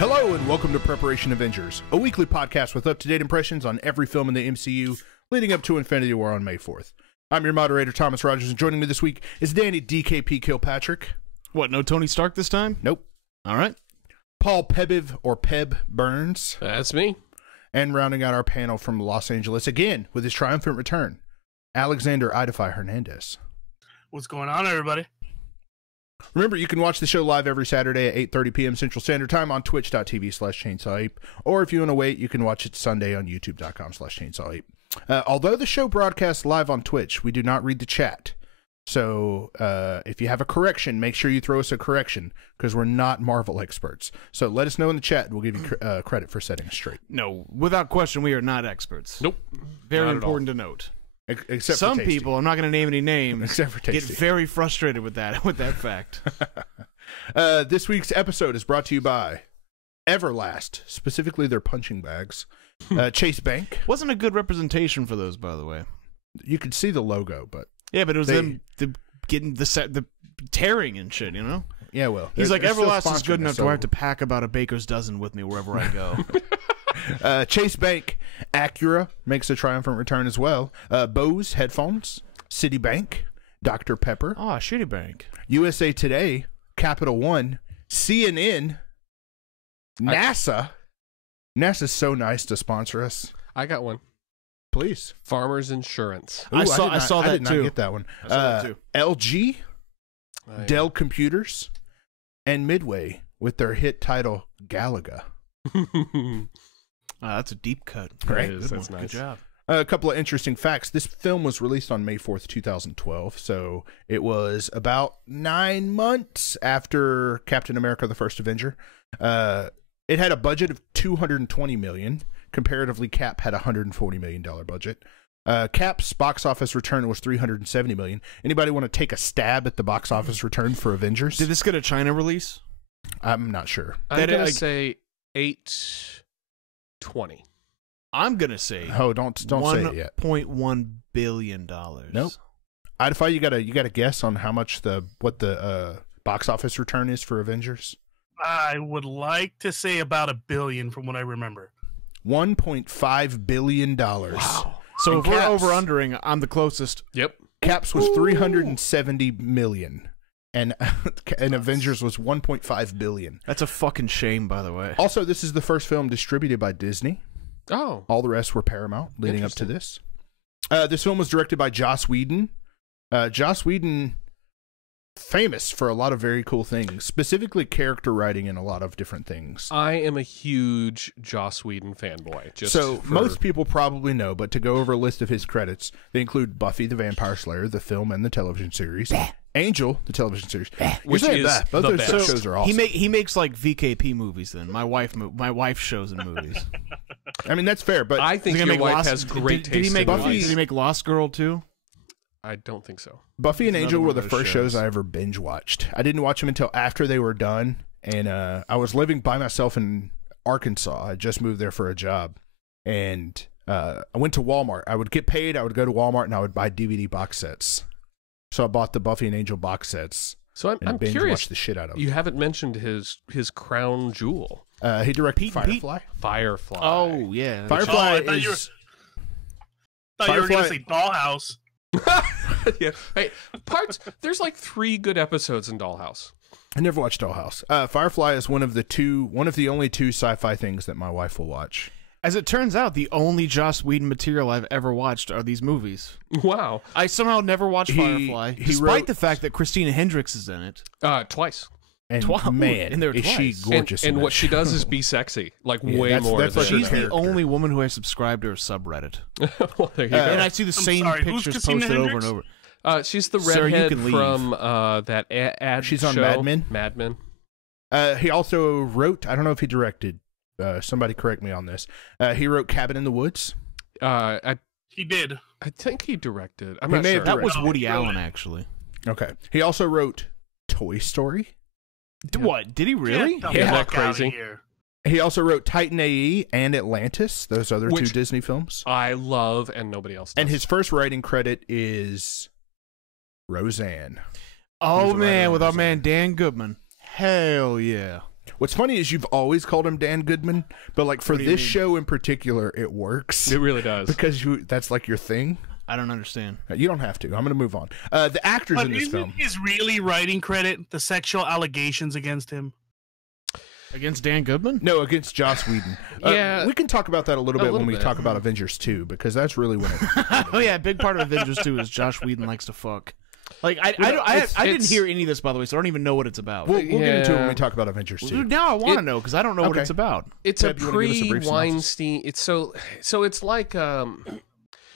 Hello and welcome to Preparation Avengers, a weekly podcast with up-to-date impressions on every film in the MCU leading up to Infinity War on May 4th. I'm your moderator, Thomas Rogers, and joining me this week is Danny DKP Kilpatrick. What, no Tony Stark this time? Nope. All right. Paul Pebiv, or Peb Burns. That's me. And rounding out our panel from Los Angeles again with his triumphant return, Alexander Idefy Hernandez. What's going on, everybody? Remember, you can watch the show live every Saturday at 8:30 p.m. Central Standard Time on twitch.tv/Chainsaw Ape, or if you want to wait, you can watch it Sunday on youtube.com/Chainsaw Ape. Although the show broadcasts live on Twitch, we do not read the chat. So if you have a correction, make sure you throw us a correction, because we're not Marvel experts. So let us know in the chat, and we'll give you credit for setting us straight. No, without question, we are not experts. Nope. Very important to note. Except some for Tasty. people, I'm not going to name any names, except for get Tasty, very frustrated with that fact. This week's episode is brought to you by Everlast, specifically their punching bags. Chase Bank. Wasn't a good representation for those, by the way. You could see the logo, but yeah, but it was them getting the tearing and shit, you know. Yeah, well, he's like, Everlast is good enough to where I have to pack about a baker's dozen with me wherever I go. Chase Bank, Acura makes a triumphant return as well. Bose headphones, Citibank, Dr. Pepper, Shitty Bank, USA Today, Capital One, CNN, NASA. NASA's so nice to sponsor us. I got one. Please. Farmers Insurance. Ooh, I saw that I did too. not get that one. I saw that too. LG, Dell Computers, and Midway with their hit title Galaga. That's a deep cut. Right? That's nice. Good job. A couple of interesting facts. This film was released on May 4th, 2012, so it was about 9 months after Captain America: The First Avenger. It had a budget of $220 million. Comparatively, Cap had a $140 million budget. Cap's box office return was $370 million. Anybody want to take a stab at the box office return for Avengers? Did this get a China release? I'm not sure. I'm going to say 820. I'm going to say don't say it yet. $1.1 billion. Nope. Idefy, you got a guess on how much what the box office return is for Avengers? I would like to say about $1 billion from what I remember. $1.5 billion. Wow. So if we're over-undering, I'm the closest. Yep. Caps was $370 million. And Avengers was $1.5 billion. That's a fucking shame, by the way. Also, this is the first film distributed by Disney. Oh. All the rest were Paramount leading up to this. This film was directed by Joss Whedon. Joss Whedon, famous for a lot of very cool things, specifically character writing in a lot of different things. I am a huge Joss Whedon fanboy. Most people probably know, but to go over a list of his credits, they include Buffy the Vampire Slayer, the film and the television series, Angel, the television series, which is both the those best. shows are awesome. He makes like VKP movies. Then my wife shows and movies. I mean, that's fair, but I think your wife has great taste. Did he make in Buffy? movies. Did he make Lost Girl too? I don't think so. Buffy and Angel were the first shows shows I ever binge watched. I didn't watch them until after they were done, and I was living by myself in Arkansas. I just moved there for a job, and I went to Walmart. I would get paid. I would go to Walmart, and I would buy DVD box sets. So I bought the Buffy and Angel box sets. So I'm curious. Watched the shit out of them. You haven't mentioned his crown jewel. He directed Firefly. Firefly. Oh yeah, Firefly I thought you were going to say Dollhouse. Yeah. Hey, there's like 3 good episodes in Dollhouse. I never watched Dollhouse. Firefly is one of the only 2 sci-fi things that my wife will watch. As it turns out, the only Joss Whedon material I've ever watched are these movies. Wow. I somehow never watched Firefly, despite the fact that Christina Hendricks is in it. Twice. And man, and is she gorgeous. And what she does is be sexy, like way more. That's like She's her the character. only woman who I subscribe to her subreddit. Well, there you go. And I see the same who's pictures Christina posted over Hendricks? and over. She's the Sir, you redhead can leave. from that ad She's show. on Mad Men. Mad Men. He also wrote, I don't know if he directed, somebody correct me on this. He wrote Cabin in the Woods. He did. I think he directed. I'm He not may sure. have That was No, Woody really. Allen, actually. Okay. He also wrote Toy Story. What? Did he really? Get the Yeah, fuck that crazy. outta here. He also wrote Titan AE and Atlantis, those other 2 Disney films. I love and nobody else does. And his first writing credit is Roseanne. Oh He was a writer man, on with our Roseanne. man Dan Goodman. Hell yeah. What's funny is you've always called him Dan Goodman, but like for this show in particular, it works. It really does. Because that's like your thing. I don't understand. You don't have to. I'm going to move on. The actors But in this isn't film. his really writing credit the sexual allegations against him? Against Dan Goodman? No, against Joss Whedon. Yeah. We can talk about that a little bit when we bit. talk about Avengers 2, because that's really when it... Oh yeah, a big part of Avengers 2 is Josh Whedon likes to fuck. Like I didn't hear any of this, by the way, so I don't even know what it's about. We'll get into it when we talk about Avengers 2. Now I want to know because I don't know what it's about. It's a Ted, you wanna give us a brief pre-Weinstein. It's so it's like I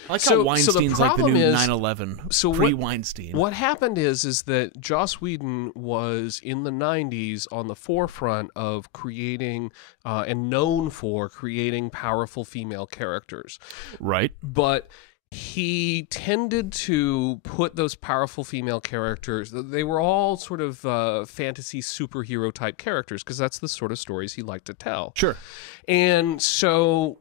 like how Weinstein's like the new 9/11. So pre-Weinstein. What happened is that Joss Whedon was in the 90s on the forefront of creating and known for creating powerful female characters. Right. But he tended to put those powerful female characters, they were all sort of fantasy superhero type characters, because that's the sort of stories he liked to tell. Sure. And so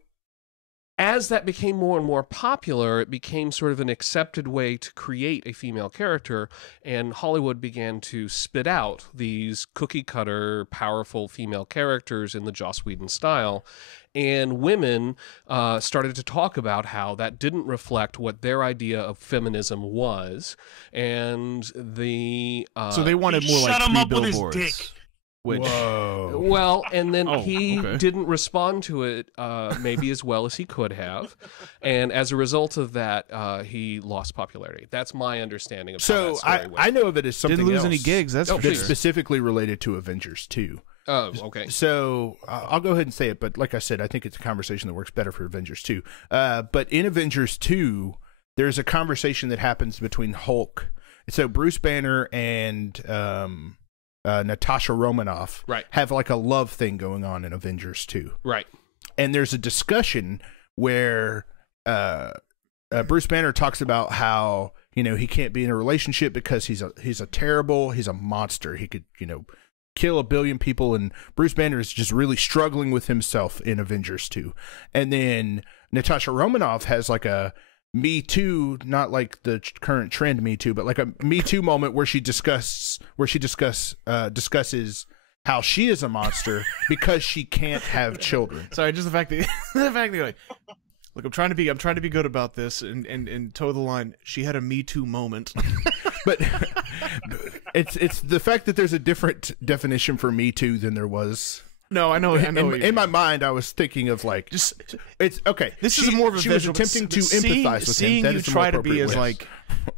as that became more and more popular, it became sort of an accepted way to create a female character, and Hollywood began to spit out these cookie-cutter, powerful female characters in the Joss Whedon style. And women started to talk about how that didn't reflect what their idea of feminism was, and the so they wanted more like shut him 3 up with his billboards. dick. Which, Whoa. well, and then okay. didn't respond to it maybe as well as he could have, and as a result of that, he lost popularity. That's my understanding of how So that story went. I know of it as something didn't lose else any gigs. That's for that's sure. specifically related to Avengers 2. Oh, okay. So I'll go ahead and say it, but like I said, I think it's a conversation that works better for Avengers 2. But in Avengers 2, there's a conversation that happens between Hulk. So Bruce Banner and Natasha Romanoff have like a love thing going on in Avengers 2. Right. And there's a discussion where Bruce Banner talks about how, he can't be in a relationship because he's a monster. He could, kill 1 billion people, and Bruce Banner is just really struggling with himself in Avengers 2. And then Natasha Romanoff has like a Me Too, not like the current trend Me Too, but like a Me Too moment where she discusses how she is a monster because she can't have children. Sorry, just the fact that like, look, I'm trying to be good about this and toe the line. She had a Me Too moment. But it's the fact that there's a different definition for Me Too than there was. No, I know. In my mind, I was thinking of like, it's okay. This is more of a she was visual, attempting to empathize with him. Seeing That you is the try more to be appropriate as way. like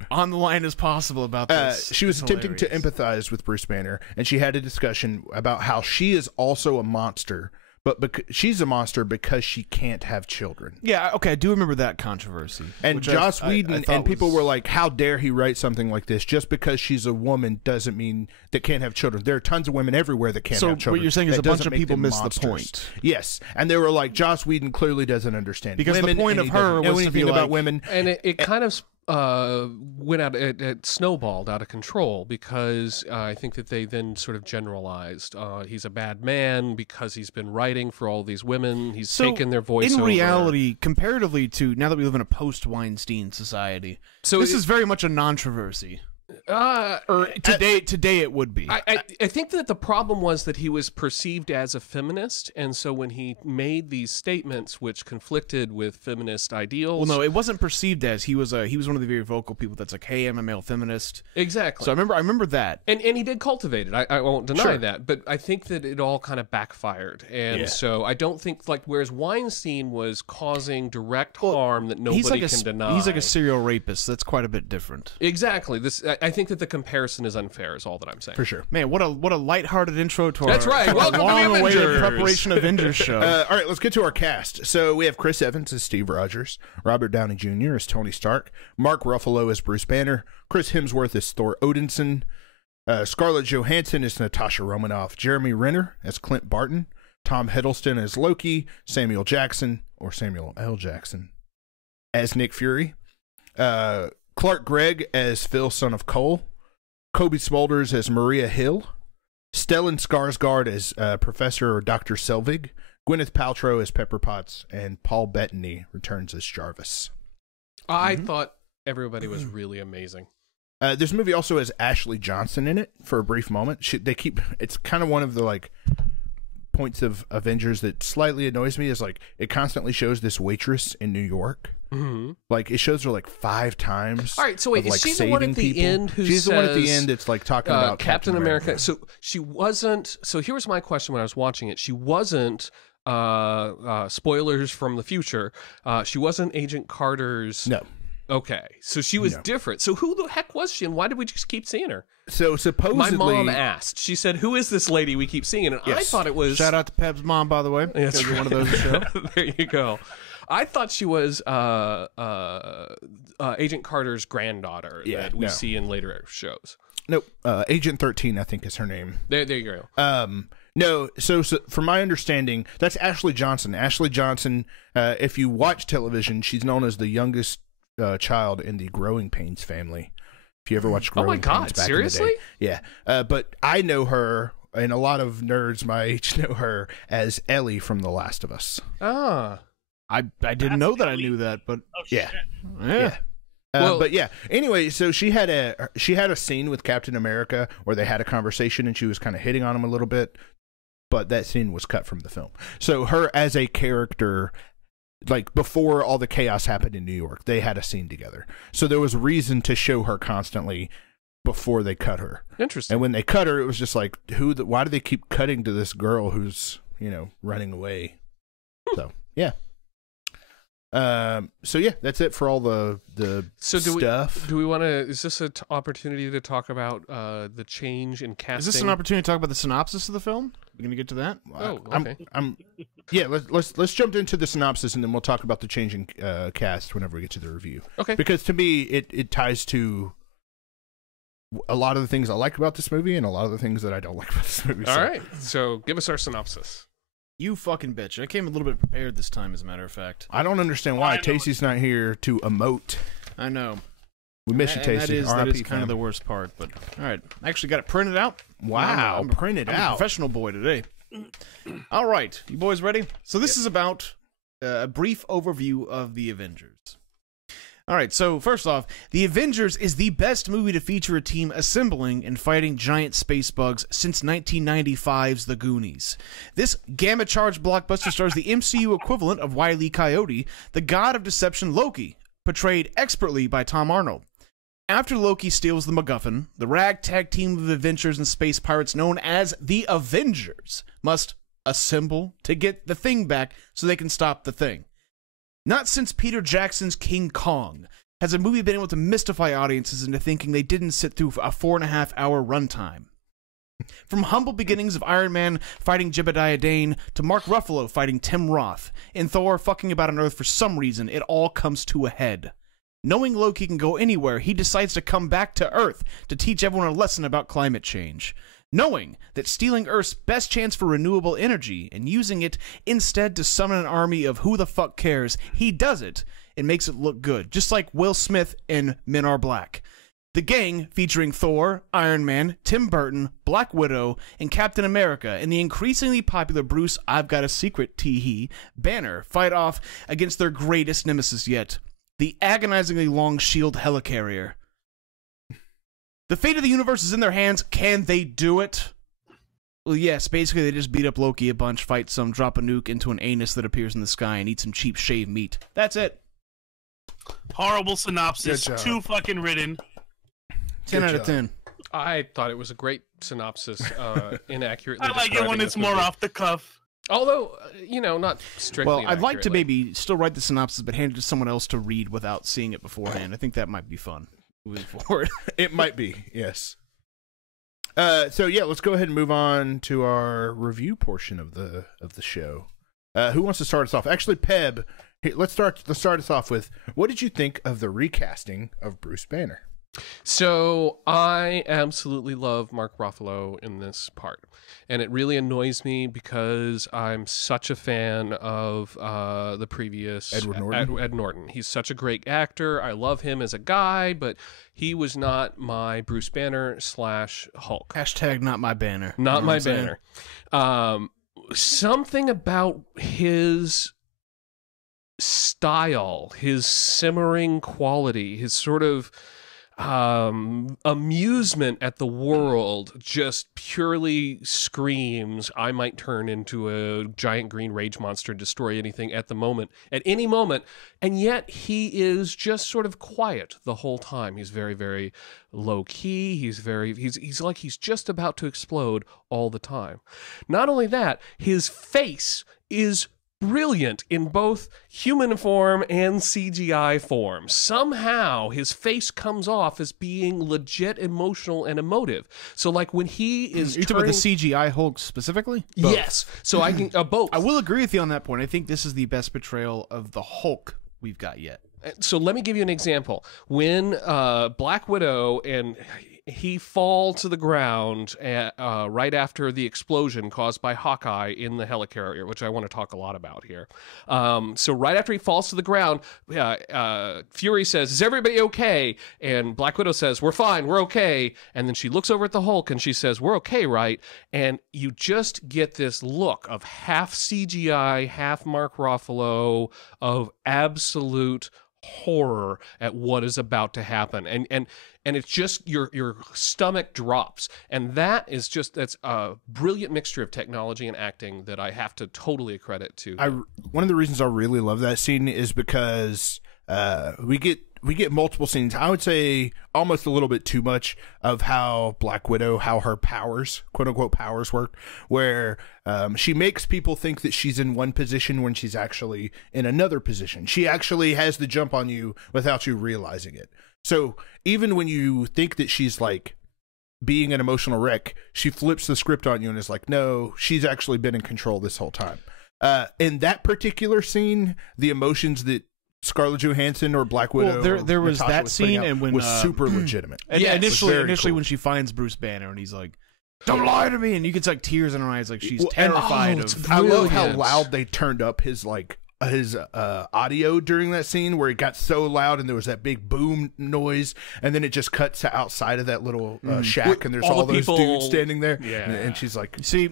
on the line as possible about this. She was is attempting to hilarious. empathize with Bruce Banner, and she had a discussion about how she is also a monster, but she's a monster because she can't have children. Yeah, okay, I do remember that controversy. And which Joss I Whedon thought and people was- were like, how dare he write something like this? Just because she's a woman doesn't mean that can't have children. There are tons of women everywhere that can't So have children. what you're saying is That a bunch doesn't of make people them missed the monsters. point. Yes. And they were like, Joss Whedon clearly doesn't understand Because the women, point and of he her doesn't know was to be anything about like- women. And it kind of went out, it snowballed out of control, because I think that they then sort of generalized he's a bad man because he's been writing for all these women. He's So, taken their voice in over. reality, comparatively to now that we live in a post-Weinstein society, So this it- is very much a non-controversy. or Today it would be. I think that the problem was that he was perceived as a feminist, and so when he made these statements which conflicted with feminist ideals, Well, no, it wasn't perceived as he was one of the very vocal people that's like, hey, I'm a male feminist. exactly. So I remember that. And he did cultivate it. I won't deny Sure. that. But I think that it all kind of backfired. And so I don't think, like, whereas Weinstein was causing direct harm that nobody can deny. He's like a serial rapist. That's quite a bit different. Exactly. I think that the comparison is unfair, is all that I'm saying. For sure. Man, what a lighthearted intro to That's our, right. to our Welcome to the long-awaited Avengers. preparation Avengers show. All right, let's get to our cast. So we have Chris Evans as Steve Rogers, Robert Downey Jr. as Tony Stark, Mark Ruffalo as Bruce Banner, Chris Hemsworth as Thor Odinson, Scarlett Johansson as Natasha Romanoff, Jeremy Renner as Clint Barton, Tom Hiddleston as Loki, Samuel L. Jackson as Nick Fury, Clark Gregg as Phil, son of Cole, Kobe Smulders as Maria Hill, Stellan Skarsgård as Professor or Dr. Selvig, Gwyneth Paltrow as Pepper Potts, and Paul Bettany returns as Jarvis. I thought everybody was really amazing. This movie also has Ashley Johnson in it for a brief moment. It's kind of one of the like points of Avengers that slightly annoys me is like it constantly shows this waitress in New York. Mm-hmm. Like it shows her like 5 times. All right, so wait, of, is like, she the one at the saving people. end who She's says, the one at the end that's like talking about Captain America? So she wasn't. So here was my question when I was watching it. She wasn't. Spoilers from the future. She wasn't Agent Carter's. No. Okay, so she was No. different. So who the heck was she, and why did we just keep seeing her? So supposedly, My mom asked. She said, "Who is this lady we keep seeing?" And I Yes. thought it was. Shout out to Peb's mom, by the way. That's Gotta get one of right. those to show. There you go. I thought she was Agent Carter's granddaughter that we see in later shows. nope. Agent 13, I think, is her name. There you go. No, so from my understanding, that's Ashley Johnson. Ashley Johnson, if you watch television, she's known as the youngest child in the Growing Pains family. If you ever watched Growing my God, Pains back seriously? in the day. Yeah. But I know her, and a lot of nerds my age know her as Ellie from The Last of Us. Ah. I didn't know that I knew that, but Oh, Yeah. shit. yeah. Well- But yeah, anyway, so she had a scene with Captain America where they had a conversation and she was kind of hitting on him a little bit, but that scene was cut from the film. So her as a character, like before all the chaos happened in New York, they had a scene together. So there was reason to show her constantly before they cut her. Interesting. And when they cut her, it was just like, why do they keep cutting to this girl who's, running away? So, yeah. So yeah, that's it for all the stuff. Do we want to? Is this an opportunity to talk about the change in casting? Is this an opportunity to talk about the synopsis of the film? We're gonna get to that. Oh, okay. Yeah, let's jump into the synopsis and then we'll talk about the changing cast whenever we get to the review. Okay. Because to me, it ties to a lot of the things I like about this movie and a lot of the things that I don't like about this movie. All right. So give us our synopsis. You fucking bitch. I came a little bit prepared this time, as a matter of fact. I don't understand why I know. Tacey's not here to emote. I know. We miss you, And Tacey. that is RIP, kind of the fam. worst part, but all right. I actually got it printed out. Wow, I'm printed a out. professional boy today. All right. You boys ready? So this is about a brief overview of the Avengers. All right, so first off, The Avengers is the best movie to feature a team assembling and fighting giant space bugs since 1995's The Goonies. This gamma-charged blockbuster stars the MCU equivalent of Wile E. Coyote, the god of deception Loki, portrayed expertly by Tom Arnold. After Loki steals the MacGuffin, the ragtag team of adventurers and space pirates known as the Avengers must assemble to get the thing back so they can stop the thing. Not since Peter Jackson's King Kong has a movie been able to mystify audiences into thinking they didn't sit through a 4.5-hour runtime. From humble beginnings of Iron Man fighting Jebediah Dane to Mark Ruffalo fighting Tim Roth, and Thor fucking about on Earth for some reason, it all comes to a head. Knowing Loki can go anywhere, he decides to come back to Earth to teach everyone a lesson about climate change. Knowing that stealing Earth's best chance for renewable energy and using it instead to summon an army of who the fuck cares, he does it and makes it look good, just like Will Smith in Men Are Black. The gang, featuring Thor, Iron Man, Tim Burton, Black Widow, and Captain America, and the increasingly popular Bruce I've Got a Secret tee-hee Banner, fight off against their greatest nemesis yet, the agonizingly long SHIELD helicarrier. The fate of the universe is in their hands. Can they do it? Well, yes, basically they just beat up Loki a bunch, fight some, drop a nuke into an anus that appears in the sky, and eat some cheap shaved meat. That's it. Horrible synopsis. Good job. Too fucking written. 10 out of job. 10. I thought it was a great synopsis, inaccurately I like it describing when this it's more movie. off the cuff. Although, not strictly Well, I'd like to inaccurately. maybe still write the synopsis, but hand it to someone else to read without seeing it beforehand. I think that might be fun moving forward. It might be, yes. So yeah, let's go ahead and move on to our review portion of the show. Who wants to start us off? Actually, Peb, here, let's start us off with, what did you think of the recasting of Bruce Banner? So I absolutely love Mark Ruffalo in this part, and it really annoys me because I'm such a fan of the previous Edward Norton? Ed Norton. He's such a great actor. I love him as a guy, but he was not my Bruce Banner / Hulk. Hashtag not my banner. Not You know my what I'm saying? banner. Something about his style, his simmering quality, his sort of amusement at the world just purely screams, I might turn into a giant green rage monster and destroy anything at any moment. And yet he is just sort of quiet the whole time. He's very, very low key. He's like he's just about to explode all the time. Not only that, his face is brilliant in both human form and CGI form. Somehow his face comes off as being legit emotional and emotive. So like when he is You're talking about the CGI Hulk specifically? Both. Yes. So I can both. I will agree with you on that point. I think this is the best portrayal of the Hulk we've got yet. So let me give you an example. When Black Widow and he fall to the ground right after the explosion caused by Hawkeye in the helicarrier, which I want to talk a lot about here. So right after he falls to the ground, Fury says, "Is everybody okay?" And Black Widow says, "We're fine, we're okay." And then she looks over at the Hulk and she says, "We're okay, right?" And you just get this look of half CGI, half Mark Ruffalo, of absolute horror at what is about to happen, and it's just your stomach drops, and that's a brilliant mixture of technology and acting that I have to totally credit to. One of the reasons I really love that scene is because we get multiple scenes. I would say almost a little bit too much of how Black Widow, how her powers, quote unquote powers work, where she makes people think that she's in one position when she's actually in another position. She actually has the jump on you without you realizing it. So even when you think that she's like being an emotional wreck, she flips the script on you and is like, no, she's actually been in control this whole time. In that particular scene, the emotions that Scarlett Johansson or Black Widow, there was Natasha that scene, and when was super legitimate. And Yes. initially cool. when she finds Bruce Banner and he's like, "Don't lie to me," and you get like tears in her eyes, like she's terrified of. I love how Brilliant. loud they turned up his audio during that scene, where it got so loud and there was that big boom noise, and then it just cuts to outside of that little shack, and there's all all the those people- dudes standing there, Yeah. and she's like, See,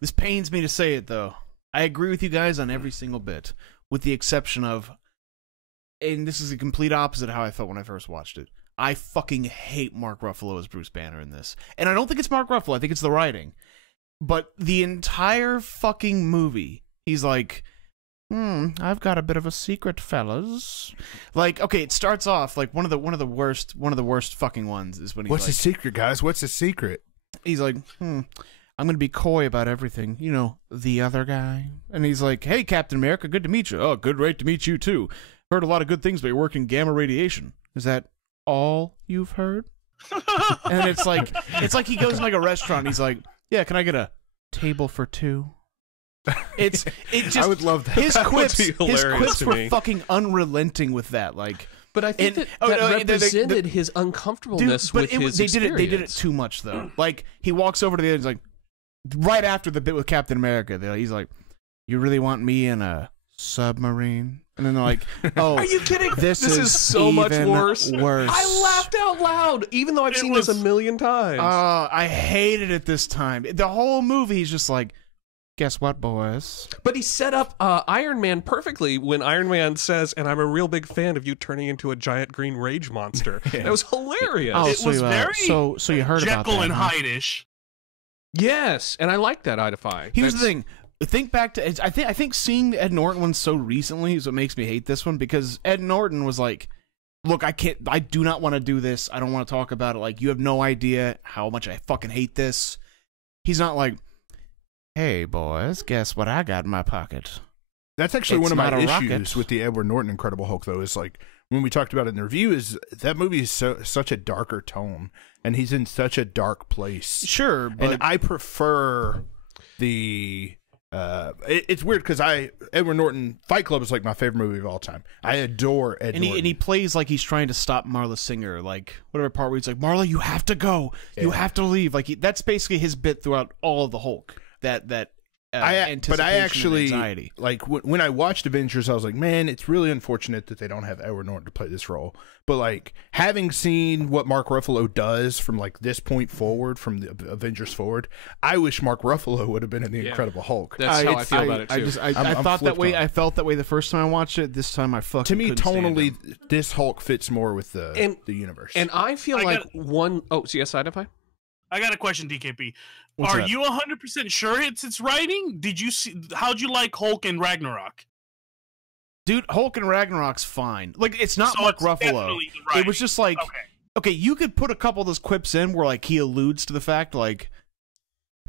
this pains me to say it though. I agree with you guys on every single bit, with the exception of, and this is the complete opposite of how I felt when I first watched it. I fucking hate Mark Ruffalo as Bruce Banner in this. And I don't think it's Mark Ruffalo, I think it's the writing. But the entire fucking movie, he's like, I've got a bit of a secret, fellas. Like, okay, it starts off like one of the worst fucking ones is when he's "What's like, the secret, guys? What's the secret?" he's like, I'm gonna be coy about everything. You know, the other guy. And he's like, "Hey, Captain America, good to meet you." "Oh, good, great to meet you too. Heard a lot of good things about your work in gamma radiation." "Is that all you've heard?" And it's like he goes in like a restaurant. And he's like, "Yeah, can I get a table for two?" It just, I would love that. His That would quips, be hilarious to were me. fucking unrelenting with that. Like, But I think And- that they- represented his uncomfortableness with his they did it experience. too much though. Like, he walks over to the end, he's like, right after the bit with Captain America, he's like, "You really want me in a submarine?" And then they're like, "Oh, Are you kidding? This is so much even worse. worse." I laughed out loud, even though I've It seen this was- a million times. I hated it this time. The whole movie, he's just like, "Guess what, boys?" But he set up Iron Man perfectly when Iron Man says, "And I'm a real big fan of you turning into a giant green rage monster." That was hilarious. Oh, It was very so you heard about Jekyll that? and huh? Hyde-ish. Yes, and I like that eye to eye. Here's the thing. Think back to I think seeing the Ed Norton one so recently is what makes me hate this one, because Ed Norton was like, "Look, I do not want to do this. I don't want to talk about it. Like, you have no idea how much I fucking hate this." He's not like, "Hey boys, guess what I got in my pocket?" That's actually It's one of my not a issues rocket. with the Edward Norton Incredible Hulk, though, is like when we talked about it in the review, is that movie is such a darker tone, and he's in such a dark place. Sure, but And I prefer the. It's weird because Edward Norton Fight Club is like my favorite movie of all time. I adore Ed Norton. and he plays like he's trying to stop Marla Singer, like whatever part where he's like, "Marla, you have to go, you have to leave." Like that's basically his bit throughout all of the Hulk. That anticipation I actually and anxiety. like when I watched Avengers, I was like, man, it's really unfortunate that they don't have Edward Norton to play this role. But like having seen what Mark Ruffalo does from like this point forward, from the Avengers forward, I wish Mark Ruffalo would have been in the Incredible Hulk. That's how I feel about it too. I thought that way. I felt that way the first time I watched it. This time I fucking to me, couldn't stand tonally, him. this Hulk fits more with the universe. And I feel like one... Oh, so yes, Identify? I got a question, DKP. What's Are that? you 100% sure it's its writing? Did you see? How'd you like Hulk and Ragnarok? Dude, Hulk and Ragnarok's fine. Like, it's not So Mark it's Ruffalo. definitely the writing. It was just like, Okay. okay, you could put a couple of those quips in where like he alludes to the fact, like,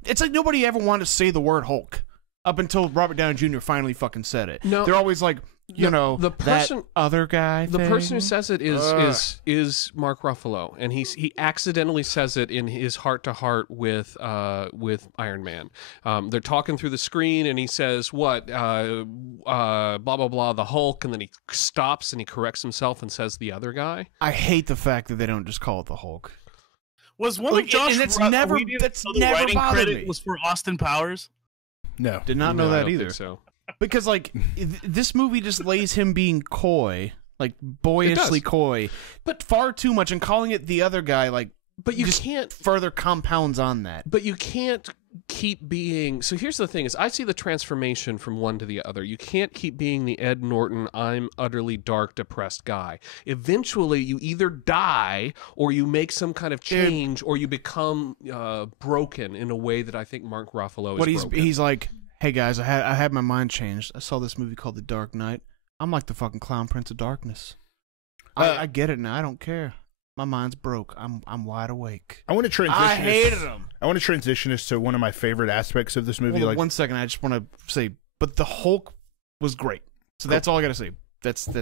it's like nobody ever wanted to say the word Hulk up until Robert Downey Jr. finally fucking said it. No. They're always like, you know, the person, that other guy. the person who says it is Mark Ruffalo, and he accidentally says it in his heart to heart with Iron Man. They're talking through the screen, and he says what blah blah blah, the Hulk, and then he stops and he corrects himself and says the other guy. I hate the fact that they don't just call it the Hulk. Was one Like, of Josh and that's Whedon's never writing bothered credit me. was for Austin Powers? no, Did not know No, I that don't either. think so. Because like this movie just lays him being coy, like boyishly coy, but far too much, and calling it the other guy, like, But you just can't. further compounds on that. But you can't keep being... So here's the thing is I see the transformation from one to the other. You can't keep being the Ed Norton, I'm utterly dark, depressed guy. Eventually, you either die or you make some kind of change or you become broken in a way that I think Mark Ruffalo is What broken. he's like, hey guys, I had my mind changed. I saw this movie called The Dark Knight. I'm like the fucking Clown Prince of Darkness. I get it now. I don't care. My mind's broke. I'm wide awake. I want to transition. I hated him. I want to transition us to one of my favorite aspects of this movie. Hold on Like 1 second. I just want to say, but the Hulk was great. So that's all I got to say. That's the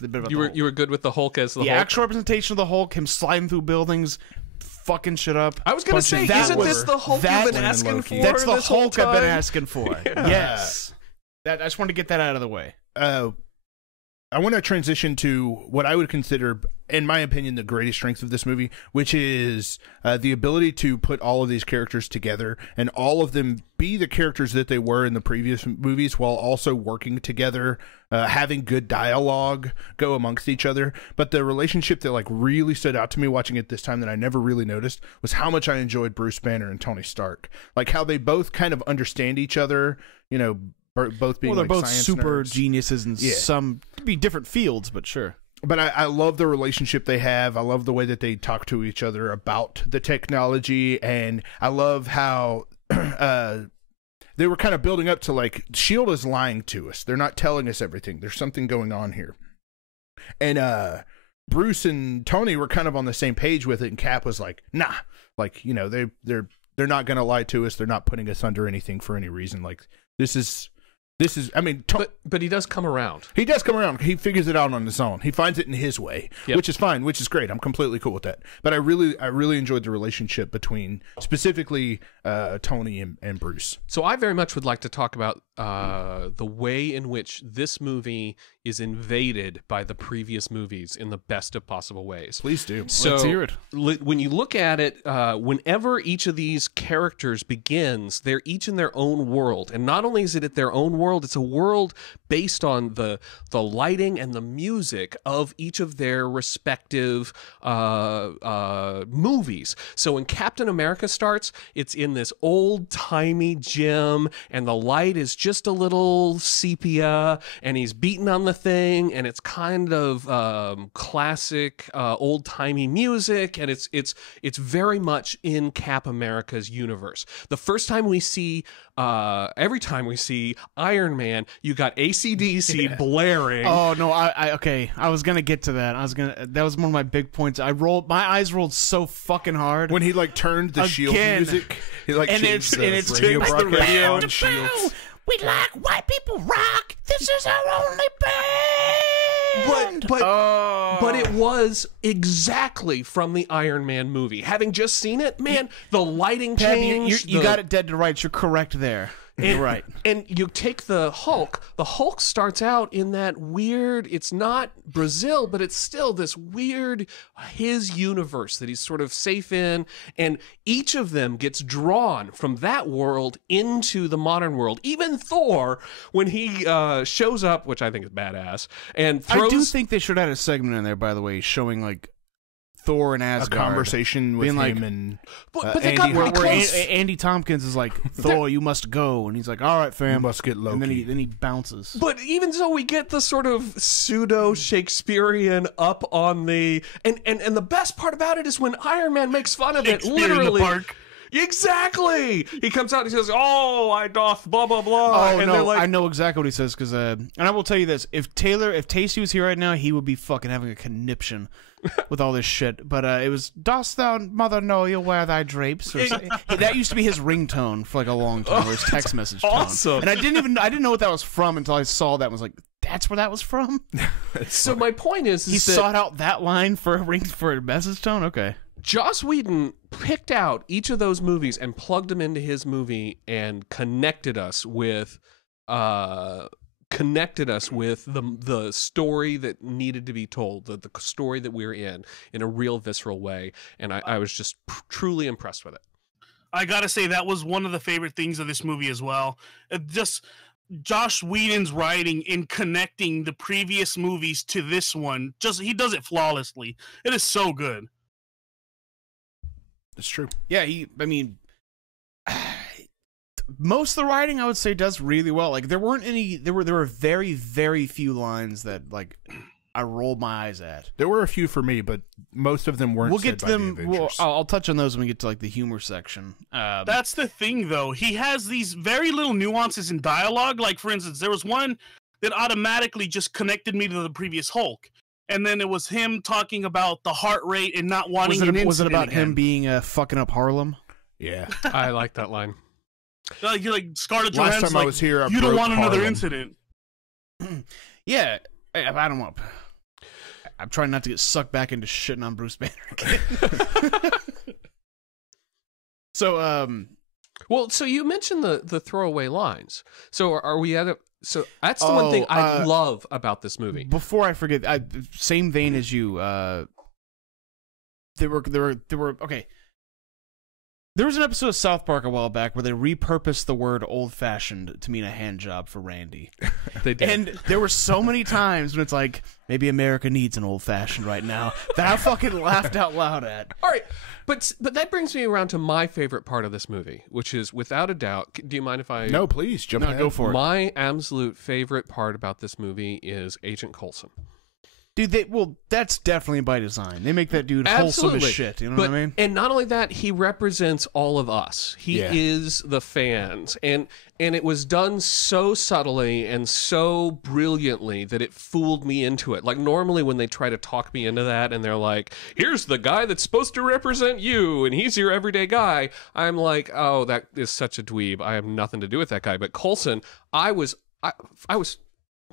bit about You the were Hulk. you were good with the Hulk as the The Hulk? actual representation of the Hulk, him sliding through buildings, fucking shit up. I was going to say, That isn't was- this the Hulk that- you've been asking for That's the this whole Hulk I've been time? asking for. Yes. I just wanted to get that out of the way. I want to transition to what I would consider, in my opinion, the greatest strength of this movie, which is the ability to put all of these characters together and all of them be the characters that they were in the previous movies while also working together, having good dialogue go amongst each other. But the relationship that like really stood out to me watching it this time that I never really noticed was how much I enjoyed Bruce Banner and Tony Stark. Like how they both kind of understand each other, you know, both being Well, they're like both science super nerds. geniuses in some could be different fields, but sure. But I love the relationship they have. I love the way that they talk to each other about the technology, and I love how they were kind of building up to like S.H.I.E.L.D. is lying to us. They're not telling us everything. There's something going on here. And Bruce and Tony were kind of on the same page with it, and Cap was like, nah, like, you know, they're not going to lie to us. They're not putting us under anything for any reason. Like this is, I mean, But he does come around. he does come around. He figures it out on his own. He finds it in his way, Yep. which is fine, which is great. I'm completely cool with that. But I really enjoyed the relationship between specifically Tony and Bruce. So I very much would like to talk about the way in which this movie is invaded by the previous movies in the best of possible ways. Please do. So Let's hear it. When you look at it, whenever each of these characters begins, they're each in their own world. And not only is it at their own world, it's a world based on the lighting and the music of each of their respective movies. So when Captain America starts, it's in this old-timey gym, and the light is just a little sepia, and he's beating on the thing, and it's kind of classic old-timey music, and it's very much in Cap America's universe. The first time we see every time we see Iron Man, you got AC/DC blaring. Oh no, okay. I was gonna get to that. That was one of my big points. My eyes rolled so fucking hard. When he like turned the Shield Again. music, he like And changed it's the radio changed the broadcast radio. on Shield. We like white people rock. This is our only band. But it was exactly from the Iron Man movie. Having just seen it, man, the lighting Tabby, changed. you got it dead to rights. You're correct there. And, Right. And you take the Hulk starts out in that weird, it's not Brazil, but it's still this weird, his universe that he's sort of safe in. And each of them gets drawn from that world into the modern world. Even Thor, when he shows up, which I think is badass, and throws... I do think they should have had a segment in there, by the way, showing like Thor and Asgard. A conversation with being him and but they got where, pretty close. Andy Tompkins is like, Thor, you must go, and he's like, all right, fam, You must get Loki. and then he bounces. But even so, we get the sort of pseudo Shakespearean up on the and the best part about it is when Iron Man makes fun of it. Shakespeare in the Literally, park. exactly. He comes out and he says, "Oh, I doth blah blah blah." Oh and no, they're like, I know exactly what he says because, and I will tell you this: if Tasty was here right now, he would be fucking having a conniption with all this shit. But it was, "Dost thou, mother, know you'll wear thy drapes?" Or that used to be his ringtone for like a long time, or his text message tone. awesome. And I didn't know what that was from until I saw that and was like, "That's where that was from." So my point is He that sought out that line for a message tone. Okay. Joss Whedon picked out each of those movies and plugged them into his movie and connected us with the story that needed to be told, the story that we're in a real visceral way, and I was just truly impressed with it. I gotta say that was one of the favorite things of this movie as well. Just Josh Whedon's writing in connecting the previous movies to this one, he does it flawlessly. It is so good. It's true. Yeah, I mean, most of the writing I would say does really well. Like there were very, very few lines that like I rolled my eyes at. There were a few for me, but most of them weren't. We'll get to them. The Avengers. I'll touch on those when we get to like the humor section. That's the thing, though. He has these very little nuances in dialogue. Like, for instance, there was one that automatically just connected me to the previous Hulk. And then it was him talking about the heart rate and not wanting was it about again. him being fucking up Harlem? Yeah. I like that line. You're like Scarlett Last Johansson's time I like, was here, I you don't broke want another Harlem." incident. Yeah, I don't want. I'm trying not to get sucked back into shitting on Bruce Banner again. So, Well, so you mentioned the throwaway lines. So are we at a... So that's the one thing I love about this movie. before I forget, same vein as you. There were okay. There was an episode of South Park a while back where they repurposed the word "old-fashioned" to mean a hand job for Randy. They did. And there were so many times when it's like, maybe America needs an old-fashioned right now, that I fucking laughed out loud at. All right, but that brings me around to my favorite part of this movie, which is without a doubt. Do you mind if I? No, please jump ahead. Go for it. My absolute favorite part about this movie is Agent Coulson. Dude, that's definitely by design. They make that dude wholesome as shit. You know what I mean? And not only that, he represents all of us. He is the fans, and it was done so subtly and so brilliantly that it fooled me into it. Like normally when they try to talk me into that, and they're like, "Here's the guy that's supposed to represent you, and he's your everyday guy," I'm like, "Oh, that is such a dweeb. I have nothing to do with that guy." But Coulson,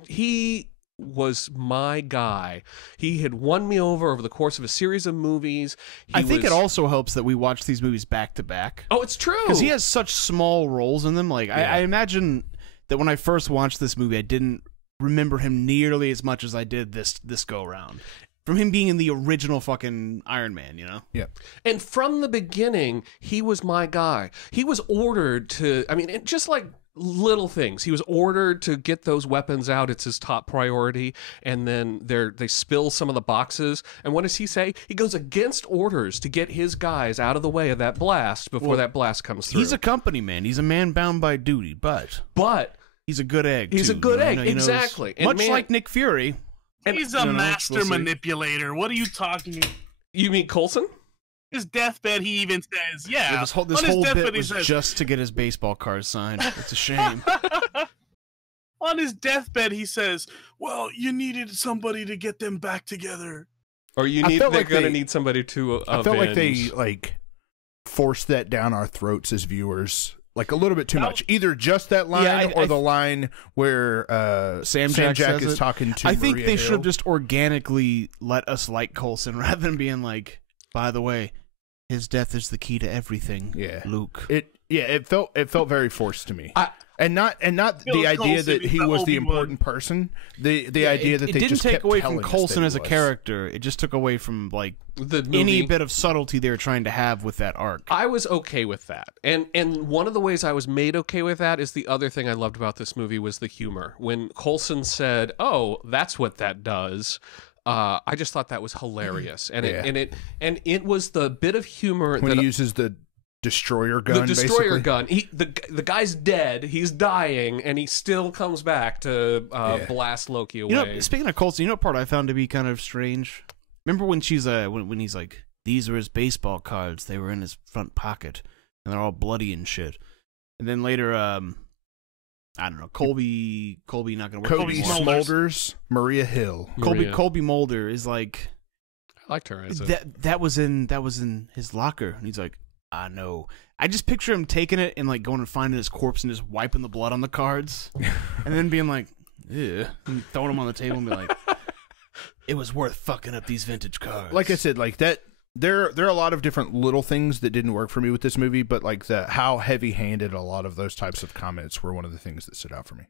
he was my guy. He had won me over the course of a series of movies. I think it also helps that we watch these movies back to back. Oh, it's true. Because he has such small roles in them. Like I imagine that when I first watched this movie, I didn't remember him nearly as much as I did this go around. From him being in the original fucking Iron Man, you know? Yeah. And from the beginning, he was my guy. He was ordered to, just like little things. He was ordered to get those weapons out. It's his top priority. And then they spill some of the boxes. And what does he say? He goes against orders to get his guys out of the way of that blast before that blast comes through. He's a company man. He's a man bound by duty, but he's a good egg. He's too, a good egg, He knows, exactly. And much like Nick Fury. He's a master manipulator. What are you talking about? You mean Coulson? His deathbed, he even says, This whole bit was just to get his baseball card signed. It's a shame. On his deathbed, he says, "Well, you needed somebody to get them back together." Or they're going to need somebody to I felt like they forced that down our throats as viewers. Like a little bit too much. Either just that line or the line where Sam Jack is talking to I think Maria they Hill. should have just organically let us like Coulson rather than being like, by the way, his death is the key to everything. Yeah. Luke. It felt very forced to me. And not the idea that he was the important person. The idea that it they didn't just take kept away from telling us Coulson that as he a was. character. It just took away from like The any movie. bit of subtlety they were trying to have with that arc. I was okay with that. And one of the ways I was made okay with that is the other thing I loved about this movie was the humor. When Coulson said, "Oh, that's what that does," I just thought that was hilarious. And it was the bit of humor When that he uses the destroyer gun. the destroyer basically. gun. The guy's dead. He's dying, and he still comes back to blast Loki away. You know, speaking of Coulson, you know what part I found to be kind of strange? Remember when she's when he's like, these are his baseball cards. They were in his front pocket, and they're all bloody and shit. And then later, I don't know, Colby not gonna work. Kobe anymore. Smulders, Maria Hill. Colby Mulder is like, I liked her as a... that was in his locker, and he's like, I know. I just picture him taking it and like going and finding his corpse and just wiping the blood on the cards, and then being like, yeah, and throwing them on the table and be like, it was worth fucking up these vintage cards. Like I said, like that. There are a lot of different little things that didn't work for me with this movie, but like how heavy-handed a lot of those types of comments were one of the things that stood out for me.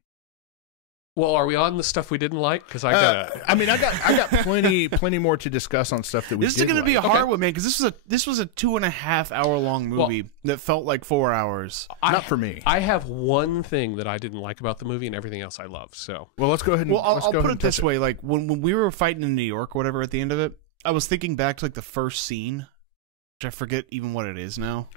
Well, are we on the stuff we didn't like? Because I got... I mean, I got plenty more to discuss on stuff that we. This is going to be a hard one, man, because this was a 2.5 hour long movie that felt like 4 hours. Not for me. I have one thing that I didn't like about the movie, and everything else I love. So, well, let's go ahead. And, I'll put it this way: it. like when we were fighting in New York or whatever, at the end of it, I was thinking back to like the first scene, which I forget even what it is now.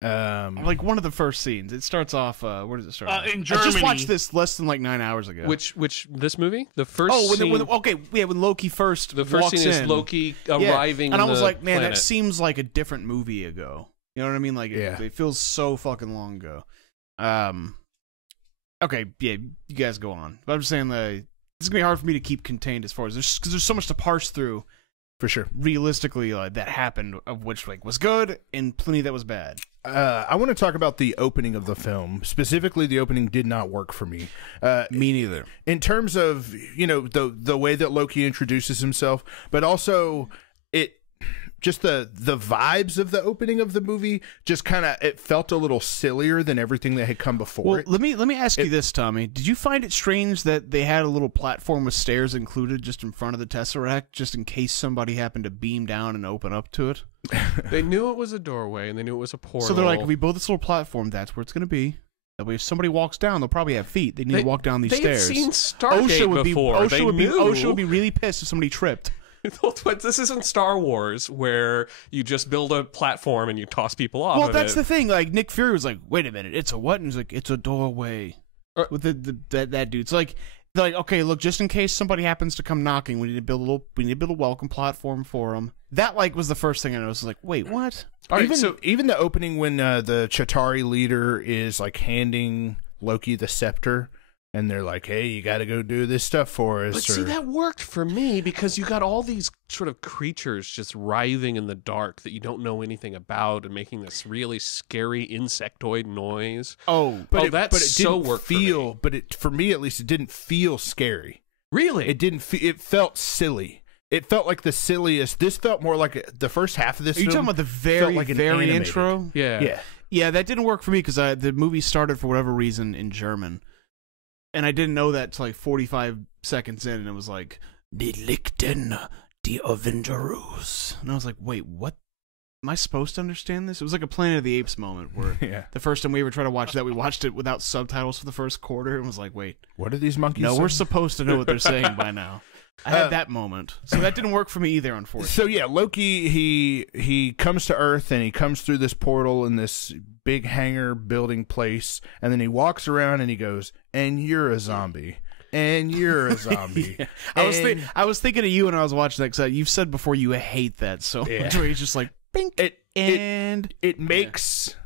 Like one of the first scenes. It starts off. Where does it start? In Germany. I just watched this less than like 9 hours ago. which this movie? The first scene... when Loki first The first walks scene is in. Loki Yeah, arriving and I on was the like, man, planet. that seems like a different movie ago. You know what I mean? Like, Yeah. it feels so fucking long ago. Okay, yeah, you guys go on. But I'm just saying that it's gonna be hard for me to keep contained as far as because there's so much to parse through. For sure. Realistically, that happened, of which like was good and plenty that was bad. I want to talk about the opening of the film. Specifically, the opening did not work for me. Me neither. In terms of, you know, the way that Loki introduces himself, but also just the vibes of the opening of the movie just kind of, it felt a little sillier than everything that had come before. Well, let me ask you this, Tommy. Did you find it strange that they had a little platform with stairs included just in front of the Tesseract, just in case somebody happened to beam down and open up to it? They knew it was a doorway, and they knew it was a portal. So they're like, we built this little platform. That's where it's going to be. That way, if somebody walks down, they'll probably have feet. They need to walk down these stairs. They've seen Stargate before. OSHA would be really pissed if somebody tripped. But this isn't Star Wars where you just build a platform and you toss people off. Well, of that's it. the thing. Like Nick Fury was like, "Wait a minute, it's a what?" And he's like, "It's a doorway." With that dude. So like, they're like, okay, look, just in case somebody happens to come knocking, we need to build a welcome platform for them. That like was the first thing I noticed. I was like, wait, what? All right, even the opening when the Chitauri leader is like handing Loki the scepter. And they're like, hey, you got to go do this stuff for us. But see, that worked for me because you got all these sort of creatures just writhing in the dark that you don't know anything about and making this really scary insectoid noise. That so worked feel, for me. But for me, at least, it didn't feel scary. Really? It didn't. It felt silly. It felt like the silliest. This felt more like the first half of this. Are you film talking about the very animated. intro? Yeah. Yeah, that didn't work for me because the movie started for whatever reason in German. And I didn't know that till like 45 seconds in, and it was like, Die Lichten, die Avengers. And I was like, wait, what? Am I supposed to understand this? It was like a Planet of the Apes moment where the first time we ever tried to watch that, we watched it without subtitles for the first quarter and was like, wait. What are these monkeys No, saying? we're supposed to know what they're saying by now. I had that moment. So that didn't work for me either, unfortunately. So yeah, Loki, he comes to Earth and he comes through this portal in this big hangar building place, and then he walks around and he goes, and you're a zombie. And you're a zombie. Yeah. I was thinking of you when I was watching that, because you've said before you hate that so much, where he's just like, bink, it makes,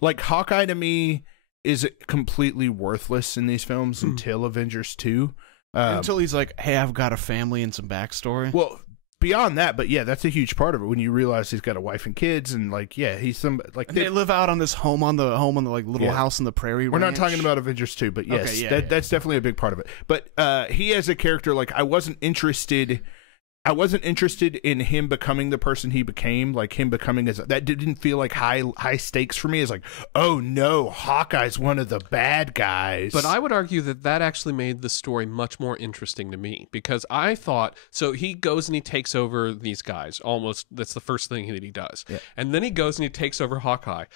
like, Hawkeye to me is completely worthless in these films until Avengers 2. Until he's like, hey, I've got a family and some backstory. Well, beyond that, but yeah, that's a huge part of it when you realize he's got a wife and kids, and like, yeah, he's some like they live out on this home on the like little house in the prairie. We're ranch. not talking about Avengers 2, but yes, Okay, that's definitely a big part of it. But he as a character, like, I wasn't interested I wasn't interested in him becoming the person he became, like him becoming that didn't feel like high stakes for me. It's like, oh no, Hawkeye's one of the bad guys. But I would argue that actually made the story much more interesting to me, because I thought, so he goes and he takes over these guys, almost, that's the first thing that he does. Yeah. And then he goes and he takes over Hawkeye.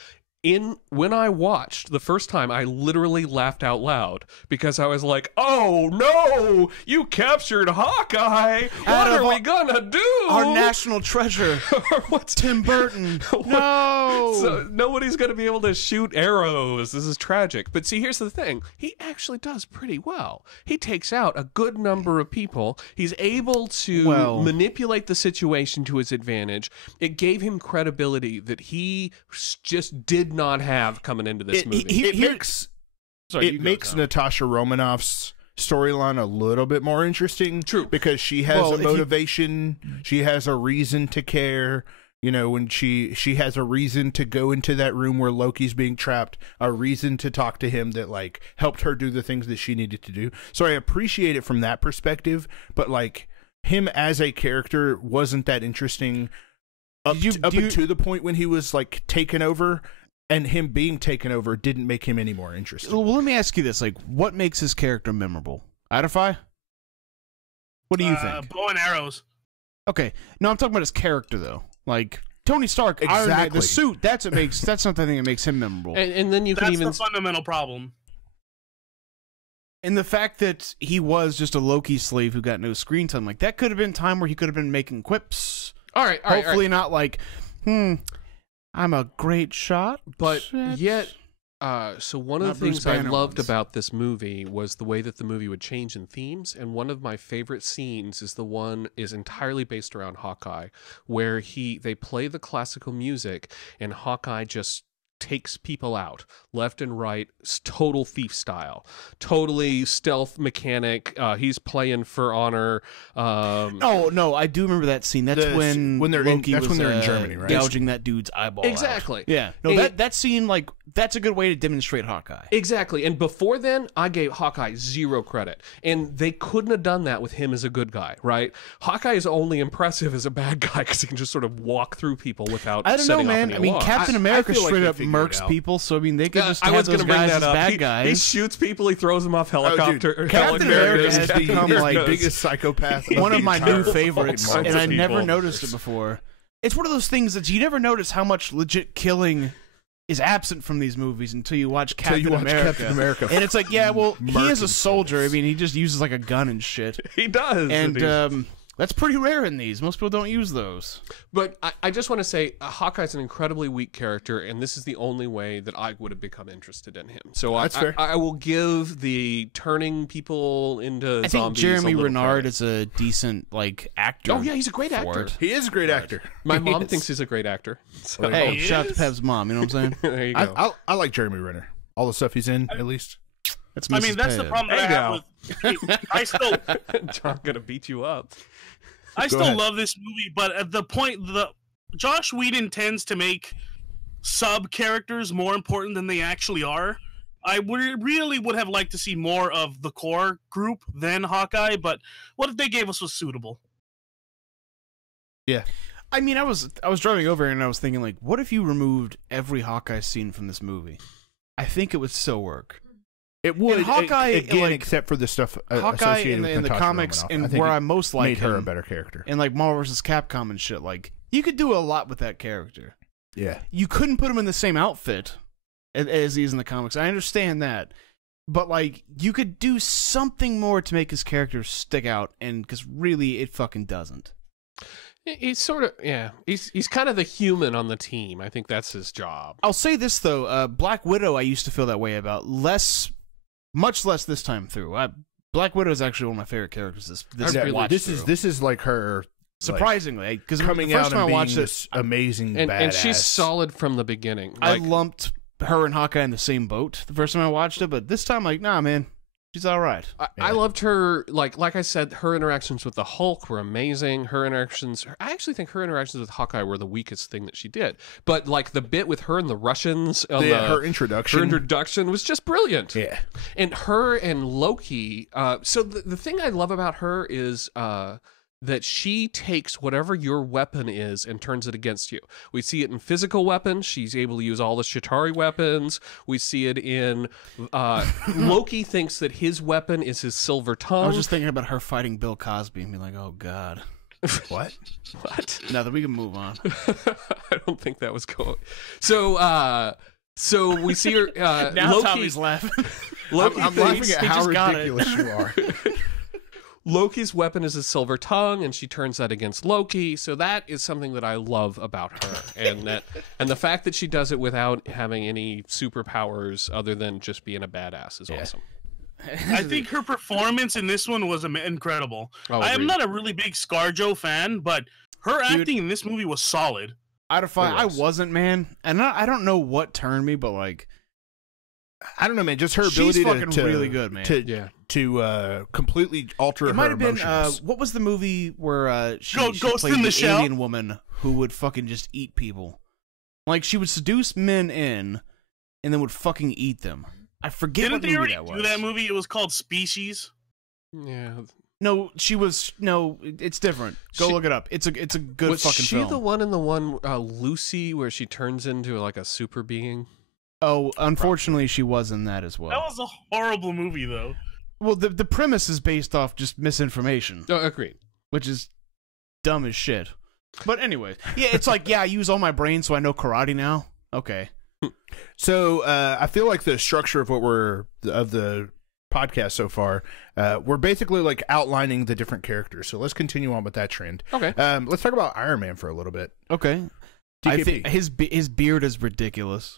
When I watched the first time, I literally laughed out loud because I was like, "Oh no, you captured Hawkeye! What are we gonna do? Our national treasure, What's Tim Burton? No, So nobody's gonna be able to shoot arrows. This is tragic." But see, here's the thing: he actually does pretty well. He takes out a good number of people. He's able to manipulate the situation to his advantage. It gave him credibility that he just did not have coming into this movie. It makes Natasha Romanoff's storyline a little bit more interesting. True. Because she has a motivation, she has a reason to care. You know, when she has a reason to go into that room where Loki's being trapped, a reason to talk to him that, like, helped her do the things that she needed to do. So I appreciate it from that perspective, but, like, him as a character wasn't that interesting up to the point when he was, like, taken over. And him being taken over didn't make him any more interesting. Well, let me ask you this: like, what makes his character memorable? Idify? What do you think? Bow and arrows. Okay, no, I'm talking about his character though. Like Tony Stark, Iron Man, the suit. That's something that makes him memorable. And then you can That's even the fundamental problem. And the fact that he was just a Loki slave who got no screen time, like that could have been time where he could have been making quips. Hopefully not like, I'm a great shot, but yet, so one of the things I loved about this movie was the way that the movie would change in themes, and one of my favorite scenes is the one is entirely based around Hawkeye, where they play the classical music, and Hawkeye just takes people out left and right, total thief style, totally stealth mechanic. He's playing for honor. No, I do remember that scene. That's when they're Loki was they're in Germany, right? Gouging that dude's eyeball. Exactly. Out. Yeah. No, that scene, like, that's a good way to demonstrate Hawkeye. Exactly. And before then, I gave Hawkeye 0 credit, and they couldn't have done that with him as a good guy, right? Hawkeye is only impressive as a bad guy because he can just sort of walk through people without. I don't know, man. I mean, Captain America straight up murks people, so I mean, they could just have those guys as bad guys. He shoots people, he throws them off helicopter. Captain America has become like the biggest psychopath. One of my new favorites, and I never noticed it before. It's one of those things that you never notice how much legit killing is absent from these movies until you watch Captain America. And it's like, yeah, well, he is a soldier. I mean, he just uses like a gun and shit. He does. And that's pretty rare in these. Most people don't use those. But I just want to say, Hawkeye's an incredibly weak character, and this is the only way that I would have become interested in him. So that's fair. I will give the turning people into zombies. I think Jeremy Renard is a decent actor. Oh yeah, he's a great actor. He is a great actor. My mom thinks he's a great actor. So. Hey, shout out to Pev's mom. You know what I'm saying? There you go. I like Jeremy Renner. All the stuff he's in, at least. That's the problem that I have with. I still. John's gonna beat you up. I still love this movie, but at the point Josh Whedon tends to make sub characters more important than they actually are. I really would have liked to see more of the core group than Hawkeye, but what they gave us was suitable. Yeah. I mean, I was driving over and I was thinking, like, what if you removed every Hawkeye scene from this movie? I think it would still work. It would. And Hawkeye, again, except for the stuff Hawkeye associated in with the comics, and where I most like made her a better character. And like Marvel vs. Capcom and shit, like, you could do a lot with that character. Yeah. You couldn't put him in the same outfit as he is in the comics. I understand that. But, like, you could do something more to make his character stick out, and because really, it fucking doesn't. He's sort of, yeah. He's kind of the human on the team. I think that's his job. I'll say this, though. Black Widow, I used to feel that way about. Much less this time through. Black Widow is actually one of my favorite characters. This is like her, surprisingly, because coming the first out and time I being watched this amazing and, badass. and she's solid from the beginning. I lumped her and Hawkeye in the same boat the first time I watched it, but this time, like, nah, man, she's all right. I loved her. Like I said, her interactions with the Hulk were amazing. I actually think her interactions with Hawkeye were the weakest thing that she did. But like the bit with her and the Russians, her introduction was just brilliant. Yeah, and her and Loki. So the thing I love about her is that she takes whatever your weapon is and turns it against you. We see it in physical weapons. She's able to use all the Chitauri weapons. We see it in Loki thinks that his weapon is his silver tongue. I was just thinking about her fighting Bill Cosby and being like, oh, God. What? What? Now that we can move on. I don't think that was going. So we see her. Now Loki, Tommy's laughing. Loki I'm thinks, laughing at he how just got ridiculous you are. Loki's weapon is his silver tongue, and she turns that against Loki. So that is something that I love about her, and the fact that she does it without having any superpowers other than just being a badass is awesome. I think her performance in this one was incredible. Oh, I am agreed. not a really big ScarJo fan, but her acting in this movie was solid. Out of 5, It I was. wasn't, man. And I don't know what turned me, but like, I don't know, man. Just her she's ability fucking to really good, man. to completely alter It her might have been emotions. what was the movie where she Ghost played in the the Shell? alien woman who would fucking just eat people? Like she would seduce men in, and then would fucking eat them. I forget Didn't what they movie already that was. do that movie? It was called Species. Yeah. No, it's different. Go look it up. It's a good Was fucking she film. the one in the one Lucy where she turns into like a super being? Oh, unfortunately, she was in that as That well. was a horrible movie, though. Well, the premise is based off just misinformation, Oh, agreed. which is dumb as shit. But anyway, yeah, it's like, yeah, I use all my brain so I know karate now. Okay. So I feel like the structure of the podcast so far, we're basically like outlining the different characters. So let's continue on with that trend. Okay. Let's talk about Iron Man for a little bit. Okay. I think DKP. his beard is ridiculous.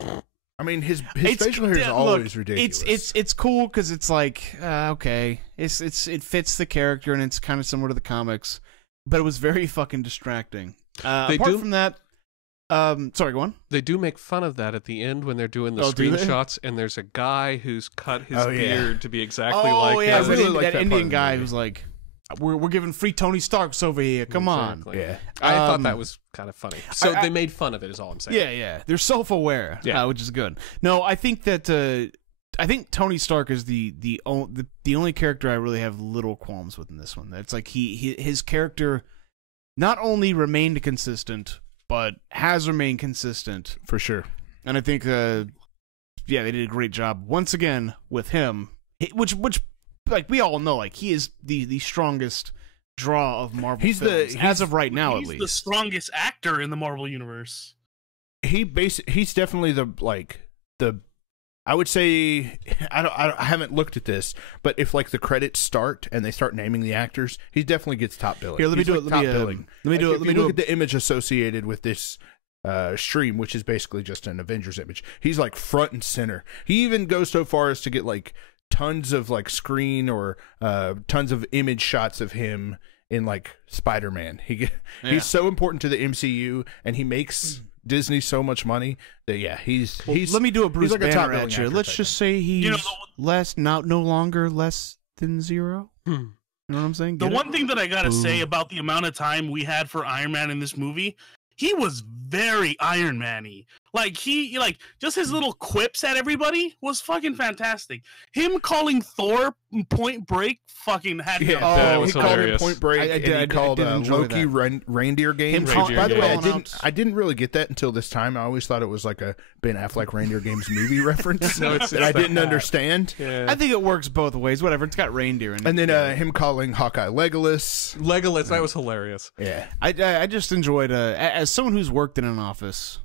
I mean, his It's- facial hair is look, always ridiculous. It's cool because it's like okay, it fits the character and it's kind of similar to the comics, but it was very fucking distracting. Apart from that, sorry, go on. They do make fun of that at the end when they're doing the Oh, do they? screenshots, and there's a guy who's cut his Oh, yeah. beard to be exactly Oh like yeah, him. I really that, like that that part Indian of the guy movie. who's like, we're giving free Tony Starks over here. Come on. Exactly. Yeah. I thought Um, that was kind of funny. So I- they made fun of it, is all I'm saying. Yeah, they're self-aware, Yeah. which is good. No, I think that I think Tony Stark is the only character I really have little qualms with in this one. It's like his character not only remained consistent, but has remained consistent, For sure. and I think yeah, they did a great job once again with him, which like we all know, like he is the strongest draw of Marvel He's films as of right now, He's at the least. strongest actor in the Marvel Universe. He's definitely the I would say I haven't looked at this, but if like the credits start and they start naming the actors, he definitely gets top billing. Here, let me He's do like it. top billing. Let me do it. If you look at the image associated with this stream, which is basically just an Avengers image, he's like front and center. He even goes so far as to get like tons of like screen or tons of image shots of him in like Spider-Man. He's so important to the MCU, and he makes Disney so much money that he's let me do a Bruce like a top Banner billing at you. actor Let's type just say he's You know, no longer less than zero. You know what I'm saying? The Get it? one thing that I gotta say Boom. about the amount of time we had for Iron Man in this movie, he was very Iron Man-y. Like just his little quips at everybody was fucking fantastic. Him calling Thor Point Break fucking had me. Yeah, that was he called him hilarious. Point Break, I and did- he I called did enjoy Loki that. reindeer games. Reindeer By the way, games. I didn't really get that until this time. I always thought it was like a Ben Affleck Reindeer Games movie reference No, it's that I that didn't bad. understand. Yeah. I think it works both ways. Whatever. It's got reindeer in it. And then him calling Hawkeye Legolas. Legolas, that was hilarious. Yeah, I just enjoyed as someone who's worked in an office.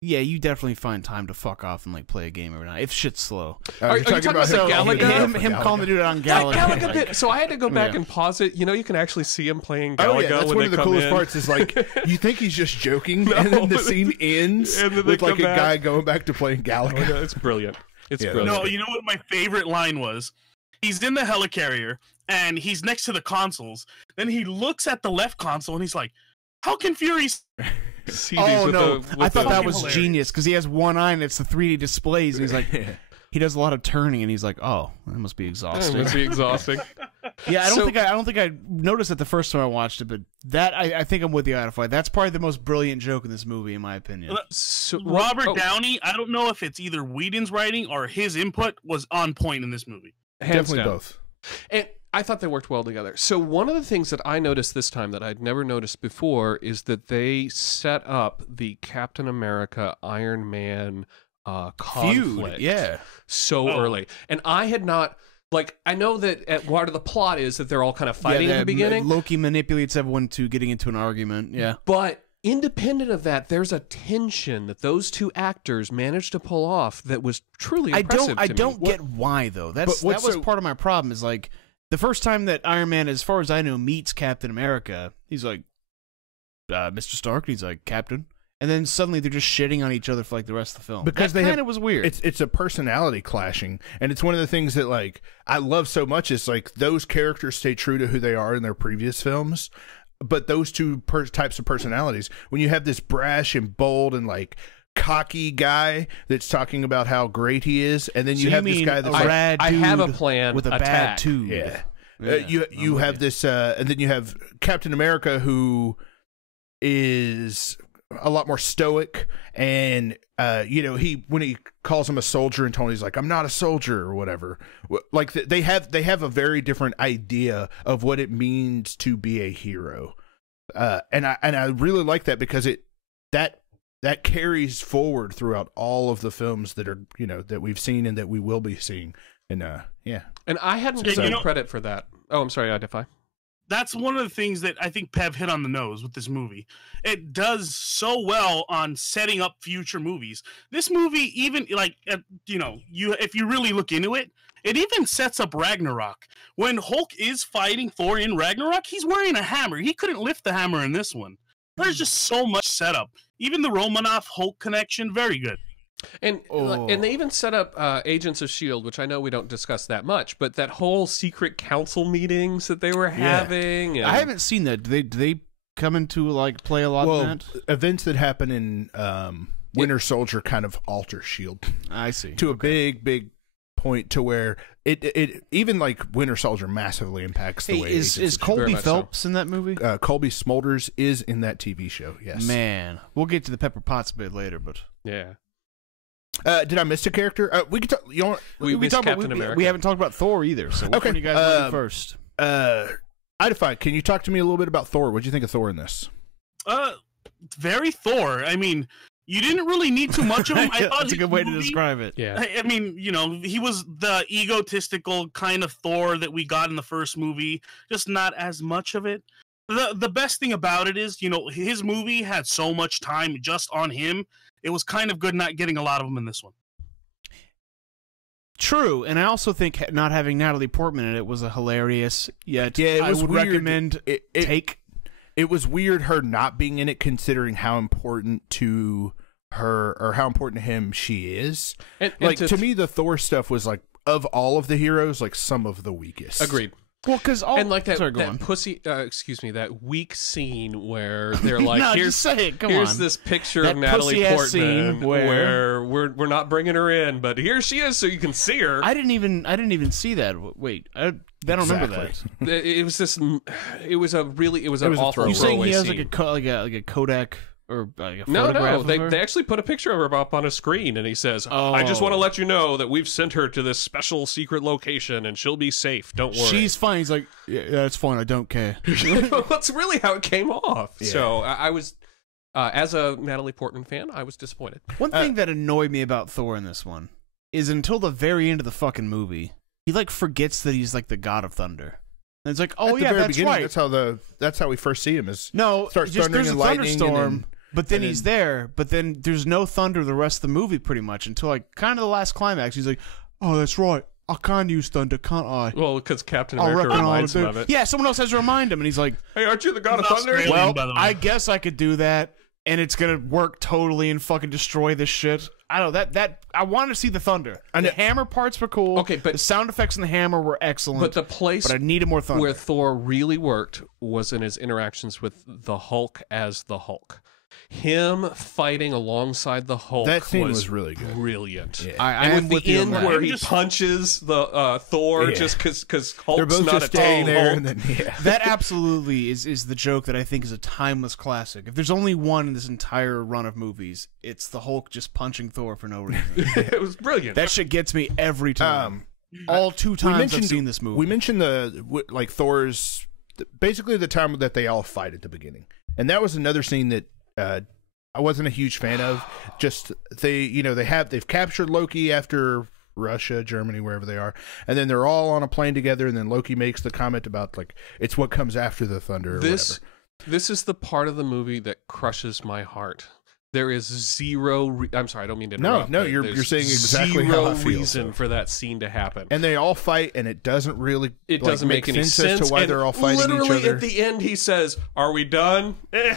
Yeah, you definitely find time to fuck off and like play a game every night if shit's slow. Are you talking about him Galaga? calling Him calling the dude on That Galaga. Galaga bit. So I had to go back Yeah. and pause it. You know, you can actually see him playing Galaga Oh yeah, that's when one they of the come coolest in. parts. Is like you think he's just joking, No, and then the but- scene ends and then they with like a come back. guy going back to playing Oh, Galaga. no, it's brilliant. It's Yeah, brilliant. No, you know what my favorite line was? He's in the helicarrier and he's next to the consoles. Then he looks at the left console and he's like, "How can Fury?" See Oh these with no! the- I with thought the- that was hilarious. genius because he has one eye and it's the 3D displays, and he's like, he does a lot of turning, and he's like, oh, that must be It exhausting. must be exhausting. Yeah, I So- don't think I noticed it the first time I watched it, but that I think I'm with you, Adify. That's probably the most brilliant joke in this movie, in my opinion. So, Robert oh, Downey, I don't know if it's either Whedon's writing or his input was on point in this movie. hands Definitely down. both. And I thought they worked well together. So one of the things that I noticed this time that I'd never noticed before is that they set up the Captain America Iron Man conflict so early. And I had not, like, I know that part of the plot is that they're all kind of fighting at the beginning. Loki manipulates everyone to getting into an argument. Yeah. But independent of that, there's a tension that those two actors managed to pull off that was truly impressive. I don't get why though. That was part of my problem. Is like the first time that Iron Man, as far as I know, meets Captain America, he's like, Mr. Stark. And he's like, Captain. And then suddenly they're just shitting on each other for like the rest of the film. Because that kind of was weird. It's a personality clashing, and it's one of the things that like I love so much is like those characters stay true to who they are in their previous films, but those two types of personalities, when you have this brash and bold and like cocky guy that's talking about how great he is, and then you have this guy that's like, I have a plan with a bad tune. Yeah. You have this, and then you have Captain America who is a lot more stoic, and when he calls him a soldier, and Tony's like, I'm not a soldier or whatever. Like they have a very different idea of what it means to be a hero, and I really like that because that carries forward throughout all of the films that are that we've seen and that we will be seeing, and And I hadn't given credit for that. Oh, I'm sorry, Identify. That's one of the things that I think Pev hit on the nose with this movie. It does so well on setting up future movies. This movie, even like, if you really look into it, it even sets up Ragnarok. When Hulk is fighting Thor in Ragnarok, he's wearing a hammer. He couldn't lift the hammer in this one. There's just so much setup. Even the Romanoff Hulk connection, very good. And they even set up Agents of S.H.I.E.L.D., which I know we don't discuss that much, but that whole secret council meetings that they were having. And... I haven't seen that. Do they come into like play a lot in that? Events that happen in Winter Soldier kind of alter S.H.I.E.L.D. I see. To a big point to where it even like Winter Soldier massively impacts the way. Is Colby Phelps in that movie? Colby Smulders is in that TV show. Yes. Man, we'll get to the Pepper Potts bit later, but yeah. Did I miss a character? We could talk. We talk Captain America. We haven't talked about Thor either. So which one do you guys want to do first? Identify. Can you talk to me a little bit about Thor? What do you think of Thor in this? Very Thor. I mean, you didn't really need too much of him. I thought that's a good way to describe it. Yeah. I mean, he was the egotistical kind of Thor that we got in the first movie. Just not as much of it. The best thing about it is, his movie had so much time just on him. It was kind of good not getting a lot of them in this one. True, and I also think not having Natalie Portman in it was a hilarious. Yet, it was I would weird. Recommend take. It was weird her not being in it, considering how important to her or how important to him she is. And to me, the Thor stuff was like of all of the heroes, like some of the weakest. Agreed. Well, because and like that pussy, that weak scene where they're like, no, here's this picture of Natalie Portman where we're not bringing her in, but here she is, so you can see her. I didn't even see that. Wait, I don't remember that. It was an awful. You saying he has scene. like a Kodak? Or like a no, they actually put a picture of her up on a screen, and he says, I just want to let you know that we've sent her to this special secret location, and she'll be safe. Don't worry. She's fine. He's like, yeah, that's fine. I don't care. That's really how it came off. Yeah. So I was, as a Natalie Portman fan, I was disappointed. One thing that annoyed me about Thor in this one is until the very end of the fucking movie, he like forgets that he's like the god of thunder. And it's like, oh yeah, that's right. That's how we first see him. Is starts thundering and lightning, thunderstorm. But then he's there, but then there's no thunder the rest of the movie pretty much until like kind of the last climax. He's like, oh, that's right. I can use thunder, can't I? Well, because Captain America reminds him of it. Yeah, someone else has to remind him, and he's like, hey, aren't you the god of thunder? Well, I guess I could do that, and it's going to work totally and fucking destroy this shit. I don't know, that I wanted to see the thunder. And the hammer parts were cool. Okay, but the sound effects in the hammer were excellent. But the place I needed more thunder. Where Thor really worked was in his interactions with the Hulk as the Hulk. Him fighting alongside the Hulk. That scene was really good. Brilliant. Yeah. And with the end where he punches the Thor just because Hulk's not a tall Hulk. And then, That absolutely is the joke that I think is a timeless classic. If there's only one in this entire run of movies, it's the Hulk just punching Thor for no reason. It was brilliant. That shit gets me every time. all 2 times I've mentioned- seen this movie. We mentioned like Thor's basically the time that they all fight at the beginning, and that was another scene that I wasn't a huge fan of. Just they've captured Loki after Russia, Germany, wherever they are, and then they're all on a plane together, and then Loki makes the comment about like it's what comes after the thunder. Or whatever. This is the part of the movie that crushes my heart. There is zero. I'm sorry, I don't mean to interrupt. No, you're saying exactly how I feel. Zero reason for that scene to happen. And they all fight, and it doesn't really. It doesn't make any sense as to why and they're all fighting each literally other. at the end, he says, "Are we done?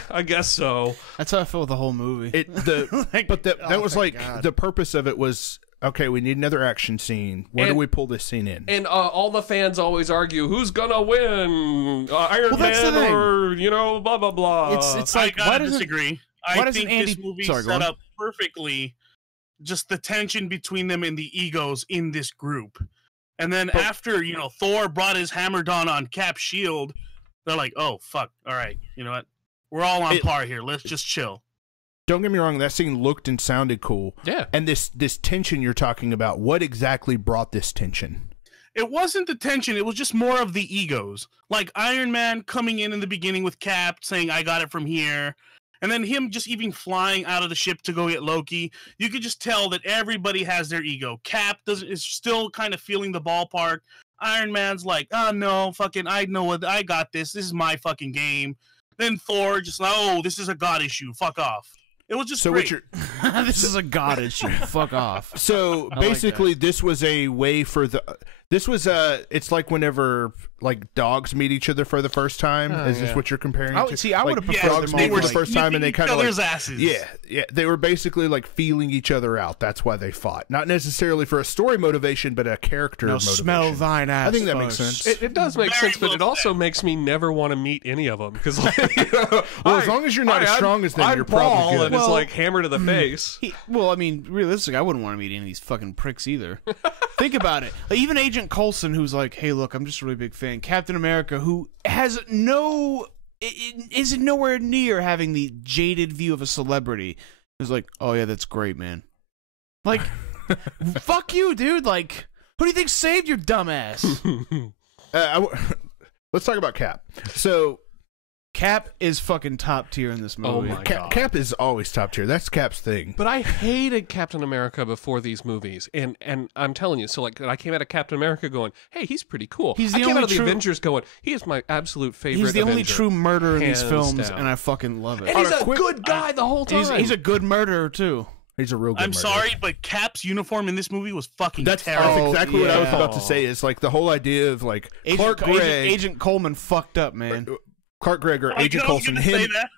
I guess so." That's how I feel with the whole movie. That was like God. The purpose of it was okay. We need another action scene. Where do we pull this scene in? And all the fans always argue, who's gonna win, Iron that's the Man thing. or blah blah blah. It's like I gotta disagree. I think Andy... this movie Sorry, set up perfectly just the tension between them and the egos in this group. And then after, Thor brought his hammer down on Cap's shield, they're like, oh, fuck, all right, you know what? We're all on par here. Let's just chill. Don't get me wrong, that scene looked and sounded cool. Yeah. And this tension you're talking about, what exactly brought this tension? It wasn't the tension, it was just more of the egos. Like Iron Man coming in the beginning with Cap saying, I got it from here. And then him just even flying out of the ship to go get Loki. You could just tell that everybody has their ego. Cap is still kind of feeling the ballpark. Iron Man's like, oh no, fucking, I know what, I got this. This is my fucking game. Then Thor just like, oh, this is a god issue. Fuck off. It was just great. This is a god issue. Fuck off. So basically, this was a way for it's like whenever like dogs meet each other for the first time. Is this what you're comparing to? See, I would have preferred dogs meet for the first time, and they kind of like asses. Yeah, they were basically like feeling each other out. That's why they fought, not necessally for a story motivation, but a character motivation. Smell thine ass. I think that makes sense. It does make sense, but it also makes me never want to meet any of them because, well, as long as you're not as strong as them, you're probably good. And it's like hammer to the face. Well, I mean, realistically, I wouldn't want to meet any of these fucking pricks either. Think about it. Like, even Agent Coulson, who's like, hey, look, I'm just a really big fan. Captain America, who has isn't nowhere near having the jaded view of a celebrity, is like, oh yeah, that's great, man. Like, fuck you, dude. Like, who do you think saved your dumb ass? Let's talk about Cap. So Cap is fucking top tier in this movie. Oh my God. Cap is always top tier. That's Cap's thing. But I hated Captain America before these movies, and I'm telling you, so like I came out of Captain America going, "Hey, he's pretty cool." He's the I came only out of the true- Avengers going, "He is my absolute favorite." He's the only Avenger, true murderer in these hands films, down. and I fucking love it. And he's a good guy the whole time. He's a good murderer too. He's a real good I'm murderer. sorry, but Cap's uniform in this movie was fucking That's terrible. exactly what I was yeah. about to say. Is like the whole idea of like Clark Gregg, Agent Coleman fucked up, man. Clark Gregg or I Agent was Coulson, gonna say that.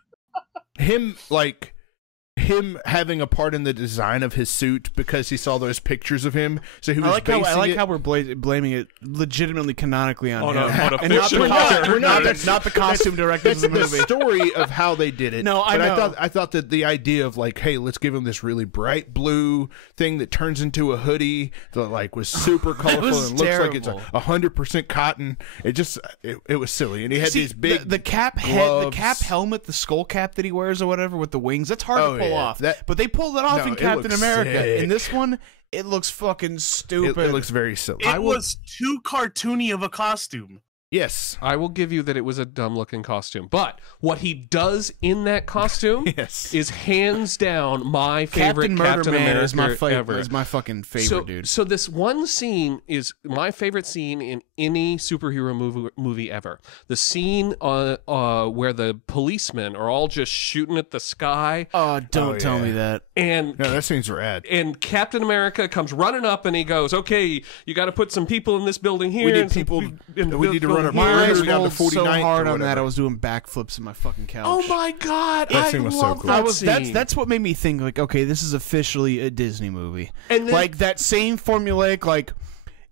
him having a part in the design of his suit because he saw those pictures of him. So he was I like how we're blaming it legitimately canonically on him. and not the costume directors of the the movie. story of how they did it. No, I thought that the idea of like, hey, let's give him this really bright blue thing that turns into a hoodie that like was super colorful was and looks terrible. like it's 100% cotton. It was silly, and he had these big the cap gloves. head, the cap helmet, the skull cap that he wears or whatever with the wings. That's hard to pull off. But they pulled it off No, in it Captain looks America. sick. In this one, it looks fucking stupid. It looks very silly. It was too cartoony of a costume. Yes. I will give you that it was a dumb looking costume, but what he does in that costume Yes. is hands down my favorite Captain America is my favorite. ever. Is my fucking favorite, dude. So this one scene is my favorite scene in any superhero movie ever. The scene where the policemen are all just shooting at the sky. Oh, don't tell me that. And No, that seems rad. and Captain America comes running up and he goes, "Okay, you got to put some people in this building here. We need and some people- in the we need to run building a My here." eyes we got the rolled so 49th hard or on that, whatever. I was doing backflips in my fucking couch. Oh my God, That I scene was so love cool. that That's scene. what made me think, like, okay, this is officially a Disney movie. And then- like that same formulaic, like,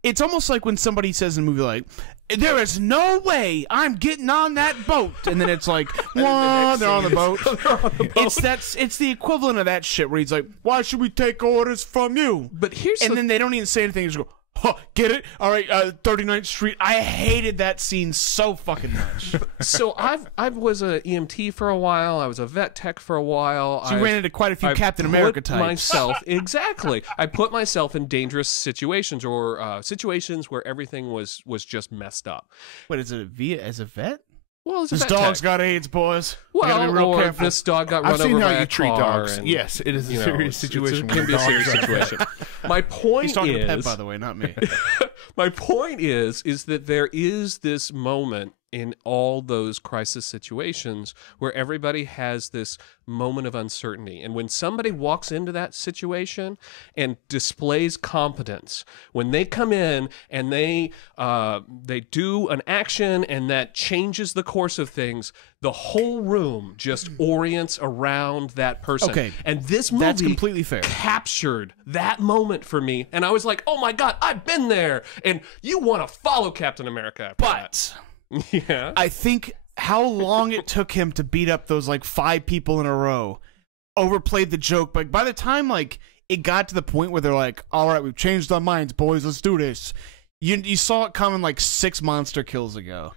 it's almost like when somebody says in a movie, like, there is no way I'm getting on that boat, and then it's like, well, they're on the boat. It's the equivalent of that shit where he's like, why should we take orders from you? But here's And the then they don't even say anything. They just go, Oh, get it? All right, 39th Street. I hated that scene so fucking much. So I was a EMT for a while. I was a vet tech for a while. So you ran into quite a few Captain America types. Exactly. I put myself in dangerous situations or situations where everything was just messed up. What is it? As a vet? Well, this dog's got AIDS, boys. Well, or careful. This dog got run over by a treat car. dogs. And, yes, it is a serious situation. It can be a serious situation. My point He's talking to Pep, by the way, not me. My point is that there is this moment in all those crisis situations where everybody has this moment of uncertainty. And when somebody walks into that situation and displays competence, when they come in and they do an action and that changes the course of things, the whole room just orients around that person. Okay. And this movie that's completely fair. Captured that moment for me. And I was like, oh my God, I've been there. And you want to follow Captain America after that. Yeah. I think how long it took him to beat up those like 5 people in a row overplayed the joke, but by the time like it got to the point where they're like, all right, we've changed our minds, boys, let's do this. You saw it coming like 6 monster kills ago.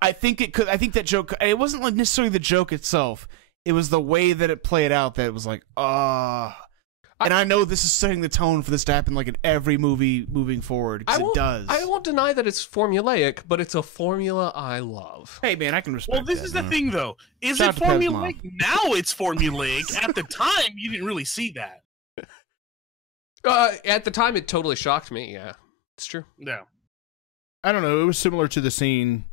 I think that joke, it wasn't like necessarily the joke itself. It was the way that it played out that it was like, and I know this is setting the tone for this to happen like in every movie moving forward, because it does. I won't deny that it's formulaic, but it's a formula I love. Hey, man, I can respect Well, this that, is the thing, though. Is Shout it formulaic? Now it's formulaic. At the time, you didn't really see that. At the time, it totally shocked me, yeah. It's true. Yeah. I don't know. It was similar to the scene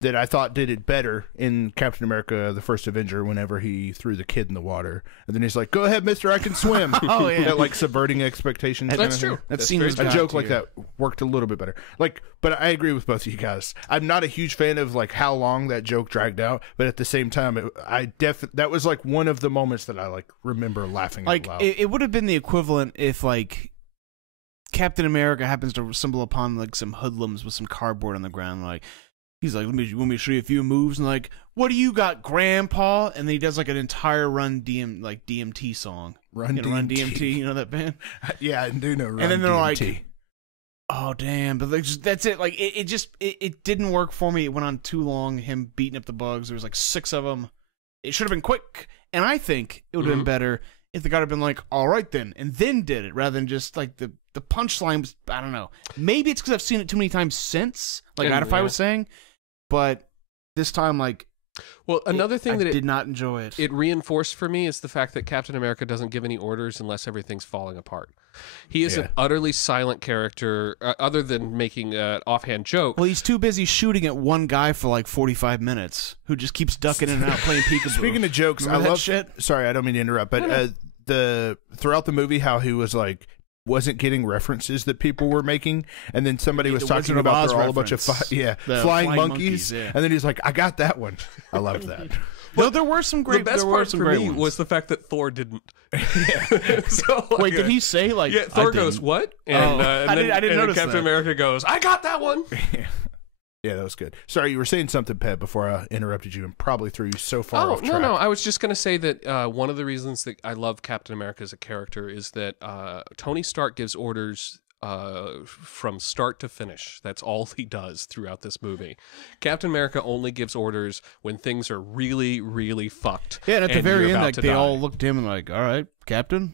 that I thought did it better in Captain America, the First Avenger, whenever he threw the kid in the water. And then he's like, go ahead, mister, I can swim. Oh, yeah. That, like, subverting expectations. That's true. That scene was a joke like that worked a little bit better. Like, but I agree with both of you guys. I'm not a huge fan of, like, how long that joke dragged out. But at the same time, that was, like, one of the moments that I, like, remember laughing out loud. It would have been the equivalent if, like, Captain America happens to stumble upon, like, some hoodlums with some cardboard on the ground, like, he's like, want me to show you a few moves? And like, what do you got, Grandpa? And then he does like an entire DMT song. Run DMT, you know that band? Yeah, I do know Run DMT. And then they're like, oh, damn. But like, that's it. Like, it didn't work for me. It went on too long, him beating up the bugs. There was like 6 of them. It should have been quick. And I think it would have been better if the guy had been like, all right then, and then did it, rather than just like the punchline was, I don't know. Maybe it's because I've seen it too many times since, like I was saying. But this time, like, well, another thing that I did not enjoy it. It reinforced for me is the fact that Captain America doesn't give any orders unless everything's falling apart. He is an utterly silent character, other than making an offhand joke. Well, he's too busy shooting at one guy for like 45 minutes, who just keeps ducking in and out playing peekaboo. Speaking of jokes, Remember I love shit. Sorry, I don't mean to interrupt, but throughout the movie, how he was like, wasn't getting references that people were making, and then somebody was talking about they're all a bunch of flying monkeys, and then he's like, I got that one. I loved that. Well, there were some great. The best part for me was the fact that Thor didn't. So, like, wait, did he say like? Yeah, Thor goes what? And, I didn't notice Captain that. America goes, I got that one. Yeah, that was good. Sorry, you were saying something, Pep, before I interrupted you and probably threw you so far off track. No. I was just going to say that one of the reasons that I love Captain America as a character is that Tony Stark gives orders from start to finish. That's all he does throughout this movie. Captain America only gives orders when things are really, really fucked. Yeah, and at the very end, like, they die. all looked at him and like, all right, Captain.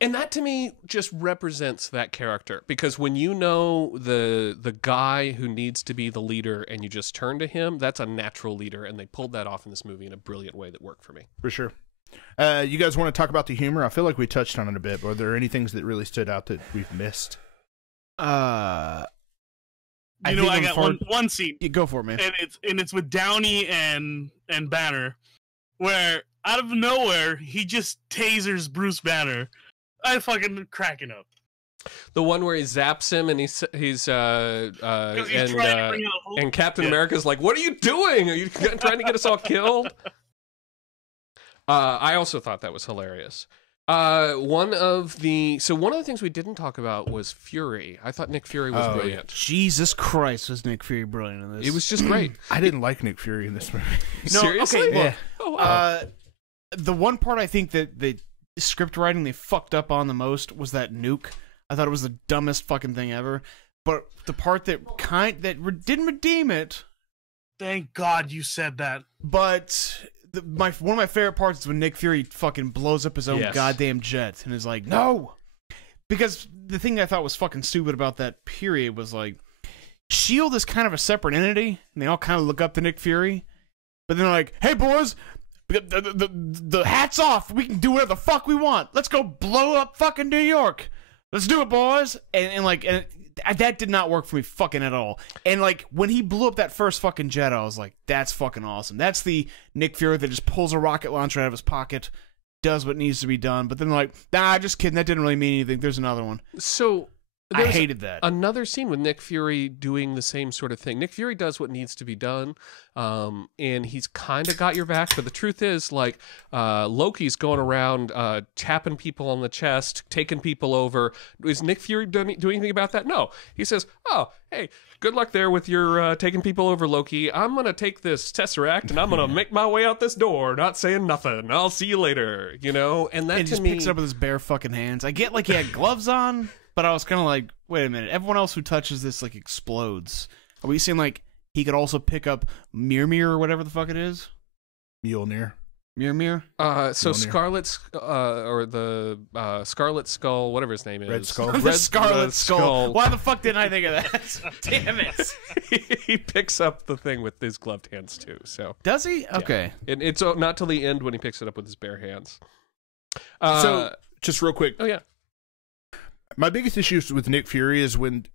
And that to me just represents that character, because when you know the guy who needs to be the leader and you just turn to him, that's a natural leader, and they pulled that off in this movie in a brilliant way that worked for me. For sure. You guys want to talk about the humor? I feel like we touched on it a bit. But are there any things that really stood out that we've missed? I got one scene. You go for it, man. And it's with Downey and Banner, where out of nowhere he just tasers Bruce Banner. I fucking cracking up. The one where he zaps him and and Captain America's like, "What are you doing? Are you trying to get us all killed?" I also thought that was hilarious. One of the things we didn't talk about was Fury. I thought Nick Fury was brilliant. Jesus Christ, was Nick Fury brilliant in this? It was just great. I didn't like Nick Fury in this movie. No, seriously? Okay, yeah. Oh, wow. The one part I think that the script writing they fucked up on the most was that nuke. I thought it was the dumbest fucking thing ever. But the part that didn't redeem it. Thank God you said that. But one of my favorite parts is when Nick Fury fucking blows up his own goddamn jet and is like, no! Because the thing I thought was fucking stupid about that period was like, S.H.I.E.L.D. is kind of a separate entity, and they all kind of look up to Nick Fury. But then they're like, hey boys, the hat's off. We can do whatever the fuck we want. Let's go blow up fucking New York. Let's do it, boys. And that did not work for me fucking at all. And like when he blew up that first fucking jet, I was like, that's fucking awesome. That's the Nick Fury that just pulls a rocket launcher out of his pocket, does what needs to be done. But then like, nah, just kidding. That didn't really mean anything. There's another one. So I hated that. Another scene with Nick Fury doing the same sort of thing. Nick Fury does what needs to be done, and he's kind of got your back. But the truth is, like, Loki's going around tapping people on the chest, taking people over. Is Nick Fury doing anything about that? No. He says, oh, hey, good luck there with your taking people over, Loki. I'm going to take this Tesseract, and I'm going to make my way out this door, not saying nothing. I'll see you later, you know? And that and to just me... picks it up with his bare fucking hands. I get like he had gloves on. But I was kind of like, wait a minute. Everyone else who touches this, like, explodes. Are we saying, like, he could also pick up Mjolnir or whatever the fuck it is? Mjolnir. Mjolnir? So Scarlet's, or the Scarlet Skull, whatever his name is. Red Skull. The Scarlet Skull. Why the fuck didn't I think of that? Damn it. He picks up the thing with his gloved hands, too. So does he? Okay. Yeah. It's not till the end when he picks it up with his bare hands. So, just real quick. Oh, yeah. My biggest issue with Nick Fury is when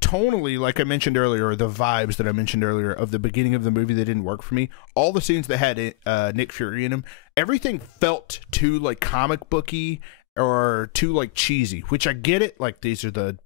tonally, like I mentioned earlier, or the vibes that I mentioned earlier of the beginning of the movie that didn't work for me, all the scenes that had Nick Fury in them, everything felt too like comic booky or too like cheesy, which I get it. Like these are the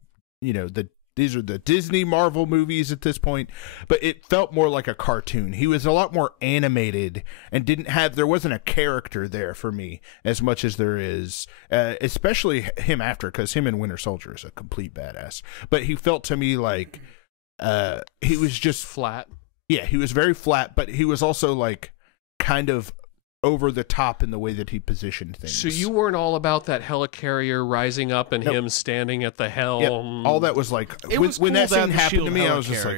Disney Marvel movies at this point, but it felt more like a cartoon. He was a lot more animated and there wasn't a character there for me as much as there is, especially him after, because him in Winter Soldier is a complete badass. But he felt to me like he was just flat. Yeah, he was very flat, but he was also like kind of over the top in the way that he positioned things. So you weren't all about that helicarrier rising up and him standing at the helm. Yep. All that was like when that scene happened to me, I was just like,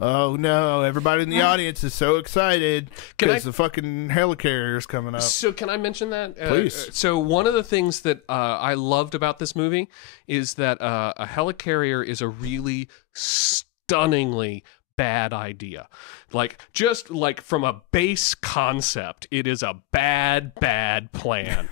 oh no! Everybody in the audience is so excited because the fucking helicarrier's coming up. So can I mention that? Please. So one of the things that I loved about this movie is that a helicarrier is a really stunningly bad idea. Like, just like from a base concept, it is a bad plan.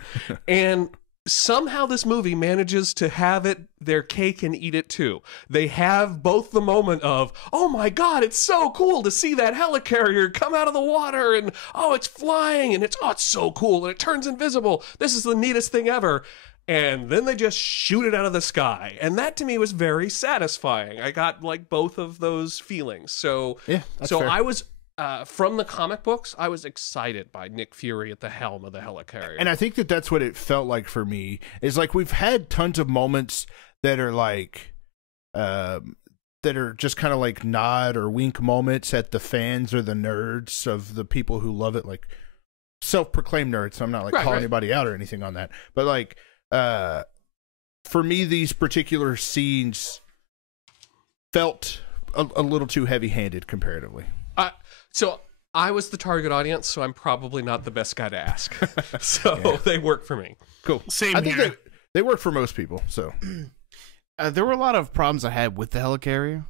And somehow this movie manages to have it their cake and eat it too. They have both the moment of, oh my god, it's so cool to see that helicarrier come out of the water, and oh, it's flying, and it's so cool, and it turns invisible. This is the neatest thing ever. And then they just shoot it out of the sky. And that to me was very satisfying. I got like both of those feelings. So, yeah, fair. I was, from the comic books, I was excited by Nick Fury at the helm of the helicarrier. And I think that that's what it felt like for me, is like we've had tons of moments that are like, that are just kind of like nod or wink moments at the fans or the nerds of the people who love it. Like self-proclaimed nerds. So I'm not like calling anybody out or anything on that. But like, for me, these particular scenes felt a little too heavy-handed comparatively. So I was the target audience, so I'm probably not the best guy to ask. So they work for me. Cool. Same I think here. they work for most people. So there were a lot of problems I had with the helicarrier.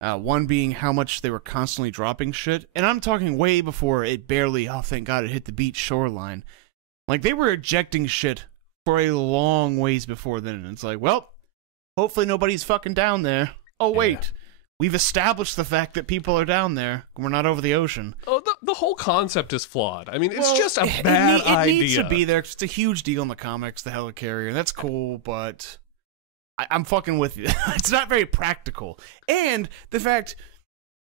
One being how much they were constantly dropping shit, and I'm talking way before it barely. Oh, thank God, it hit the beach shoreline. Like they were ejecting shit for a long ways before then. And it's like, well, hopefully nobody's fucking down there. Oh, wait. We've established the fact that people are down there. We're not over the ocean. Oh, the whole concept is flawed. I mean, it's just a bad idea. It needs to be there. It's a huge deal in the comics, the helicarrier. That's cool, but I'm fucking with you. It's not very practical. And the fact,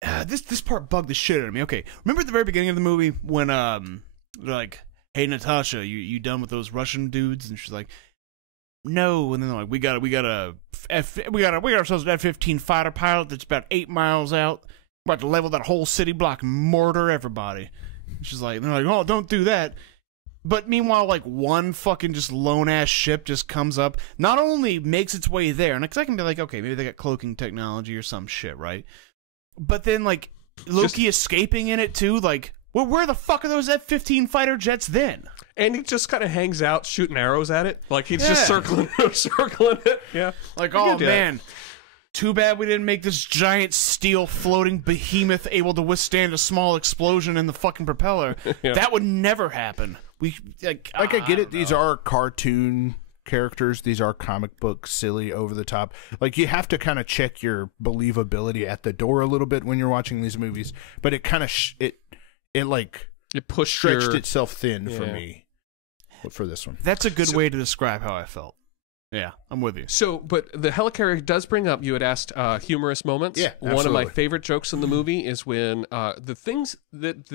this part bugged the shit out of me. Okay, remember at the very beginning of the movie when they're like, hey Natasha, you done with those Russian dudes? And she's like, no. And then they're like, we got ourselves an F-15 fighter pilot that's about 8 miles out. We're about to level that whole city block and murder everybody. And she's like, they're like, oh, don't do that. But meanwhile, like, one fucking just lone-ass ship just comes up, not only makes its way there, and because I can be like, okay, maybe they got cloaking technology or some shit, right? But then, like, Loki escaping in it, too, like, well, where the fuck are those F-15 fighter jets then? And he just kind of hangs out shooting arrows at it. Like, he's just circling it. Yeah. Like, oh, man, too bad we didn't make this giant steel floating behemoth able to withstand a small explosion in the fucking propeller. That would never happen. I get it. These are cartoon characters. These are comic book, silly, over the top. Like, you have to kind of check your believability at the door a little bit when you're watching these movies. But it kind of it pushed stretched itself thin for me for this one. That's a good way to describe how I felt. Yeah, I'm with you. So, but the helicarrier does bring up, you had asked humorous moments. Yeah, absolutely. One of my favorite jokes in the movie is when the things that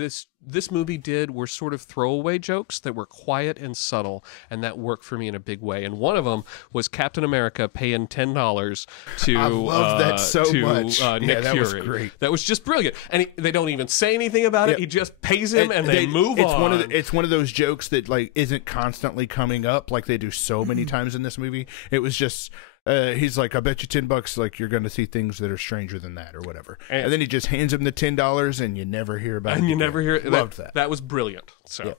this movie did were sort of throwaway jokes that were quiet and subtle, and that worked for me in a big way. And one of them was Captain America paying $10 to I love that so much. Nick that Fury. was great. That was just brilliant. And they don't even say anything about it. He just pays him, and they move on. It's one of those jokes that like isn't constantly coming up like they do so many times in this movie. It was just he's like, I bet you $10 like you're going to see things that are stranger than that or whatever, and then he just hands him the $10 and you never hear about it. And you again. never hear it. Loved that. That was brilliant. So. Yeah.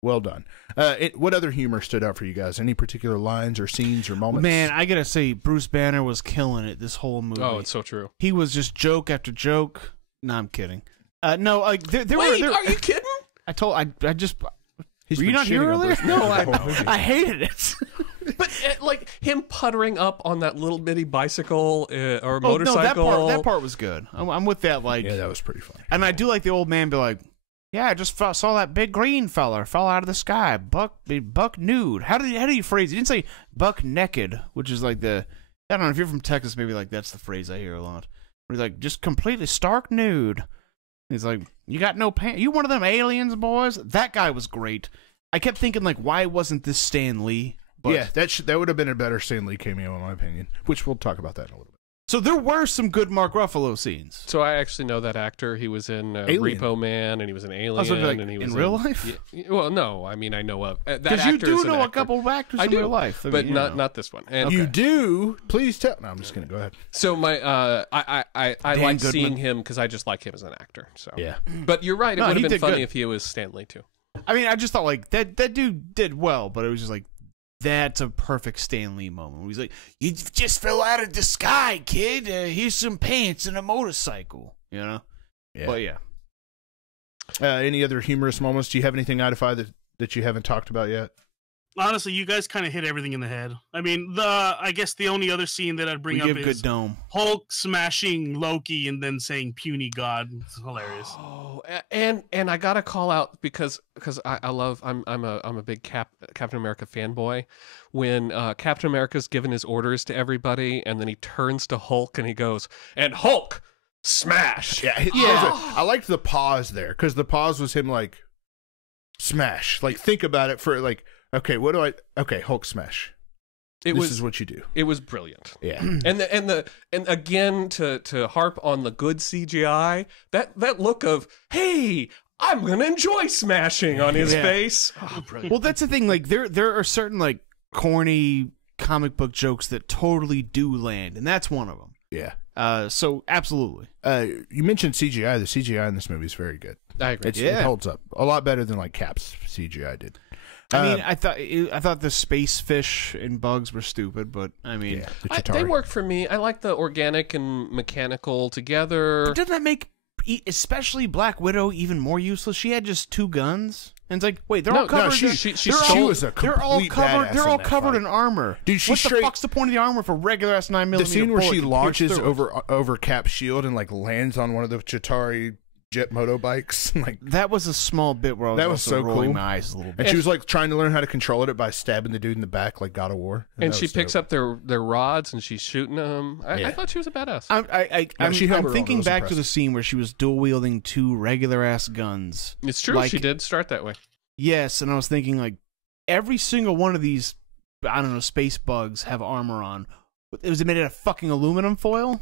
Well done. What other humor stood out for you guys? Any particular lines or scenes or moments? Man, I gotta say, Bruce Banner was killing it this whole movie. Oh, it's so true. He was just joke after joke. No, I'm kidding. No, like there Wait, were. are you kidding? I just. He's Were you been not here shitting on earlier? Bruce No, Banner. I hated it. But like him puttering up on that little bitty bicycle or Oh, motorcycle. no, that part was good. I'm with that. Like, Yeah, that was pretty funny. and I do like the old man be like, "Yeah, I just saw that big green feller fall out of the sky, buck nude." How do you phrase it? He didn't say buck naked, which is like I don't know if you're from Texas, maybe like that's the phrase I hear a lot. Where he's like, just completely stark nude. He's like, you got no pants? You one of them aliens, boys? That guy was great. I kept thinking like, why wasn't this Stan Lee? But, yeah, that would have been a better Stan Lee cameo in my opinion, which we'll talk about that in a little bit. So there were some good Mark Ruffalo scenes. So I actually know that actor. He was in Alien. Repo Man, and he was an Alien. Also, like, and he was in real life? Well, no. I mean, I know of that Because you actor do is an know a actor. couple of actors I in do, real life. I but mean, not this one. And You do? Please tell. No, I'm just going to go ahead. so my I like Goodman. seeing him because I just like him as an actor. So Yeah. But you're right. It No, would he have been did funny good. if he was Stanley too. I mean, I just thought like that dude did well, but it was just like, that's a perfect Stan Lee moment. He's like, you just fell out of the sky, kid. Here's some pants and a motorcycle. You know? Yeah. But yeah. Any other humorous moments? Do you have anything identified that you haven't talked about yet? Honestly, you guys kind of hit everything in the head. I mean, I guess the only other scene that I'd bring We up give is good dome. Hulk smashing Loki and then saying "puny god." It's hilarious. Oh, and I gotta call out because I love I'm a big Captain America fanboy. When Captain America's given his orders to everybody, and then he turns to Hulk and he goes, "And Hulk, smash!" Yeah. I liked the pause there because the pause was him like smash. Like think about it for like, okay, okay, Hulk smash. This is what you do. It was brilliant. Yeah. And again to harp on the good CGI, that look of, hey, I'm gonna enjoy smashing on his face. Oh, brilliant. Well, that's the thing. Like there are certain like corny comic book jokes that totally do land, and that's one of them. Yeah. So absolutely. You mentioned CGI. The CGI in this movie is very good. I agree. It holds up a lot better than like Cap's CGI did. I mean, I thought the space fish and bugs were stupid, but I mean, yeah, the they Chitauri. work for me. I like the organic and mechanical together. doesn't that make especially Black Widow even more useless? She had just 2 guns, and it's like, wait, they're all covered. she was a They're all complete covered. badass They're in all that covered fight. in armor. Dude, she what straight- the fuck's the point of the armor if a regular ass 9mm? The scene where she launches over. over Cap's shield and like lands on one of the Chitauri jet motorbikes, like That was a small bit where I was, that was also so rolling cool. my eyes a little bit. And she was like trying to learn how to control it by stabbing the dude in the back like God of War. And she picks up their rods and she's shooting them. I thought she was a badass. I'm thinking back to the scene where she was dual wielding 2 regular ass guns. It's true. Like- She did start that way. Yes, and I was thinking like every single one of these, I don't know, space bugs have armor on. It was made out of fucking aluminum foil.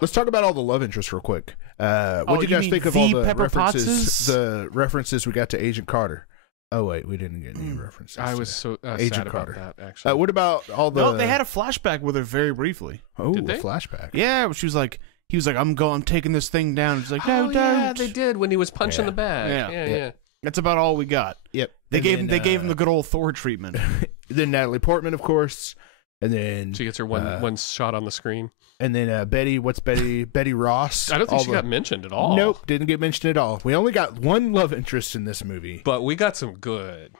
Let's talk about all the love interests real quick. What do you you guys mean think of the all the Pepper references? Potts? The references we got to Agent Carter. Oh wait, we didn't get any references. I to was so Agent sad about Carter. that, actually. What about all the? No, they had a flashback with her very briefly. Oh, Did they? a flashback. Yeah, she was like, he was like, I'm taking this thing down. She's like, no, oh, don't. yeah, they did when he was punching Yeah. the bag. Yeah. Yeah. That's about all we got. Yep. They And gave then, him the good old Thor treatment. Then Natalie Portman, of course, and then She gets her one shot on the screen. and then Betty. What's Betty? Betty Ross. I don't think all she the- got mentioned at all. Nope, didn't get mentioned at all. We only got one love interest in this movie. But we got some good.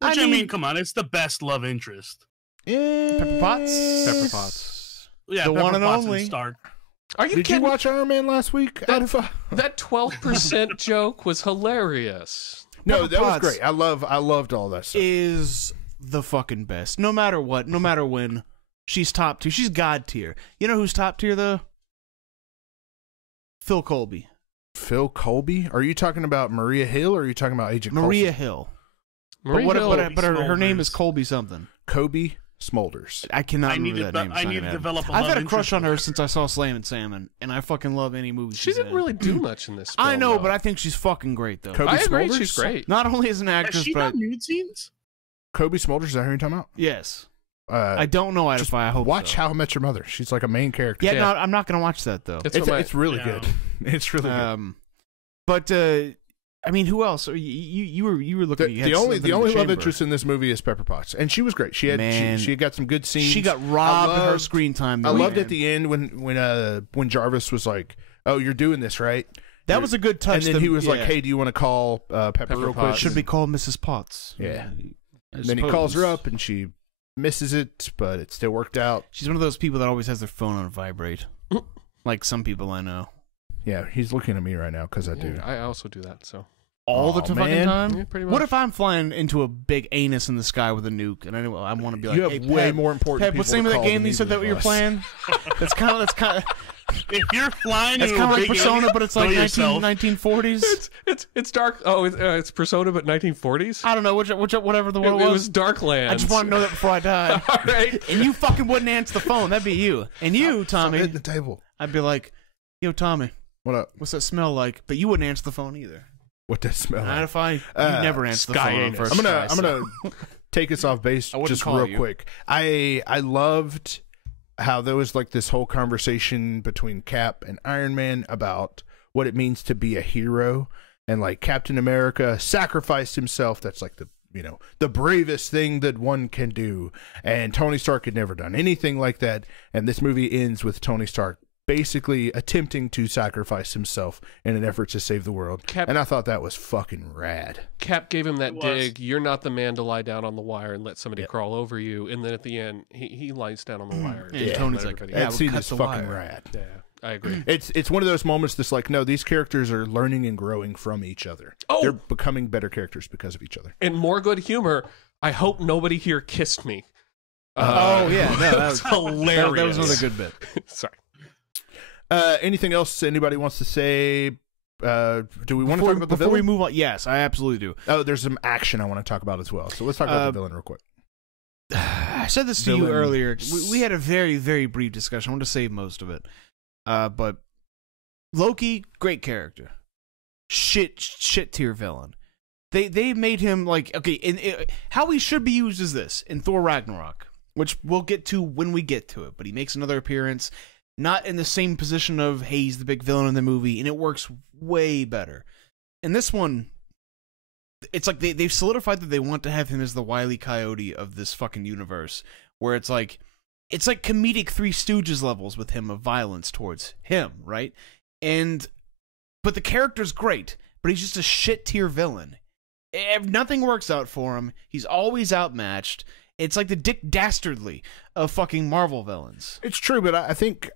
Which I mean, come on, it's the best love interest. Pepper Potts? Pepper Potts. Yeah, The Pepper one and Potts only. Stark. Are you Did you kidding? watch Iron Man last week? That 12% joke was hilarious. No, Pepper that was Potts great. I loved all that stuff. Is the fucking best. No matter what, no matter when. She's top tier. She's god tier. You know who's top tier, though? Phil Colby. Phil Colby? Are you talking about Maria Hill or are you talking about Agent Maria Coulson? Hill. Maria Hill, But her name Smolders. is Colby something. Kobe Smolders. I cannot I need remember to that name. I need to develop a I've love had a interest crush on with her since I saw Slam and Salmon, and I fucking love any movie she she's didn't in. really do much in this film. I know, though. but I think she's fucking great, though. Kobe I agree. Smulders? She's great. Not only as an Has actress, she but done nude scenes? Kobe Smulders, is that who you're talking about? yes. I I don't know just I hope watch so. How I Met Your Mother. She's like a main character. Yeah, Yeah. no, I'm not gonna watch that though. That's It's, what my- it's really Yeah. good. It's really good. But I mean, who else? You were looking. The only love interest in this movie is Pepper Potts, and she was great. She had Man. she got some good scenes. She got robbed of her loved- screen time. I though, loved man. at the end when Jarvis was like, "Oh, you're doing this, right?" That was a good touch. And then he was like, yeah. "Hey, do you want to call Pepper real quick?" Potts. Should be called Mrs. Potts. Yeah. I And then he calls her suppose. up, and she misses it, but it still worked out. She's one of those people that always has their phone on vibrate, like some people I know. Yeah, he's looking at me right now because I Yeah, do. I also do that. So All the Aw, fucking man. time. yeah, pretty much. What if I'm flying into a big anus in the sky with a nuke, and I want to be like, You have hey, way Pep, more important Pep, people what's the name to of that call game than you said either that of you're us. playing? That's kind of If you're flying that's into kind a of like big Persona, alien, but it's like know yourself. 1940s. It's dark. Oh, it's Persona, but 1940s. I don't know whatever the It one was Darklands. I just want to know that before I die. All right. And you fucking wouldn't answer the phone. That'd be you. And you, Stop Tommy, hitting the table. I'd be like, yo, Tommy, What up? what's that smell like? But you wouldn't answer the phone either. What does it smell Not like? if I you never answer the sky phone anus. first. I'm try, gonna take us off base I wouldn't just call real you. quick. I loved how there was like this whole conversation between Cap and Iron Man about what it means to be a hero, and like Captain America sacrificed himself. That's like the bravest thing that one can do, and Tony Stark had never done anything like that. And this movie ends with Tony Stark basically attempting to sacrifice himself in an effort to save the world. Cap- And I thought that was fucking rad. Cap gave him that It was. dig. You're not the man to lie down on the wire and let somebody Yeah. crawl over you. And then at the end, he lies down on the wire. And Yeah. Tony's Let like, everybody- yeah, That we'll scene cut is the fucking wire. rad. yeah, I agree. It's one of those moments that's like, no, these characters are learning and growing from each other. Oh! They're becoming better characters because of each other. And more good humor. I hope nobody here kissed me. Oh, yeah, no, that was hilarious. That was another good bit. Sorry. Anything else anybody wants to say? Do we want to talk about the Before we villain? move on, yes, I absolutely do. Oh, there's some action I want to talk about as well. So let's talk about the villain real quick. I said this to you Villain. earlier. We had a very, very brief discussion. I want to save most of it. But Loki, great character. Shit tier villain. They made him like, okay, how he should be used is this in Thor Ragnarok, which we'll get to when we get to it, but he makes another appearance, not in the same position of, hey, he's the big villain in the movie, and it works way better. In this one, it's like they've solidified that they want to have him as the Wile E. Coyote of this fucking universe, where it's like comedic Three Stooges levels with him of violence towards him, right? But the character's great, but he's just a shit tier villain. Nothing works out for him. He's always outmatched. It's like the Dick Dastardly of fucking Marvel villains. It's true, but I think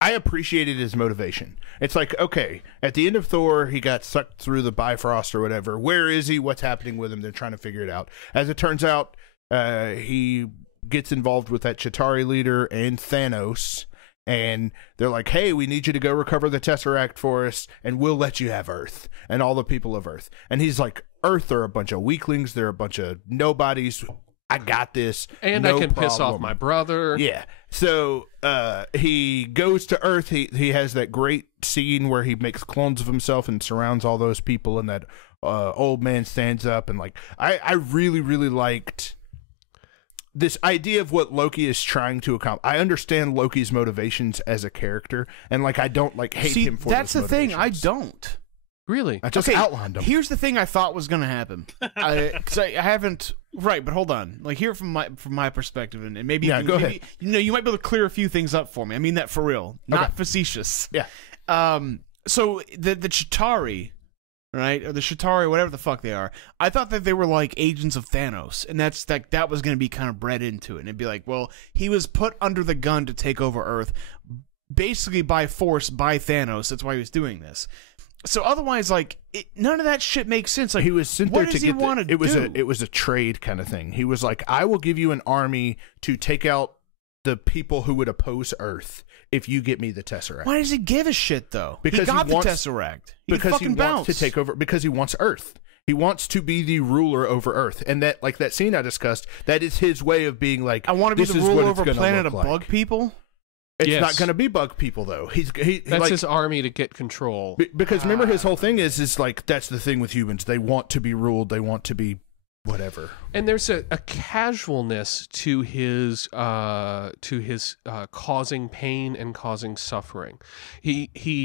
I appreciated his motivation. It's like, okay, at the end of Thor, he got sucked through the Bifrost or whatever. Where is he? What's happening with him? They're trying to figure it out. As it turns out, he gets involved with that Chitauri leader and Thanos, and they're like, hey, we need you to go recover the Tesseract for us, and we'll let you have Earth and all the people of Earth. And he's like, Earth are a bunch of weaklings. They're a bunch of nobodies. I got this. And no I can piss off problem. my brother. Yeah. So he goes to Earth. He has that great scene where he makes clones of himself and surrounds all those people, and that old man stands up. And like, I really, really liked this idea of what Loki is trying to accomplish. I understand Loki's motivations as a character, and like, I don't like hate him for that's those the thing. I motivations. don't. Really? I just outlined them. Here's the thing I thought was going to happen. Because I haven't. Right, but hold on. Like, here from my perspective, and maybe Yeah, you can, go maybe, ahead. you know, you might be able to clear a few things up for me. I mean that for real, not Okay. facetious. Yeah. So the Chitauri, right, or the Chitauri, whatever the fuck they are, I thought that they were like agents of Thanos, and that was going to be kind of bred into it, and it'd be like, well, he was put under the gun to take over Earth, basically by force by Thanos. That's why he was doing this. So otherwise, like, none of that shit makes sense. Like, He was sent what there does to he get want to do? it was a trade kind of thing. He was like, I will give you an army to take out the people who would oppose Earth if you get me the Tesseract. Why does he give a shit though? Because he got he wants- the Tesseract. He Because he fucking wants bounced. to take over. Because he wants Earth. He wants to be the ruler over Earth, and that, like that scene I discussed, that is his way of being like, I want to be this the is what ruler it's over gonna planet look of like. bug people. It's Yes. not going to be bug people though. That's like, his army to get control. because remember his whole thing is like, that's the thing with humans. They want to be ruled. They want to be whatever. And there's a casualness to his causing pain and causing suffering.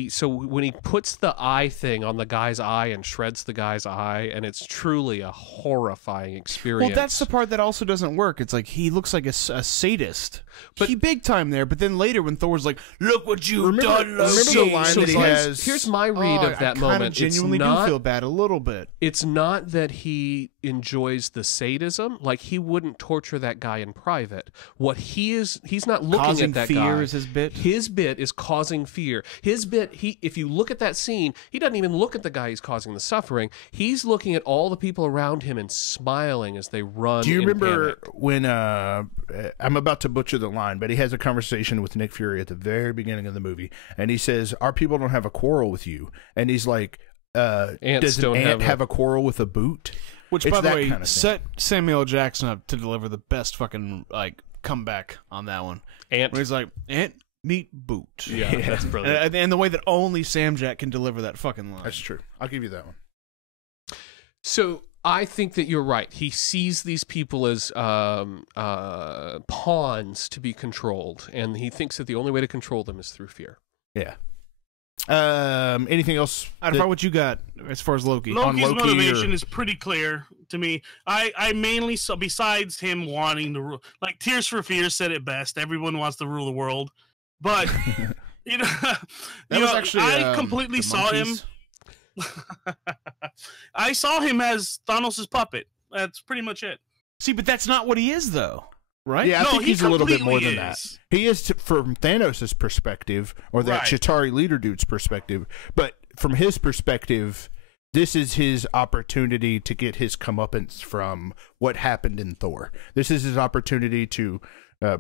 So when he puts the eye thing on the guy's eye and shreds the guy's eye, and it's truly a horrifying experience. Well, that's the part that also doesn't work. It's like he looks like a sadist, but he big time there. But then later, when Thor's like, "Look what you've done," remember the line that he has? Here's my read of that I moment. genuinely do feel bad a little bit. It's not that he enjoys the sadism. Like, he wouldn't torture that guy in private. What he's not looking Causing at that fear guy. is his bit. His bit is causing fear. His bit, if you look at that scene, he doesn't even look at the guy who's causing the suffering. He's looking at all the people around him and smiling as they run. Do you in remember panic. when I'm about to butcher the line, but he has a conversation with Nick Fury at the very beginning of the movie, and he says, "Our people don't have a quarrel with you," and he's like, Ants "Does an don't ant have have a quarrel with a boot?" Which, It's by the that way, kind of thing. set Samuel L. Jackson up to deliver the best fucking like comeback on that one. Ant? Where he's like, "Ant meet boot." Yeah, that's brilliant. And the way that only Sam Jack can deliver that fucking line. That's true. I'll give you that one. So I think that you're right. He sees these people as pawns to be controlled, and he thinks that the only way to control them is through fear. Yeah. Anything else? Out of what you got as far as Loki? Loki's Loki motivation or- is pretty clear to me. I mainly saw, besides him wanting to rule, like Tears for Fears said it best. Everyone wants to rule the world, but you know, I completely the saw him. monkeys. I saw him as Thanos' puppet. That's pretty much it. See, but that's not what he is, though, right? Yeah, I No, think he he's a little bit more than completely that. is. He is from Thanos' perspective, or that Right. Chitauri leader dude's perspective. But from his perspective, this is his opportunity to get his comeuppance from what happened in Thor. This is his opportunity to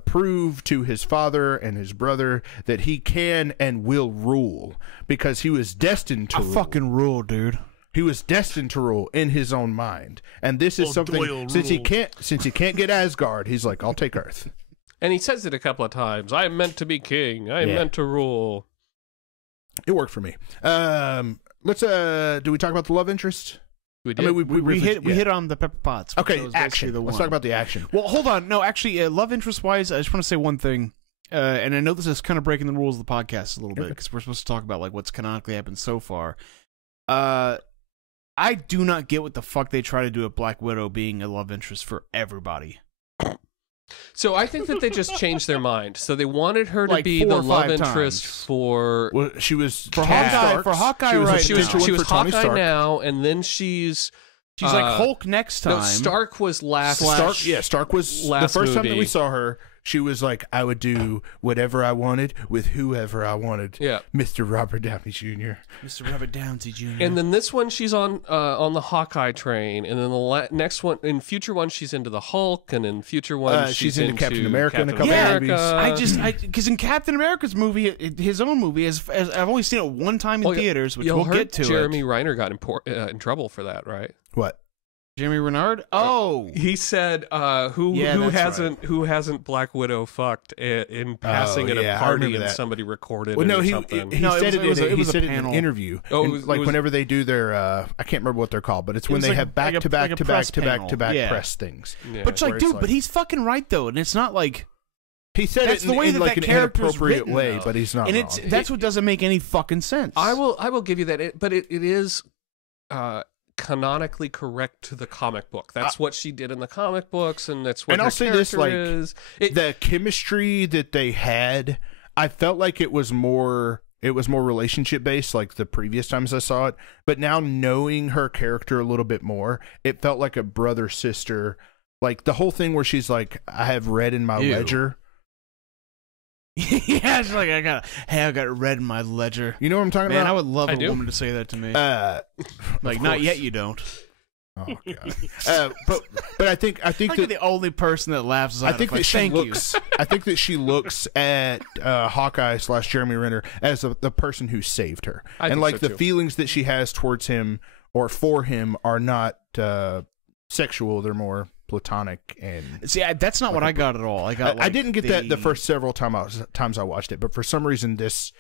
prove to his father and his brother that he can and will rule, because he was destined to I rule. fucking rule, dude. He was destined to rule in his own mind, and this is Well, something Doyle since he rules. can't get Asgard. He's like, I'll take Earth. And he says it a couple of times. I am meant to be king. I am Yeah. meant to rule. It worked for me. Let's do we talk about the love interest? We I did. mean, We briefly- hit we yeah. hit on the Pepper Potts. which Okay, was basically action. the Let's one. talk about the action. Well, hold on. No, actually, love interest wise, I just want to say one thing. And I know this is kind of breaking the rules of the podcast a little bit, Okay. because we're supposed to talk about like what's canonically happened so far. I do not get what the fuck they try to do with Black Widow being a love interest for everybody. So I think that they just changed their mind. So they wanted her to Like be 4 the or love 5 interest times. for. Well, she was For Tony Hawkeye- Stark's. for Hawkeye she was right a She was, constituent she was for Tony Hawkeye Stark. now, and then she's Like Hulk next time. No, Stark was last. Stark was last the first time that movie. we saw her. She was like, I would do whatever I wanted with whoever I wanted. Yeah. Mr. Robert Downey Jr. Mr. Robert Downey Jr. And then this one, she's on the Hawkeye train, and then the next one, in future one, she's into the Hulk, and in future one, she's into Captain America in a Captain couple America. movies. because in Captain America's movie, his own movie, as I've only seen it one time in theaters, which You'll we'll heard get to. Jeremy Renner got in trouble for that, right? What? Jeremy Renard? Oh, He said, "Who hasn't Black Widow fucked in passing at a I party remember and that. somebody recorded Well, it no, or he something?" said it was a in an panel. interview. Oh, And, it like was- whenever they do their, I can't remember what they're called, but it's when they was have like a press panel. Yeah. press things. Yeah. but where like, it's dude, like- but he's fucking right though, and it's not like He said that's it the way in that like that an character's inappropriate written, way, though. but he's not and wrong. that's what doesn't make any fucking sense. I will give you that, but it is canonically correct to the comic book. That's what she did in the comic books, and that's what And her I'll say this, character like, is. The chemistry that they had, I felt like it was more relationship based like the previous times I saw it, but now knowing her character a little bit more, it felt like a brother sister, like the whole thing where she's like, I have red in my Ew. ledger. Yeah, it's like I got red in my ledger. You know what I'm talking Man, I about? would love I a do. woman to say that to me. Like, Not yet, you don't. Oh god. But I think Like you're that the only person that laughs at I think that she thank looks. I think that she looks at Hawkeye / Jeremy Renner as the person who saved her, I and think like so, the too. feelings that she has towards him or for him are not sexual; they're more platonic. And See, that's not what I got at all. I got. I didn't get that the first several times I watched it, but for some reason this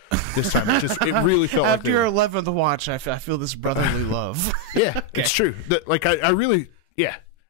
time it really felt After your like 11th watch, I feel this brotherly love. yeah, it's true. Like I really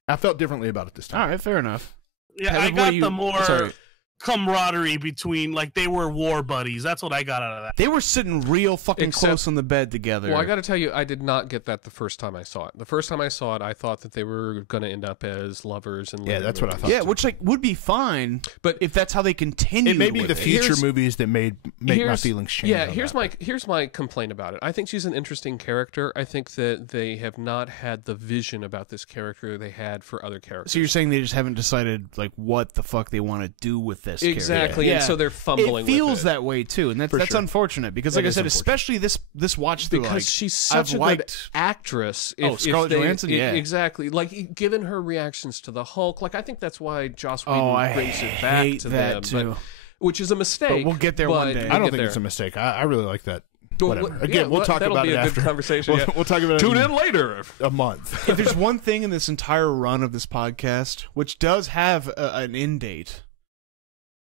I felt differently about it this time. All right, fair enough. Yeah, Heather, I what got do you- the more sorry. camaraderie between, like, they were war buddies. That's what I got out of that. They were sitting real fucking Except- close on the bed together. Well, I got to tell you, I did not get that the first time I saw it. The first time I saw it, I thought that they were going to end up as lovers and Yeah, that's what I thought. yeah, which like would be fine, But if that's how they continue. It may be with the it. future Here's- movies that make my Here's- feelings change. Yeah, on here's my complaint about it. I think she's an interesting character. I think that they have not had the vision about this character they had for other characters. So you're saying they just haven't decided like what the fuck they want to do with this Exactly, character. and so they're fumbling. It feels with it. that way too, and that's sure. unfortunate because, That like I is said, unfortunate. especially this watch through, because like, she's such I've a good liked- actress. Scarlett Johansson? Yeah. exactly. Like given her reactions to the Hulk, like I think that's why Joss Whedon Oh, I brings it back hate to that them, too. but, which is a mistake. But we'll get there one but day. we'll I don't get think there. it's a mistake. I really like that. Well, Whatever. yeah, Again, we'll talk that'll about be it a after. good conversation. We'll talk about it Tune in later. a month. If there's one thing in this entire run of this podcast, which does have an end date,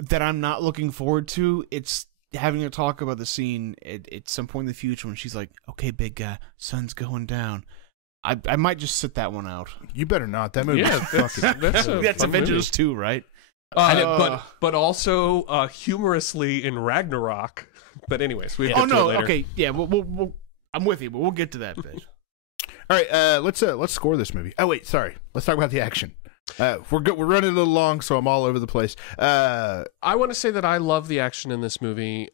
that I'm not looking forward to, it's having to talk about the scene at some point in the future when she's like, "Okay, big guy, sun's going down." I might just sit that one out. You better not. That movie. Yeah, is fucking. that's a That's fun Avengers 2, right? but also humorously in Ragnarok. But anyways, we Oh no, okay, yeah, we'll I'm with you, but we'll get to that bit. All right, let's score this movie. Oh wait, sorry. Let's talk about the action. We're good. We're running a little long, so I'm all over the place. I want to say that I love the action in this movie,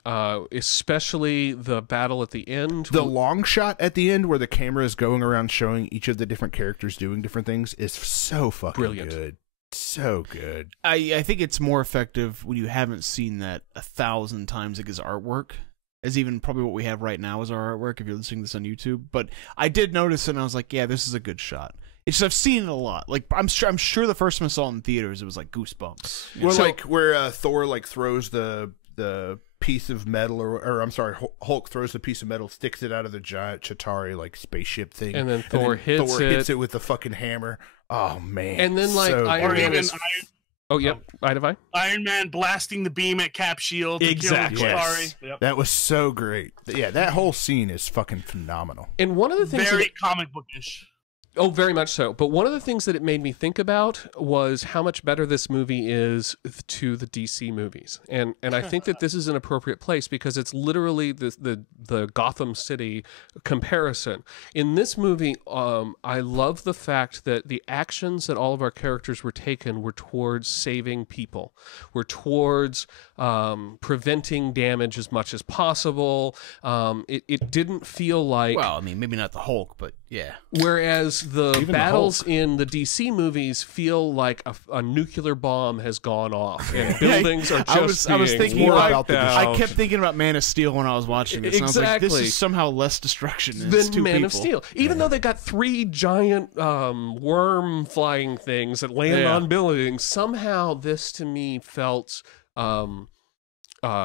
especially the battle at the end. The long shot at the end, where the camera is going around showing each of the different characters doing different things, is so fucking Brilliant. good. So good. I think it's more effective when you haven't seen that 1,000 times like his artwork, as even probably what we have right now is our artwork if you're listening to this on YouTube. But I did notice it and I was like, yeah, this is a good shot. It's just I've seen it a lot. Like I'm sure the first time I saw it in theaters, it was like goosebumps. You know? Well, So- like where Thor like throws the piece of metal, or I'm sorry, Hulk throws the piece of metal, sticks it out of the giant Chitauri like spaceship thing, And then Thor hits hits it with the fucking hammer. Oh man! And then, like, so Iron Or good. Man even is- Oh, yep. Ida Iron Man blasting the beam at Cap Shield. Exactly. To kill Yes. Chitauri. Yep. That was so great. Yeah, that whole scene is fucking phenomenal. And one of the things Very that, comic bookish. oh, very much so. But one of the things that it made me think about was how much better this movie is to the DC movies, and I think that this is an appropriate place because it's literally the Gotham City comparison. In this movie, I love the fact that the actions that all of our characters were taken were towards saving people, were towards preventing damage as much as possible. It didn't feel like Well, I mean, maybe not the Hulk, but yeah. whereas the Even the battles in the DC movies feel like a nuclear bomb has gone off and buildings are just I was being thinking more wiped about the out. I kept thinking about Man of Steel when I was watching this. And I was like, this Exactly. is somehow less destruction than than Man people. of Steel, even though they got 3 giant worm flying things that land Yeah. on buildings. Somehow, this to me felt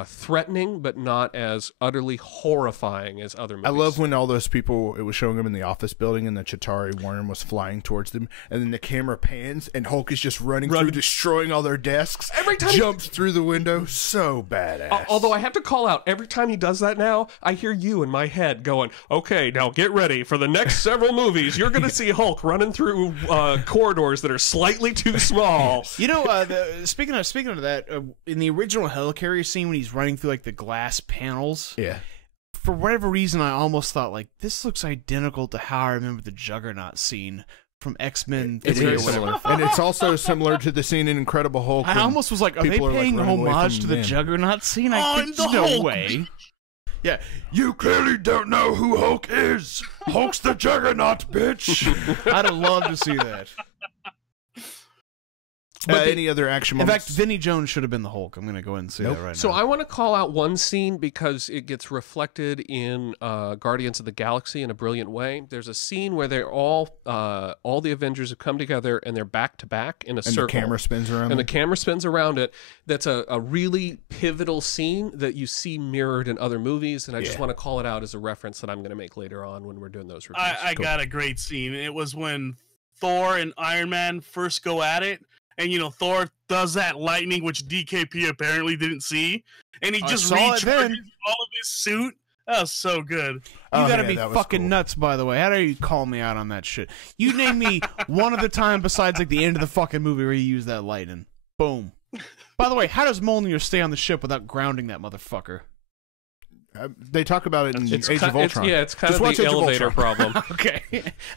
threatening, but not as utterly horrifying as other movies. I love when all those people, it was showing them in the office building and the Chitauri worm was flying towards them, and then the camera pans and Hulk is just running through, destroying all their desks. Every time jumps through the window, so badass. Although I have to call out, every time he does that now, I hear you in my head going, okay, now get ready for the next several movies. You're going to see Hulk running through corridors that are slightly too small. You know, speaking of that, in the original helicarrier scene when he's running through like the glass panels, Yeah. for whatever reason, I almost thought like this looks identical to how I remember the Juggernaut scene from X-Men. It's very similar. And it's also similar to the scene in Incredible Hulk. I when almost was like, are they people paying running away homage from to the men. Juggernaut scene? I'm There's the no Hulk. way. Yeah, You clearly don't know who Hulk is. Hulk's the Juggernaut, bitch. I'd have loved to see that. Any other action In moments? fact, Vinnie Jones should have been the Hulk. I'm going to go ahead and say Nope. that right So now. I want to call out one scene because it gets reflected in Guardians of the Galaxy in a brilliant way. There's a scene where they're all the Avengers have come together and they're back to back in a and circle. the camera spins around. And the them. camera spins around it. That's a really pivotal scene that you see mirrored in other movies, and I just Yeah. want to call it out as a reference that I'm going to make later on when we're doing those reviews. I got a great scene. It was when Thor and Iron Man first go at it, and you know Thor does that lightning, which DKP apparently didn't see, and he I just saw it then. recharges all of his suit. That was so good. You Oh, gotta yeah, be that was fucking cool. nuts, by the way. How do you call me out on that shit? You name me one other time besides like the end of the fucking movie where you use that lightning. Boom. By the way, how does Mjolnir stay on the ship without grounding that motherfucker? They talk about it in It's Age ki- of Ultron. It's kind Just of watch the Age of elevator Ultron. problem. Okay.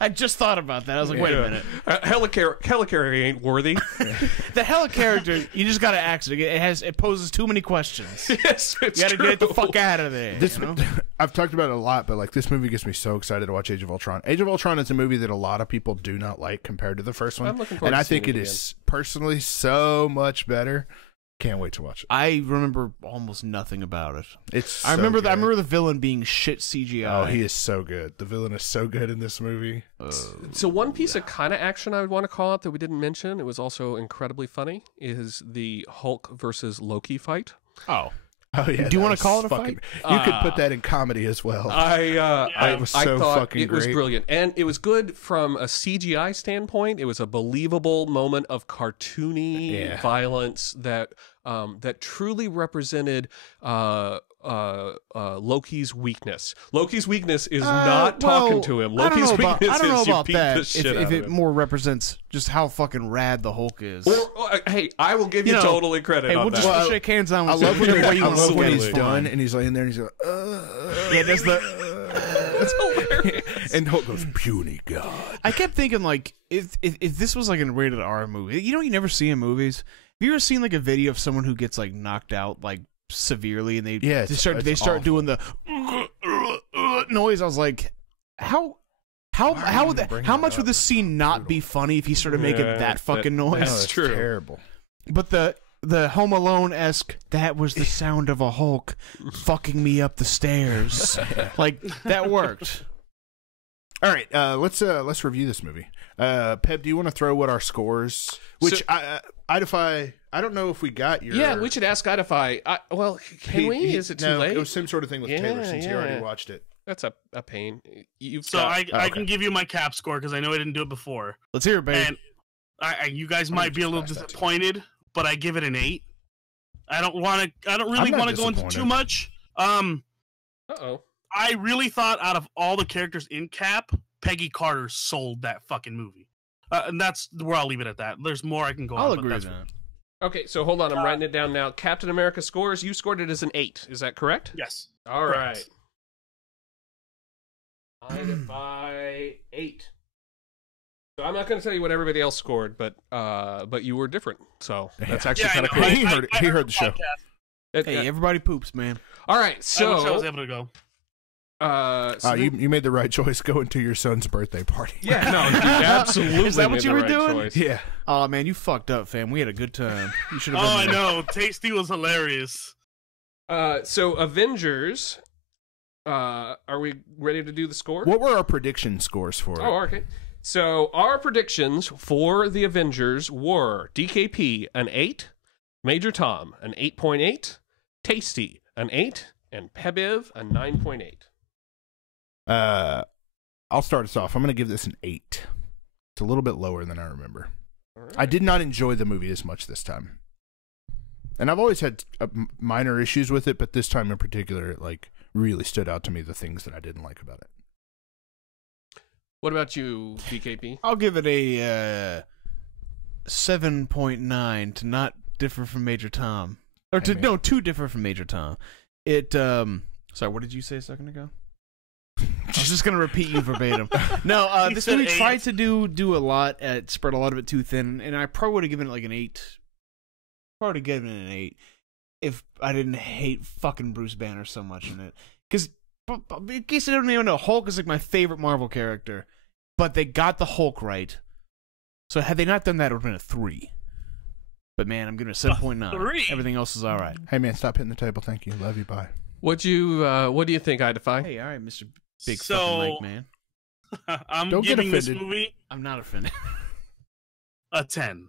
I just thought about that. I was like, wait a minute. Helicarrier ain't worthy. The helicarrier, you just gotta ask it. It poses too many questions. Yes, it's You gotta true. get the fuck out of there. This you know? I've talked about it a lot, but like this movie gets me so excited to watch Age of Ultron. Age of Ultron is a movie that a lot of people do not like compared to the first one, I'm looking forward and to I think seeing it it is personally so much better. Can't wait to watch it. I remember almost nothing about it. It's I so remember good. I remember the villain being shit CGI. Oh, he is so good. The villain is so good in this movie. So one piece of kind of action I would want to call out that we didn't mention, it was also incredibly funny, is the Hulk versus Loki fight. Oh. Oh yeah. Do you that wanna was call it a fucking- You could put that in comedy as well. I was I so thought fucking it was great. brilliant, and it was good from a CGI standpoint. It was a believable moment of cartoony Yeah. violence that that truly represented Loki's weakness. Loki's weakness is not talking to him. I don't Loki's know about, weakness I don't know is you about beat that. the shit If out it of him. more represents just how fucking rad the Hulk is. Hey, I will give You you, know, totally credit hey, on we'll that. just shake hands on. I love when, way you I wanna love look when at he's it. done and he's laying there and he's like, Yeah, there's the. It's hilarious. and Hulk goes, puny god. I kept thinking like if this was like a rated R movie, you never see in movies. Have you ever seen like a video of someone who gets like knocked out like severely and they Yeah, they it's start awful. doing the noise? I was like, how would that, bring how that much would up? this scene not be funny if he started making Yeah, that fucking that- noise? that's It's true. terrible. But the Home Alone-esque, that was the sound of a Hulk fucking me up the stairs. Like, that worked. All right, let's review this movie. Peb, do you want to throw what our scores? Which Idify, I don't know if we got your. Yeah, we should ask Idify. Well, can we? Is it too no, late? It was same sort of thing with Taylor since he already yeah. watched it. That's a pain. You've So got, I can give you my cap score because I know I didn't do it before, Let's hear it, baby. and you guys might be a little just passed that disappointed, but I give it an 8. I don't really not want to go into too disappointed. much. Uh-oh. I really thought out of all the characters in Cap, Peggy Carter sold that fucking movie. And that's where I'll leave it at that. There's more I can go I'll on. agree but with that's- that. Okay, so hold on. I'm writing it down now. Captain America scores. You scored it as an 8. Is that correct? Yes. All correct. right. Idify 8. So I'm not going to tell you what everybody else scored, but you were different. So that's actually Yeah, I kind of know. cool. He heard it. He heard the show. podcast. Hey, everybody poops, man. All right, I wish I was so able to go. You made the right choice going to your son's birthday party. yeah, no, you absolutely. Is that what made you the were right doing? choice. Yeah. Oh man, you fucked up, fam. We had a good time. You should have. Oh, I been there. know. Tasty was hilarious. So Avengers. Are we ready to do the score? What were our prediction scores for it? Oh, okay. So our predictions for the Avengers were DKP an 8, Major Tom an 8.8, Tasty, an 8, and Pebiv, a 9.8. I'll start us off. I'm going to give this an 8. It's a little bit lower than I remember. Right. I did not enjoy the movie as much this time. And I've always had minor issues with it, but this time in particular, it like really stood out to me, the things that I didn't like about it. What about you, BKP? I'll give it a 7.9 to not differ from Major Tom. Or to differ from Major Tom. It, sorry, what did you say a second ago? I was just going to repeat you verbatim. No, this movie tried to do a lot, spread a lot of it too thin, and I probably would have given it like an 8. Probably given it an 8 if I didn't hate fucking Bruce Banner so much in it. Because, in case I don't even know, Hulk is like my favorite Marvel character, but they got the Hulk right. So had they not done that, it would have been a 3. But man, I'm giving it a 7.9. Everything else is all right. Hey man, stop hitting the table. Thank you. Love you. Bye. What do you think, Idefy? Hey, all right, Mr. Big fucking Mike, man. I'm Don't get giving this offended. movie I'm not offended. a 10.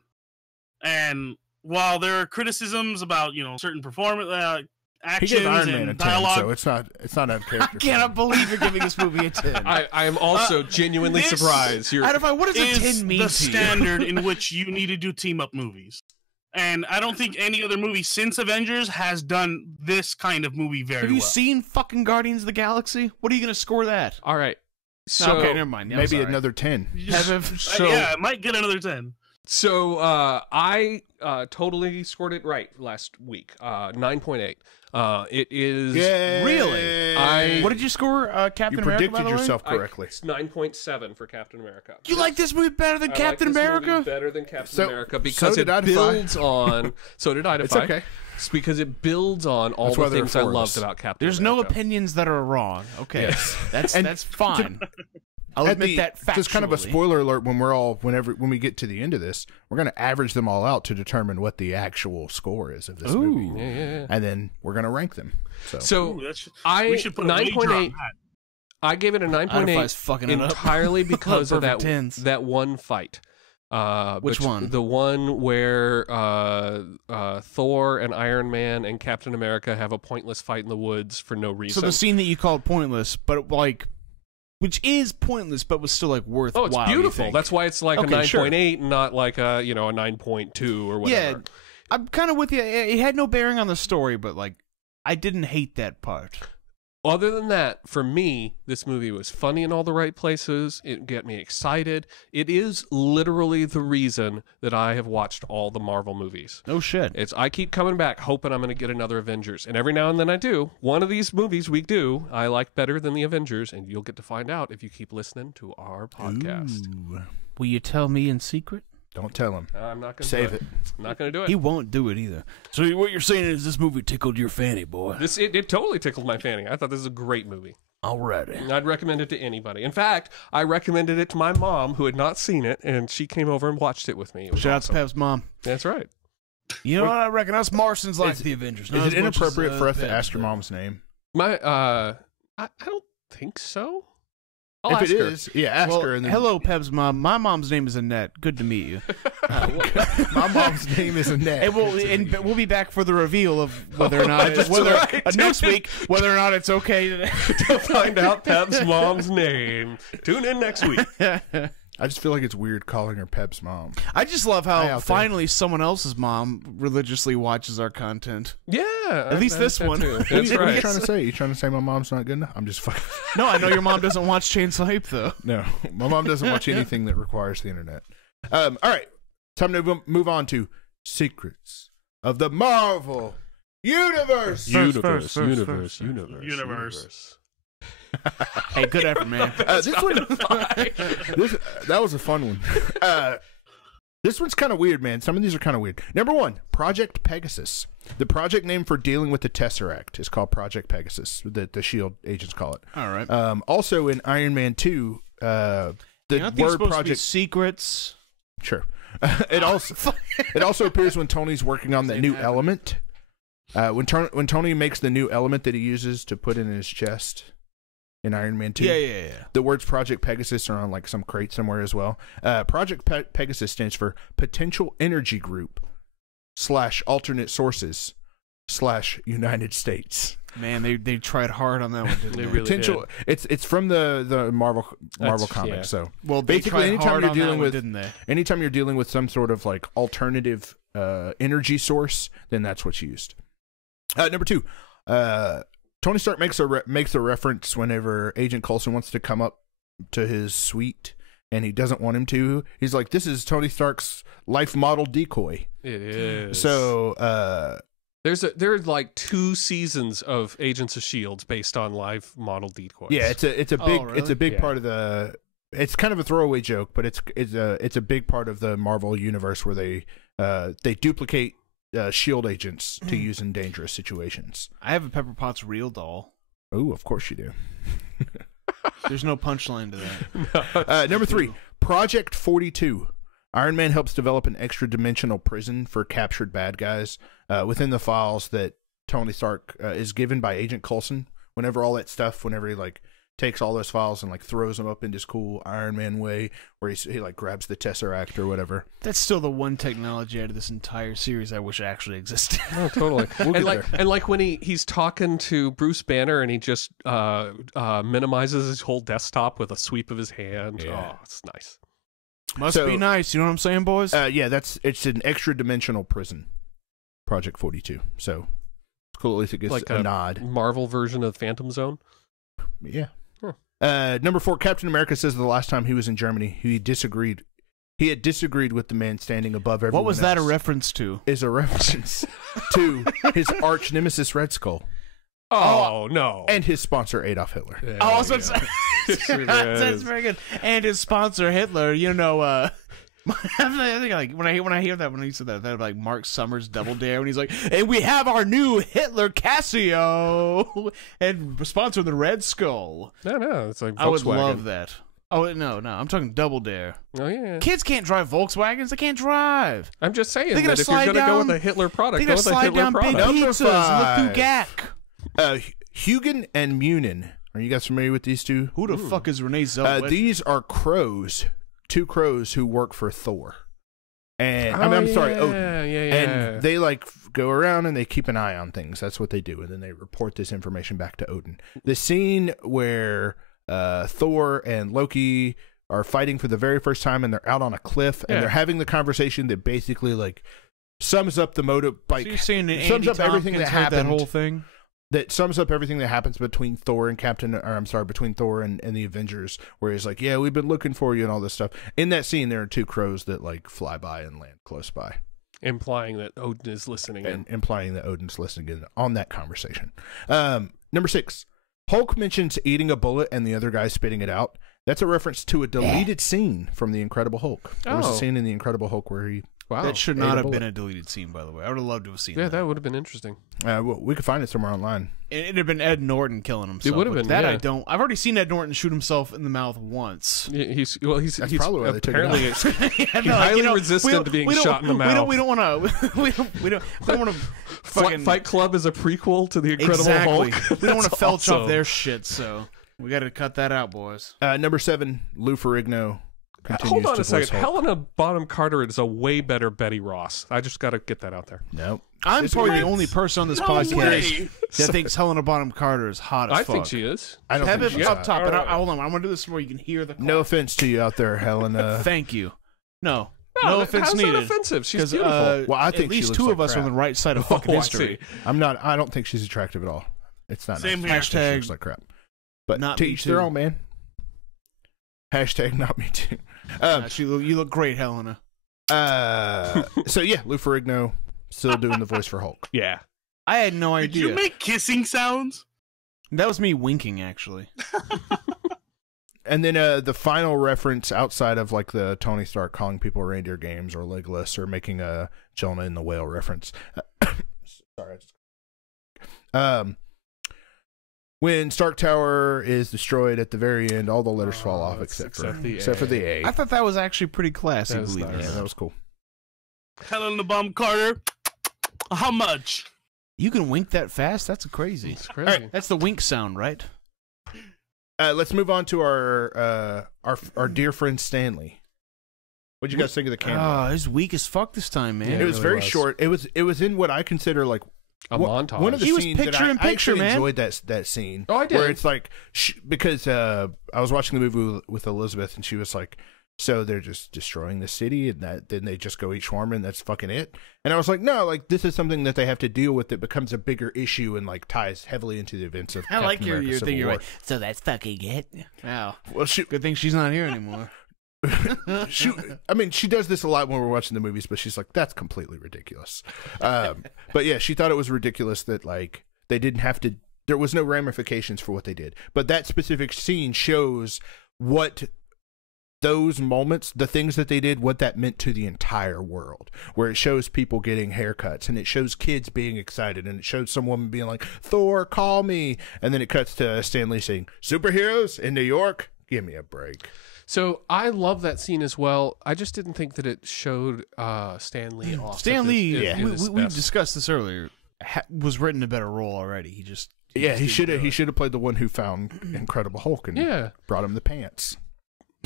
And while there are criticisms about, certain performance He actions gave Iron Man a and 10, dialogue, so it's not out of character. I cannot believe you're giving this movie a 10. I am also genuinely this surprised. What does a 10 is mean the to standard in which you need to do team-up movies. And I don't think any other movie since Avengers has done this kind of movie very well. Have you seen fucking Guardians of the Galaxy? What are you going to score that? All right. So Okay, never mind. I'm Maybe sorry. another 10. So yeah, it might get another 10. So I totally scored it right last week. 9.8. It is Really? What did you score, Captain You America, predicted by the way? yourself correctly. It's 9.7 for Captain America. You like this movie better than I Captain like this America? movie better than Captain So- America so because did it Idefy. builds on. So did Idefy. It's okay. It's because it builds on all That's why the there are things I four of loved us. about Captain There's America. no opinions that are wrong. Okay, Yes. that's fine. I'll admit that factually. Just kind of a spoiler alert when we get to the end of this, we're going to average them all out to determine what the actual score is of this movie. Yeah. And then we're going to rank them. So Ooh, I we should put a wager 9.8. on that. I gave it a Idefy's fucking it up. entirely because of Perfect tens. that one fight. Which one? The one where Thor and Iron Man and Captain America have a pointless fight in the woods for no reason. So the scene that you called pointless, but which is pointless, but was still worthwhile. Oh, it's you beautiful. think? That's why it's like Okay, a 9.8 sure. and not like a 9.2 or whatever. Yeah, I'm kind of with you. It had no bearing on the story, but I didn't hate that part. Other than that, for me, this movie was funny in all the right places. It got me excited. It is literally the reason that I have watched all the Marvel movies. No shit. I keep coming back hoping I'm going to get another Avengers. And every now and then I do. One of these movies we do, I like better than the Avengers, and you'll get to find out if you keep listening to our podcast. Ooh. Will you tell me in secret? Don't tell him. I'm not going to Save it. I'm not going to do it. He won't do it either. So what you're saying is this movie tickled your fanny, boy. It totally tickled my fanny. I thought this was a great movie. Alrighty. And I'd recommend it to anybody. In fact, I recommended it to my mom, who had not seen it, and she came over and watched it with me. It was Shout out to awesome. Pep's mom. That's right. You know what? I reckon us Martians like the Avengers. Is it inappropriate for us to ask your mom's name? I don't think so. I'll If ask it her. is, ask her. And then, hello, Pep's mom. My mom's name is Annette. Good to meet you. my mom's name is Annette. And we'll be back for the reveal of whether or not That's next week whether or not it's okay to find out Pep's mom's name. Tune in next week. I just feel like it's weird calling her Pep's mom. I just love Hi, out how there. finally someone else's mom religiously watches our content. Yeah, At least this one. That's What are you right. trying to say? You trying to say my mom's not good enough? I'm just fucking. No, I know your mom doesn't watch Chainsaw Ape though. No, my mom doesn't watch anything that requires the internet. All right, time to move on to Secrets of the Marvel Universe. Universe. Hey, good effort, man. This one, that was a fun one. This one's kind of weird, man. Some of these are kind of weird. Number one, Project Pegasus. The project name for dealing with the Tesseract is called Project Pegasus. The S.H.I.E.L.D. agents call it. All right. Also in Iron Man 2, the word Project Secrets. Sure. It also appears when Tony's working on the new element. When Tony makes the new element that he uses to put in his chest in Iron Man 2. Yeah. The words Project Pegasus are on some crate somewhere as well. Project Pegasus stands for Potential Energy Group / Alternate Sources United States. Man, they tried hard on that one, didn't they? Really Potential. It's from the Marvel comics. yeah. So Well, they basically, tried anytime hard you're on that dealing one, with didn't they? anytime you're dealing with some sort of like alternative energy source, then that's what's used. Number 2, Tony Stark makes a reference whenever Agent Coulson wants to come up to his suite and he doesn't want him to. He's like, "This is Tony Stark's life model decoy." It is. So there are like 2 seasons of Agents of Shield based on live model decoys. yeah, it's a big Yeah. part of the. It's kind of a throwaway joke, but it's a big part of the Marvel universe where they duplicate Shield agents to use in dangerous situations. I have a Pepper Potts real doll. Oh, of course you do. There's no punchline to that. Number 3, Project 42. Iron Man helps develop an extra-dimensional prison for captured bad guys within the files that Tony Stark is given by Agent Coulson. Whenever he like takes all those files and like throws them up in this cool Iron Man way, where he like grabs the Tesseract or whatever. That's still the one technology out of this entire series I wish actually existed. Oh, totally. We'll and get like when he's talking to Bruce Banner and he just minimizes his whole desktop with a sweep of his hand. Yeah. Oh, it's nice. Must So- be nice, you know what I'm saying, boys? Yeah, it's an extra-dimensional prison. Project 42. So it's cool. At least it gets Like a nod. Marvel version of Phantom Zone. Yeah. Huh. Number 4, Captain America says the last time he was in Germany, he had disagreed with the man standing above everyone. What was that a else. reference to? Is a reference to his arch nemesis Red Skull Oh, no. and his sponsor Adolf Hitler. There Oh, I we was about to go. say. It That's is. very good. And his sponsor Hitler, you know, I think like when I hear that when he said that like Mark Summers Double Dare when he's like, and we have our new Hitler Casio and sponsor the Red Skull. No, it's like Volkswagen. I would love that. Oh no, I'm talking Double Dare. Oh, yeah. Kids can't drive Volkswagens. They can't drive. I'm just saying They gotta that if you're slide going to go down- with a Hitler product, They go gotta with a slide Hitler down big product. Number pizzas and look 5. through Gak. Hugen and Munin. Are you guys familiar with these two? Who the fuck is Renee Zellweger? These are crows, 2 crows who work for Thor. And Oh, I'm sorry, Odin. Yeah. And they like go around and they keep an eye on things. That's what they do, and then they report this information back to Odin. The scene where Thor and Loki are fighting for the very first time, and they're out on a cliff, and Yeah. they're having the conversation that basically like sums up the motive. Like so you're saying that sums Andy up everything that Tompkins heard happened. that whole thing? That sums up everything that happens between Thor and between Thor and the Avengers, where he's like, "Yeah, we've been looking for you" and all this stuff. In that scene, there are 2 crows that like fly by and land close by, Implying that Odin is listening in. and implying that Odin's listening in on that conversation. Number 6, Hulk mentions eating a bullet and the other guy spitting it out. That's a reference to a deleted scene from The Incredible Hulk. There was a Oh. scene in The Incredible Hulk where he. Wow. That should Ate not a have bullet. been a deleted scene, by the way. I would have loved to have seen Yeah, that. that would have been interesting. Well, we could find it somewhere online. It'd have been Ed Norton killing himself. It would have But been, that. yeah. I don't. I've already seen Ed Norton shoot himself in the mouth once. He's That's probably why they took it apparently out. Yeah, He highly resisted to being shot in the mouth. We don't want to. We don't want to. Fucking Fight Club is a prequel to the Incredible exactly. Hulk. We don't want to That's felch off awesome. their shit. So we got to cut that out, boys. Number 7, Lou Ferrigno. Hold on to a second. voice Hulk. Helena Bonham Carter is a way better Betty Ross. I just got to get that out there. Nope. I'm It's probably weird. the only person on this No podcast way. that thinks Helena Bonham Carter is hot as I fuck. think she is. I don't Have think it she's up hot. top. And Alright. hold on. I'm gonna do this where you can hear the. No offense to you out there, Helena. Thank you. No No, offense how's needed. that offensive? She's 'Cause, beautiful. Well, I think at she least looks 2 like of us are on crap. the right side of fucking Oh, I history. see. I don't think she's attractive at all. It's not Same nice. here. She looks like crap. But Not to me each their too. own, man. Hashtag not me too. You look great, Helena. So yeah, Lou Ferrigno still doing the voice for Hulk. Yeah. I had no Did idea. you make kissing sounds? That was me winking, actually. And then the final reference outside of like the Tony Stark calling people reindeer games or legless or making a Jonah in the whale reference. Sorry. When Stark Tower is destroyed at the very end, all the letters fall off except for the A. I thought that was actually pretty classy, That was believe it or nice. Yeah, not. that was cool. Helena Bonham Carter. How much? You can wink that fast? That's crazy. It's crazy. That's the wink sound, right? Let's move on to our dear friend Stanley. What'd you guys think of the cameo? Oh, it's weak as fuck this time, man. Yeah, it was really very was. short. It was in what I consider like a montage. One of the He was scenes picture that in I picture, actually man. enjoyed that scene. Oh, I did. Where it's like because I was watching the movie with Elizabeth, and she was like, "So they're just destroying the city, and then they just go eat shawarma, and that's fucking it." And I was like, "No, like this is something that they have to deal with that becomes a bigger issue and like ties heavily into the events of." I like Captain your America Civil thing. You're War. right. So that's fucking it. Wow. Well, Good thing she's not here anymore. I mean, she does this a lot when we're watching the movies, but she's like, "That's completely ridiculous." But yeah, she thought it was ridiculous that like they didn't have to. There was no ramifications for what they did, but that specific scene shows what those moments, the things that they did, what that meant to the entire world. Where it shows people getting haircuts, and it shows kids being excited, and it shows some woman being like, "Thor, call me," and then it cuts to Stan Lee saying, "Superheroes in New York, give me a break." So I love that scene as well. I just didn't think that it showed Stan Lee off. Stan Lee, we best. discussed this earlier, was written a better role already. He just He should have played the one who found Incredible Hulk and brought him the pants.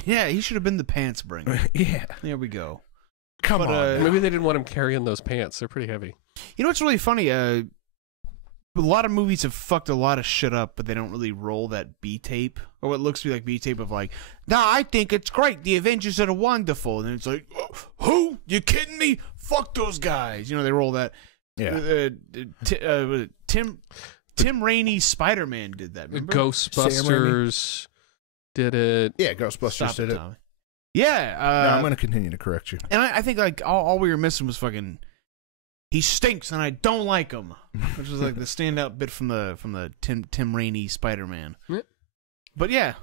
Yeah, he should have been the pants bringer. Yeah, There we go. come on. Maybe they didn't want him carrying those pants. They're pretty heavy. You know what's really funny? A lot of movies have fucked a lot of shit up, but they don't really roll that B tape, or what looks to be like B tape of like, "Nah, I think it's great. The Avengers are wonderful," and it's like, "Who? You kidding me? Fuck those guys!" You know, they roll that. Yeah. Tim Rainey's Spider-Man did that. Remember? Ghostbusters did it. Yeah, Ghostbusters Stop did it, it. Tommy. Yeah, No, I'm going to continue to correct you. and I think like all we were missing was fucking. He stinks, and I don't like him, which was like the standout bit from the Tim Rainey Spider-Man. Yeah. But yeah,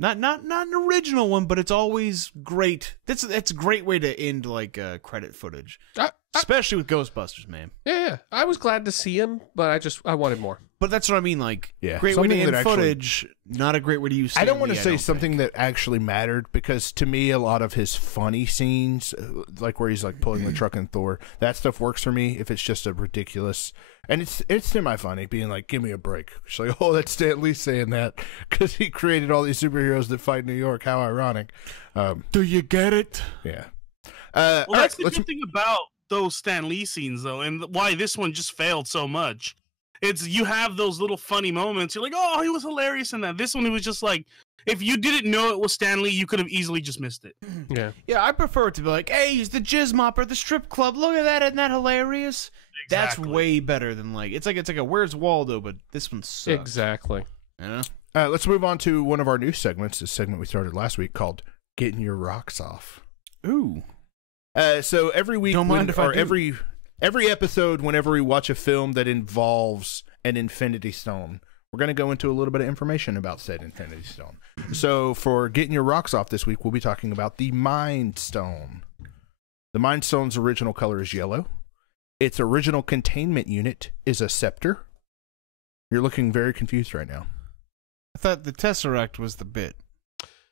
not an original one, but it's always great. That's a great way to end like credit footage, especially with Ghostbusters, man. Yeah, I was glad to see him, but I wanted more. But that's what I mean. Like, Yeah, great way to something end that actually- footage, not a great way to use. I don't Stan want to Lee, say don't something think. that actually mattered, because to me, a lot of his funny scenes, like where he's like pulling the truck in Thor, that stuff works for me. If it's just a ridiculous, and it's semi-funny, being like, "Give me a break." She's like, "Oh, that's Stan Lee saying that because he created all these superheroes that fight New York. How ironic." Do you get it? Yeah. Well, All that's right, the good thing about those Stan Lee scenes, though, and why this one just failed so much. It's you have those little funny moments. You're like, "Oh, he was hilarious in that." This one, it was just like, if you didn't know it was Stan Lee, you could have easily just missed it. Yeah. Yeah, I prefer it to be like, "Hey, he's the jizz mopper at the strip club. Look at that! Isn't that hilarious?" That's Exactly. way better than like it's like a Where's Waldo, but this one sucks. Exactly. You know? let's move on to one of our new segments. This segment we started last week called "Getting Your Rocks Off." Ooh. So every week, Don't mind if I do. every episode, whenever we watch a film that involves an Infinity Stone, we're going to go into a little bit of information about said Infinity Stone. So for Getting Your Rocks Off this week, we'll be talking about the Mind Stone. The Mind Stone's original color is yellow. Its original containment unit is a scepter. You're looking very confused right now. I thought the Tesseract was the bit.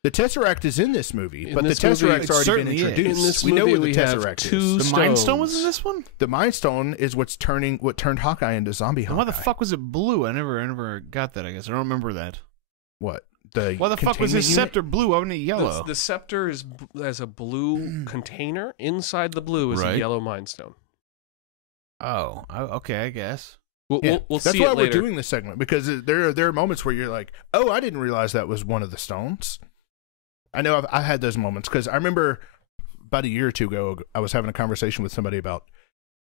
The Tesseract is in this movie, In but this the movie, Tesseract's it already been certainly is. introduced. In this we know movie, what the we have Tesseract two is. The Mind Stone stones. was in this one? The Mind Stone is what turned Hawkeye into zombie And Hawkeye. why the fuck was it blue? I never got that, I guess. I don't remember that. What? Why the fuck was containment his unit? scepter blue? Why wasn't it yellow? The scepter is as a blue container. Inside the blue is Right. a yellow Mind Stone. Oh, okay, I guess. We'll That's see why it we're later. doing this segment, because there are moments where you're like, "Oh, I didn't realize that was one of the stones." I know I had those moments because I remember about a year or two ago I was having a conversation with somebody about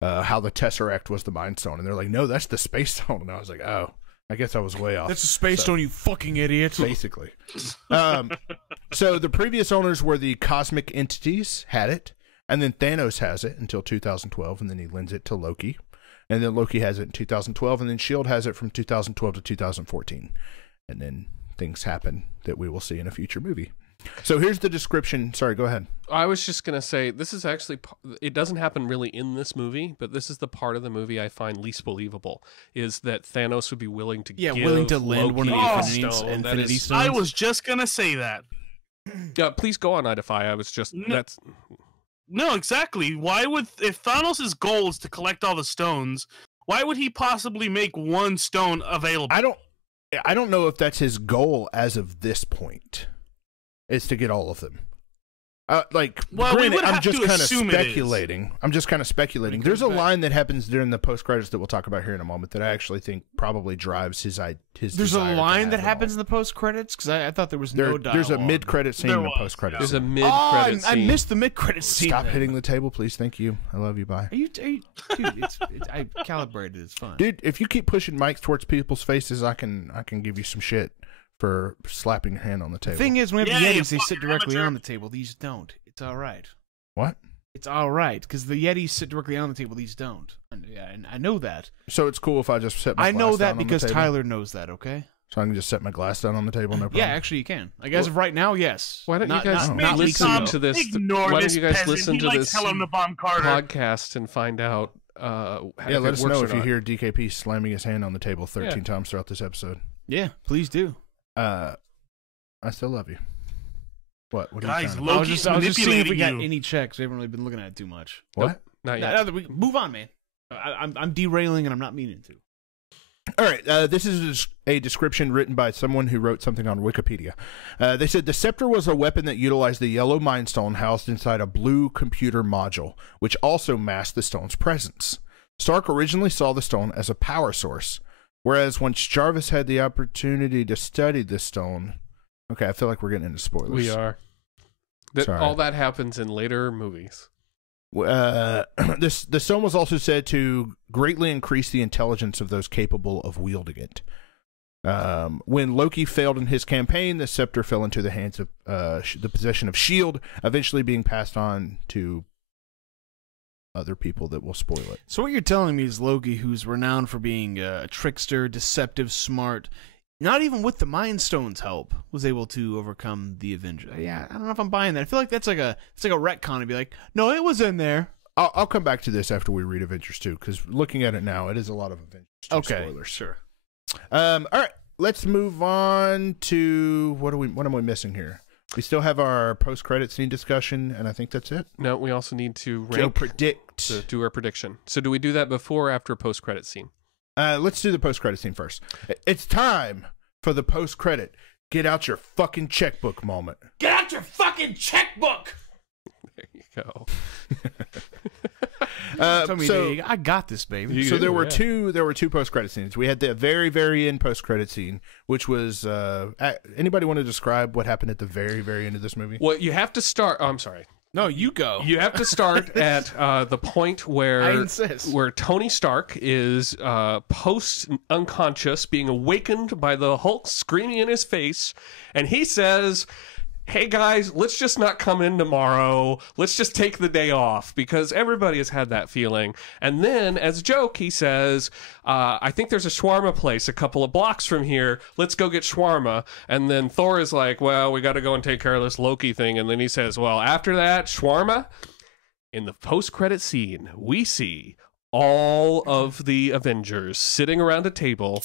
how the Tesseract was the Mind Stone, and they're like, "No, that's the Space Stone," and I was like, "Oh, I guess I was way off." That's a space So- stone, you fucking idiot. basically. So the previous owners were the Cosmic Entities, had it, and then Thanos has it until 2012, and then he lends it to Loki, and then Loki has it in 2012, and then S.H.I.E.L.D. has it from 2012 to 2014, and then things happen that we will see in a future movie. So here's the description. Sorry, go ahead. I was just going to say, this is actually, it doesn't happen really in this movie, but this is the part of the movie I find least believable, is that Thanos would be willing to give willing to lend one of the Loki a Infinity stone. That Infinity is- Stones. I was just gonna say that. please go on, Idify. I was just, No. that's, No, exactly. Why would, if Thanos' goal is to collect all the stones, why would he possibly make one stone available? I don't know if that's his goal as of this point, is to get all of them. Like, Well, we granted, would I'm have just to kind of assume it is. speculating. I'm just kind of speculating. There's a line that happens during the post credits that we'll talk about here in a moment that I actually think probably drives his. There's a desire to line have that them happens all. in the post credits because I thought there was no dialogue. There's a mid credit scene There and a was, post credit. There's a scene. mid-credit I scene. missed the mid credit scene. Stop then. hitting the table, please. Thank you. I love you. Bye. Are you dude? I calibrated. It's fine. Dude, if you keep pushing mics towards people's faces, I can give you some shit for slapping your hand on the The table. thing is, when we have Yeah, the you Yetis, they sit fucking directly amateur. on the table. These don't. It's all right. What? It's all right because the Yetis sit directly on the table. These don't. And I know that. So it's cool if I just set my I glass know down that on the because table? Tyler knows that. Okay. So I can just set my glass down on the table, no problem. Yeah, actually, you can. Like as of right now, yes. Why don't Not- you guys not- not listen Tom, to this? Ignore Why don't this you guys peasant. listen He to likes this Helena Bonham Carter. podcast and find out? Yeah, if let it us works know or if you not. hear DKP slamming his hand on the table 13 times throughout this episode. Yeah, please do. I still love you. What? What are Guys, you trying to I Loki's was just seeing if we got manipulating you. any checks. We haven't really been looking at it too much. What? Not yet. We move on, man. I'm derailing and I'm not meaning to. All right, this is a description written by someone who wrote something on Wikipedia. They said the scepter was a weapon that utilized the yellow mind stone housed inside a blue computer module, which also masked the stone's presence. Stark originally saw the stone as a power source, whereas once Jarvis had the opportunity to study the stone... Okay, I feel like we're getting into spoilers. We are. Sorry. All that happens in later movies. The stone was also said to greatly increase the intelligence of those capable of wielding it. When Loki failed in his campaign, the scepter fell into the hands of the possession of S.H.I.E.L.D., eventually being passed on to other people that will spoil it. So what you're telling me is Loki, who's renowned for being a trickster, deceptive, smart, not even with the Mind Stone's help, was able to overcome the Avengers. Yeah, I don't know if I'm buying that. I feel like it's like a retcon to be like, no, it was in there. I'll come back to this after we read Avengers 2, because looking at it now, it is a lot of Avengers 2 spoilers. Sure. All right, let's move on to what am we missing here? We still have our post-credit scene discussion, and I think that's it. No, we also need to Joe, rank predict. to do our prediction. So do we do that before or after a post-credit scene? Let's do the post-credit scene first. It's time for the post-credit. Get out your fucking checkbook moment. Get out your fucking checkbook! There you go. Tell me, so- Dave, I got this, baby. You So do, there were yeah. two post-credit scenes. We had the very, very end post-credit scene, which was anybody want to describe what happened at the very, very end of this movie? Well, you have to start. Oh, I'm sorry. No, you go. You have to start at the point I where insist. Tony Stark is post unconscious, being awakened by the Hulk screaming in his face, and he says, "Hey guys, let's just not come in tomorrow. Let's just take the day off," because everybody has had that feeling. And then, as a joke, he says, "I think there's a shawarma place a couple of blocks from here. Let's go get shawarma." And then Thor is like, "Well, we got to go and take care of this Loki thing." And then he says, "Well, after that, shawarma." In the post-credit scene, we see all of the Avengers sitting around a table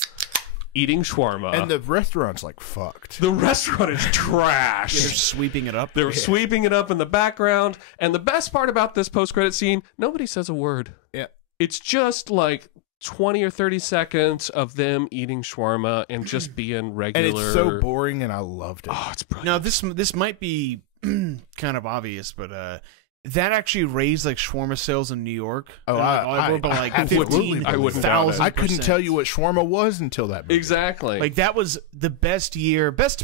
eating shawarma. And the restaurant's like fucked. The restaurant is trash. They're sweeping it up. They were sweeping it up in the background. And the best part about this post-credit scene, nobody says a word. Yeah. It's just like 20 or 30 seconds of them eating shawarma and just being And regular. it's so boring, and I loved it. Oh, it's brilliant. Now, this might be kind of obvious, but that actually raised like shawarma sales in New York. Oh, By like absolutely 15,000%. I wouldn't doubt it. I couldn't tell you what shawarma was until that movie. Exactly. Like that was the best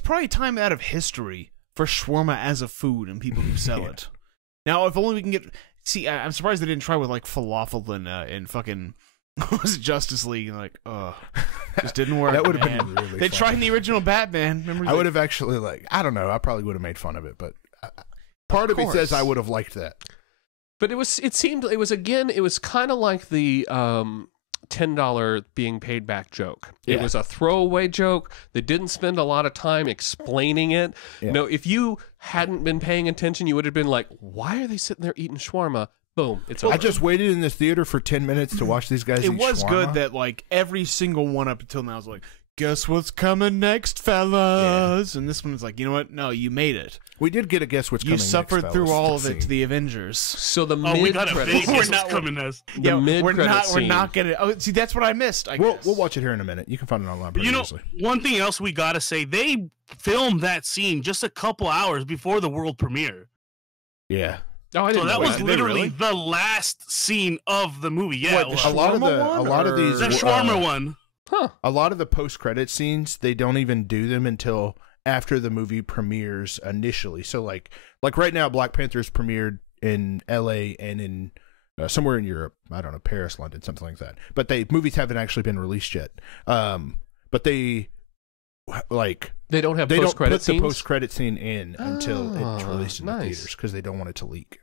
probably time out of history for shawarma as a food and people who sell it. Now, if only we can get. See, I'm surprised they didn't try with like falafel and fucking. What was it, Justice League? And like, just didn't work. That would have man. been really They funny. tried in the original Batman. Remember? I would have actually I don't know. I probably would have made fun of it, but part of me says I would have liked that. But it was kind of like the $10 being paid back joke. It Yeah. was a throwaway joke. They didn't spend a lot of time explaining it. Yeah. No, if you hadn't been paying attention, you would have been like, why are they sitting there eating shawarma? Boom, it's over. I just waited in this theater for 10 minutes to watch these guys It eat was shawarma. good that like every single one up until now was like, guess what's coming next, fellas? And this one's like, you know what? No, you made it. We did get a guess what's You coming suffered next, through fellas, all of it to scene. the Avengers. So the Oh, we got a mid-credit big scene. guess what's coming as. The We're mid-credit not scene. gonna. Oh, see, that's what I missed. I We'll guess. watch it here in a minute. You can find it online pretty You know, easily. one thing else we gotta say, they filmed that scene just a couple hours before the world premiere. Yeah. Oh, I So didn't that know was that. literally really? the last scene of the movie. Yeah, What, A lot of these, the shawarma one. Huh. a lot of the post-credit scenes, they don't even do them until after the movie premieres initially. So like right now, Black Panther's premiered in L.A. and in somewhere in Europe. I don't know, Paris, London, something like that. But movies haven't actually been released yet. But they They don't have they don't post-credit put scenes? the post-credit scene in until it's Ah, released in the nice. theaters because they don't want it to leak.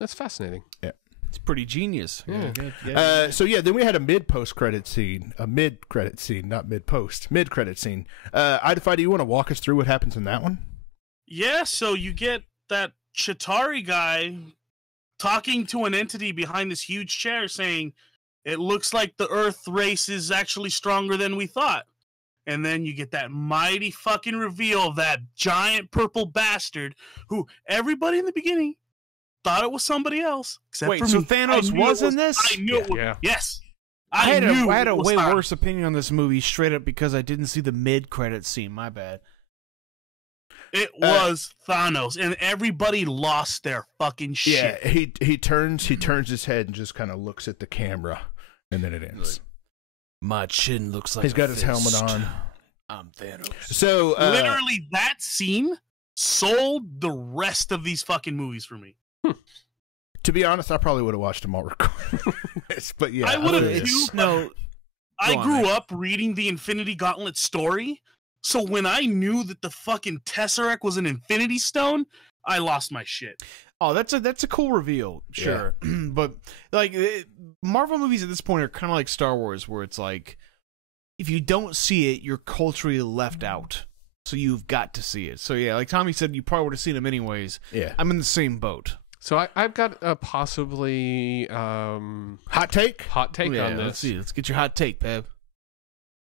That's fascinating. It's pretty genius. Yeah. So yeah, then we had a mid-credit scene, not mid-post, mid-credit scene. Ida, do you want to walk us through what happens in that one? Yeah, so you get that Chitauri guy talking to an entity behind this huge chair saying, it looks like the Earth race is actually stronger than we thought. And then you get that mighty fucking reveal of that giant purple bastard who everybody in the beginning thought it was somebody else. Except Wait, for so me. Thanos I knew was it in this? I knew it was. Yeah. Yes. I had a it was way Thanos. worse opinion on this movie straight up because I didn't see the mid-credit scene. My bad. It was Thanos, and everybody lost their fucking shit. Yeah, he turns his head and just kind of looks at the camera, and then it ends. My chin looks like He's got his helmet on. I'm Thanos. So Literally, that scene sold the rest of these fucking movies for me. to be honest, I probably would have watched them all recorded. But yeah, I would have feel you. too. No, I Go on, grew Nick. up reading the Infinity Gauntlet story, so when I knew that the fucking Tesseract was an Infinity Stone, I lost my shit. Oh, that's a cool reveal, sure. But like Marvel movies at this point are kind of like Star Wars, where it's like if you don't see it, you're culturally left out. So you've got to see it. So yeah, like Tommy said, you probably would have seen them anyways. Yeah. I'm in the same boat. So I've got a possibly Hot take? hot take Yeah, on this. let's see. Let's get your hot take, Peb.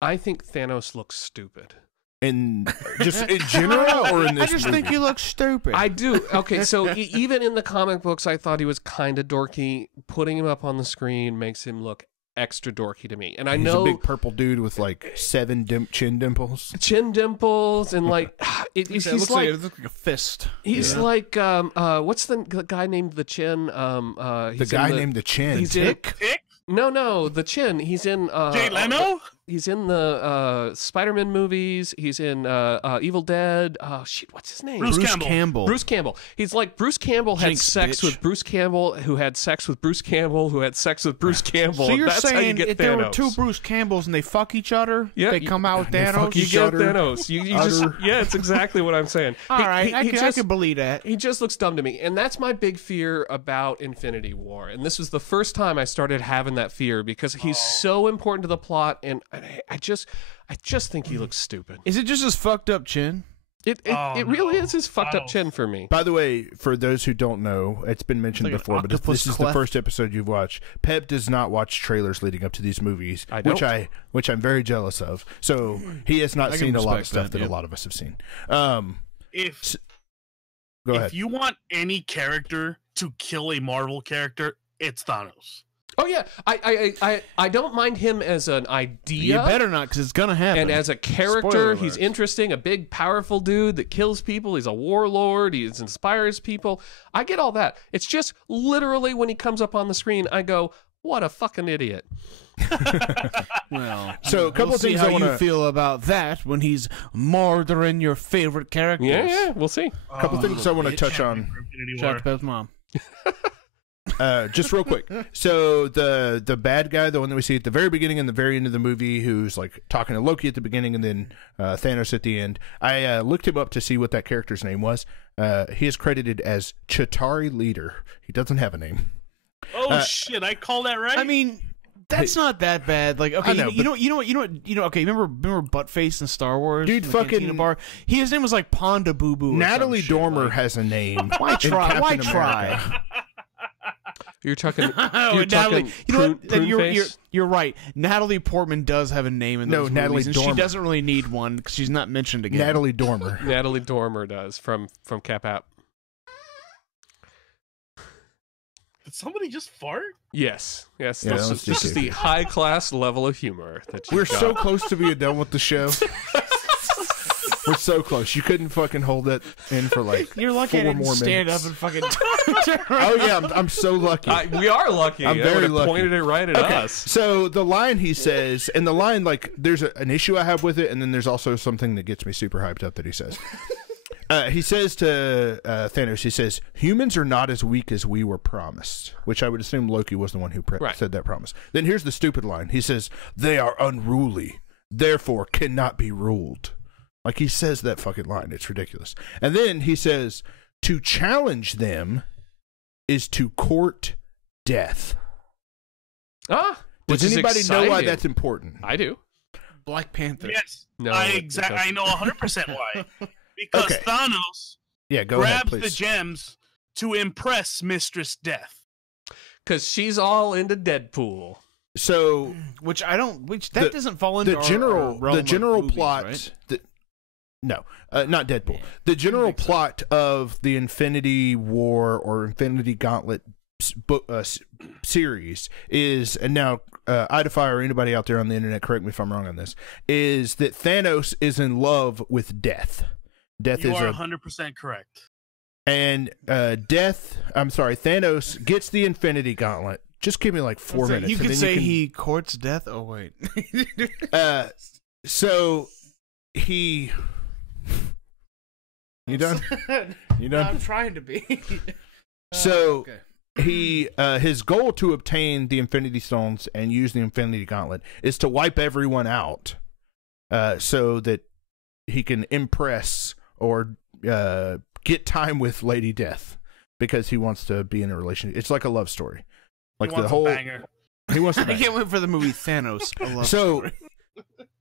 I think Thanos looks stupid. In just in general, or in this I just movie? think you look stupid. I do. Okay, so even in the comic books, I thought he was kind of dorky. Putting him up on the screen makes him look extra dorky to me. And I He's know a big purple dude with like 7 chin dimples. chin dimples and like he's it looks like it looks like a fist. he's Yeah. like what's the guy named the Chin? The guy named the Chin. he's in- Tick. Tick? No, the Chin. He's in Jay Leno? He's in the Spider-Man movies. He's in Evil Dead. Shit, what's his name? Bruce Campbell. Bruce Campbell. He's like Bruce Campbell had Jinx, sex bitch. with Bruce Campbell, who had sex with Bruce Campbell, who had sex with Bruce Campbell. So you're That's how you saying get if there were Thanos. two Bruce Campbells and they fuck each other, Yeah, they come out with they fuck Thanos? you each get other. Thanos. You just Utter. yeah, it's exactly what I'm saying. All right, I just, can believe that. He just looks dumb to me, and that's my big fear about Infinity War. And this was the first time I started having that fear because he's so important to the plot, and I just think he looks stupid. Is it just his fucked up chin? It really is his fucked up Oh. chin for me. By the way, for those who don't know, it's been mentioned Like an before, but if octopus this is the cleft. first episode you've watched, Pep does not watch trailers leading up to these movies, I which don't. which I'm very jealous of. So he has not I can seen a lot of respect stuff that, that yeah. a lot of us have seen. If Go ahead. if you want any character to kill a Marvel character, it's Thanos. Oh yeah, I don't mind him as an idea. You better not, because it's gonna happen. And as a character, Spoiler he's alert. interesting, a big, powerful dude that kills people. He's a warlord. He inspires people. I get all that. It's just literally when he comes up on the screen, I go, what a fucking idiot. well, So, a couple we'll of things see I how wanna- you feel about that when he's murdering your favorite characters. Yeah, we'll see. A couple things I want to touch on. Shout out to Pep's mom. Just real quick. So the bad guy, the one that we see at the very beginning and the very end of the movie, who's like talking to Loki at the beginning and then Thanos at the end. I looked him up to see what that character's name was. He is credited as Chitauri Leader. He doesn't have a name. Oh shit! I call that right. I mean, that's not that bad. Like, okay, I know, you know. Okay, remember Buttface in Star Wars? Dude, In the fucking- Cantina bar. His name was like Ponda Boo Boo. Natalie Dormer has a name. Why in try? Captain Why America. try? You're talking. Oh, You're Natalie, talking. you know what? prune You're face? right. Natalie Portman does have a name in No, those Natalie movies, and she Dormer. doesn't really need one because she's not mentioned again. Natalie Dormer. Natalie Dormer does from Cap App. Did somebody just fart? Yes. Yeah, This let's is just the high class level of humor that you We're got. so close to being done with the show. We're so close. You couldn't fucking hold it in for like You're lucky 4 I didn't more stand minutes. up and fucking Oh yeah, I'm so lucky. We are lucky. I'm I very would've lucky. pointed it right at us. So the line he says, and the line, like, there's an issue I have with it, and then there's also something that gets me super hyped up that he says. He says to Thanos, he says, humans are not as weak as we were promised, which I would assume Loki was the one who said that promise. Then here's the stupid line. He says, they are unruly, therefore cannot be ruled. Like, he says that fucking line. It's ridiculous. And then he says, to challenge them is to court death. Does anybody know why that's important? I do. Black Panther. Yes. No, I know 100% why. Because Thanos grabs the gems to impress Mistress Death. Because she's all into Deadpool. So, that doesn't fall into the general movies, plot. Right? Not Deadpool. The general plot of the Infinity War or Infinity Gauntlet series is, and now Idify or anybody out there on the internet, correct me if I'm wrong on this, is that Thanos is in love with Death. You are 100% correct. And Thanos gets the Infinity Gauntlet. Just give me like 4 minutes. You could say he courts death. Oh wait. So he. You done? You done? I'm trying to be. So he his goal to obtain the Infinity Stones and use the Infinity Gauntlet is to wipe everyone out, so that he can impress or get time with Lady Death, because he wants to be in a relationship. It's like a love story, like he wants the whole. A banger. He wants. I can't wait for the movie Thanos. A love story.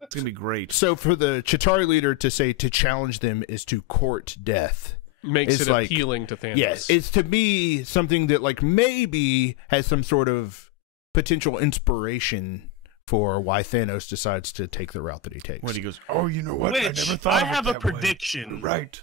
It's gonna be great. So for the Chitauri leader to say to challenge them is to court death makes it like, appealing to Thanos. Yes, it's to me something that like maybe has some sort of potential inspiration for why Thanos decides to take the route that he takes. When he goes, oh, you know what? Which, I never thought I have of a it that way. prediction. Right.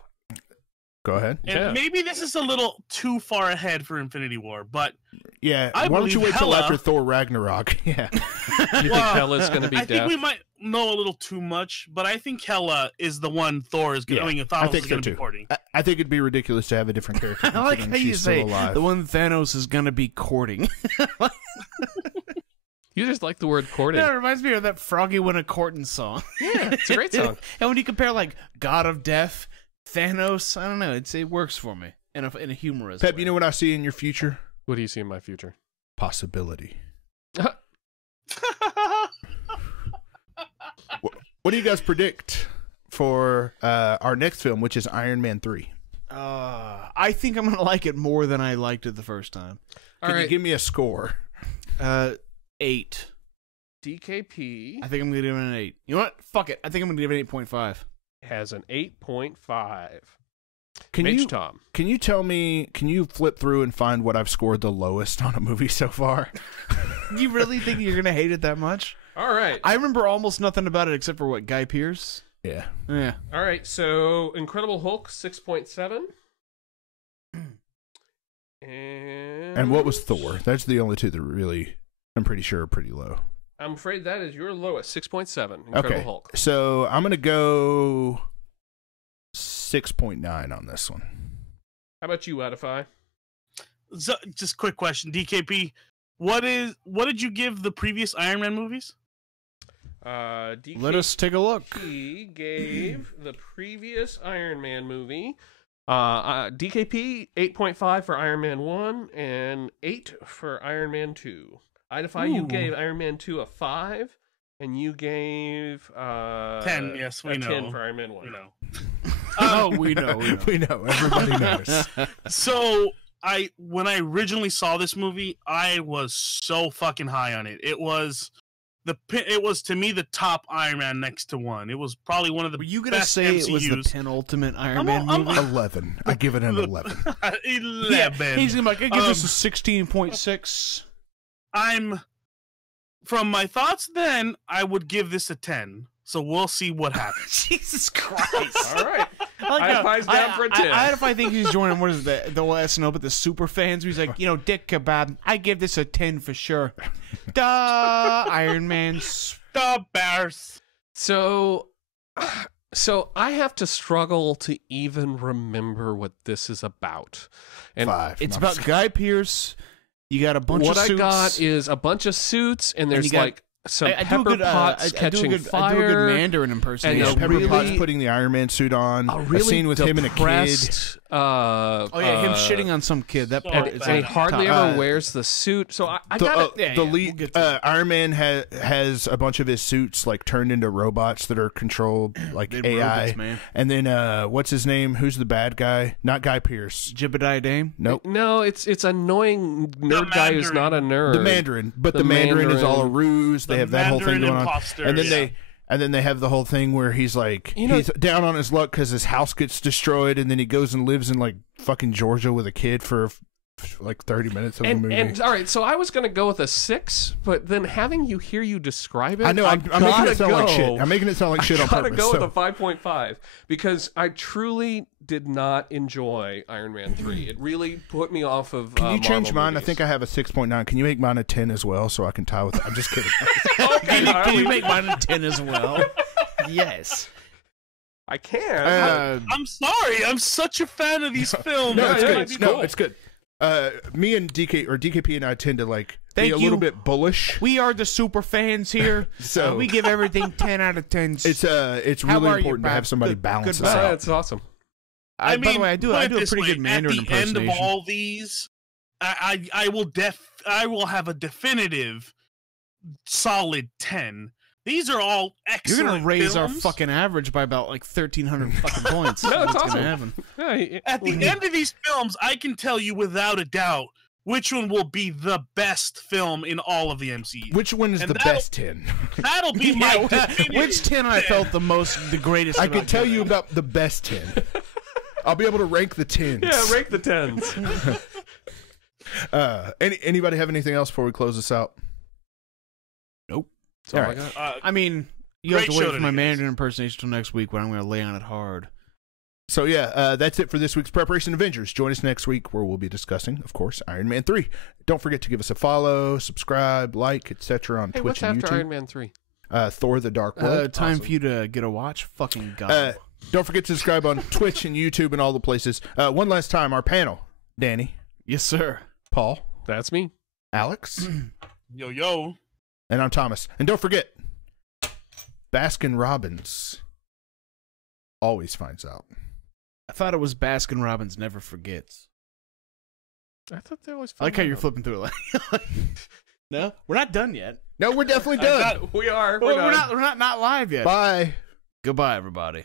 Go ahead. And maybe this is a little too far ahead for Infinity War, but yeah, why don't you wait till Hela, after Thor Ragnarok? Yeah. You think Hela's going to be I deaf? think we might know a little too much, but I think Hela is the one Thor is going. Yeah, Thanos I think is so going to too. be courting. I think it'd be ridiculous to have a different character. I like how you she's still say alive. the one Thanos is gonna be courting. You just like the word courting. Yeah, it reminds me of that Froggy Win a Courtin' song. Yeah, it's a great song. And when you compare like God of Death, Thanos, I don't know, it works for me in a humorous Pep, way. you know what I see in your future? What do you see in my future? Possibility. What do you guys predict for our next film, which is Iron Man 3? I think I'm gonna like it more than I liked it the first time. Can you give me a score? 8. DKP I think I'm gonna give it an 8. You know what? Fuck it. I think I'm gonna give it 8.5. has an 8.5. Can Mage you Tom. Can you tell me? Can you flip through and find what I've scored the lowest on a movie so far? You really think you're gonna hate it that much? All right. I remember almost nothing about it except for what, Guy Pearce? Yeah. Yeah. All right. So Incredible Hulk 6.7. And what was Thor? That's the only two that really, I'm pretty sure, are pretty low. I'm afraid that is your lowest. 6.7. Incredible Hulk. So I'm gonna go 6.9 on this one. How about you, Edify? So, just quick question, DKP. What did you give the previous Iron Man movies? DKP Let us take a look. gave the previous Iron Man movie DKP 8.5 for Iron Man 1 and 8 for Iron Man 2. Edify, you gave Iron Man 2 a 5, and you gave 10. Yes, we know. 10 for Iron Man 1. We know. We know. We know. Everybody knows. So when I originally saw this movie, I was so fucking high on it. It was to me the top Iron Man next to one. It was probably one of the Were you gonna best say MCUs. it was the penultimate Iron Man movie? 11. I give it an 11. 11. Yeah, he's gonna be like, I give this a 16.6. From my thoughts then, I would give this a 10. So we'll see what happens. Jesus Christ! All right. I Edify's down for a 10. I think he's joining. What is the old SNL, but the super fans? He's like, Dick Kebab. I give this a 10 for sure. Duh, Iron Man. The Bears. So So I have to struggle to even remember what this is about. And 5. It's No, about Guy Pearce. You got a bunch what of suits. I got is a bunch of suits, and there's you got- like some I do a pepper good, pots catching I fire. do a good Mandarin impersonation. And Yeah, a Pepper really- Potts putting the Iron Man suit on. A really scene with him and a kid. depressed, Oh yeah, him shitting on some kid. That So part bad. is and he like hardly top. ever wears the suit. So I The, got yeah, the yeah, lead, we'll get to Iron Man has a bunch of his suits like turned into robots that are controlled like They're AI. robots, man. And then what's his name? Who's the bad guy? Not Guy Pearce. Jebediah Dame. Nope. No, it's annoying nerd guy who's not a nerd. The Mandarin, but The the Mandarin is all a Mandarin. ruse. They The have that whole thing Mandarin going on, imposter, and then yeah. they have the whole thing where he's like You know- he's down on his luck because his house gets destroyed, and then he goes and lives in like fucking Georgia with a kid for like 30 minutes of the movie. And all right, so I was gonna go with a 6, but then having you describe it, I know I'm making gotta it sound like go- shit. I'm making it sound like shit on I gotta purpose. go so. with a 5.5 because I truly did not enjoy Iron Man 3. It really put me off of. Can you change Marvel mine? I movies. think I have a 6.9. Can you make mine a 10 as well so I can tie with it? I'm just kidding. Okay, all Can you right. make mine a 10 as well? Yes. I can. I'm sorry. I'm such a fan of these films. No, it's yeah, good. it's No, cool. it's good. Me and DKP and I tend to like be Thank a you. little bit bullish. We are the super fans here, So- we give everything 10 out of 10. It's How really are you, important to Bob? have somebody Good- balance good us Oh, out. that's awesome. By the way, I do put a it this pretty way, good Mandarin at the end impersonation. of all these, I will have a definitive solid 10. These are all You're excellent. gonna raise our films. fucking average by about like 1,300 fucking points. No, it's That's awesome. gonna happen. Yeah, At the end of these films, I can tell you without a doubt which one will be the best film in all of the MCU. Which one is And the that'll- best 10? That'll be my Yeah, definitive which 10 I 10. felt the greatest. I can about tell giving. you about the best 10. I'll be able to rank the 10s. yeah, rank the 10s. Anybody have anything else before we close this out? That's All all I right. got. I mean, you have Great to wait show for my today, guys. Mandarin impersonation until next week when I'm gonna lay on it hard. So yeah, that's it for this week's Preparation Avengers. Join us next week where we'll be discussing, of course, Iron Man 3. Don't forget to give us a follow, subscribe, like, etc. on Hey, Twitch what's and after YouTube. Iron Man 3? Thor: The Dark World. Time Awesome. for you to get a watch. Fucking god. Don't forget to subscribe on Twitch and YouTube and all the places. One last time, our panel: Danny, Yes, sir. Paul, That's me. Alex, Yo. and I'm Thomas. And don't forget, Baskin Robbins always finds out. I thought it was Baskin Robbins never forgets. I thought they always. I like how found you're out. flipping through it. Like, no, we're not done yet. No, we're definitely done. We are. We're done. not live yet. Bye. Goodbye, everybody.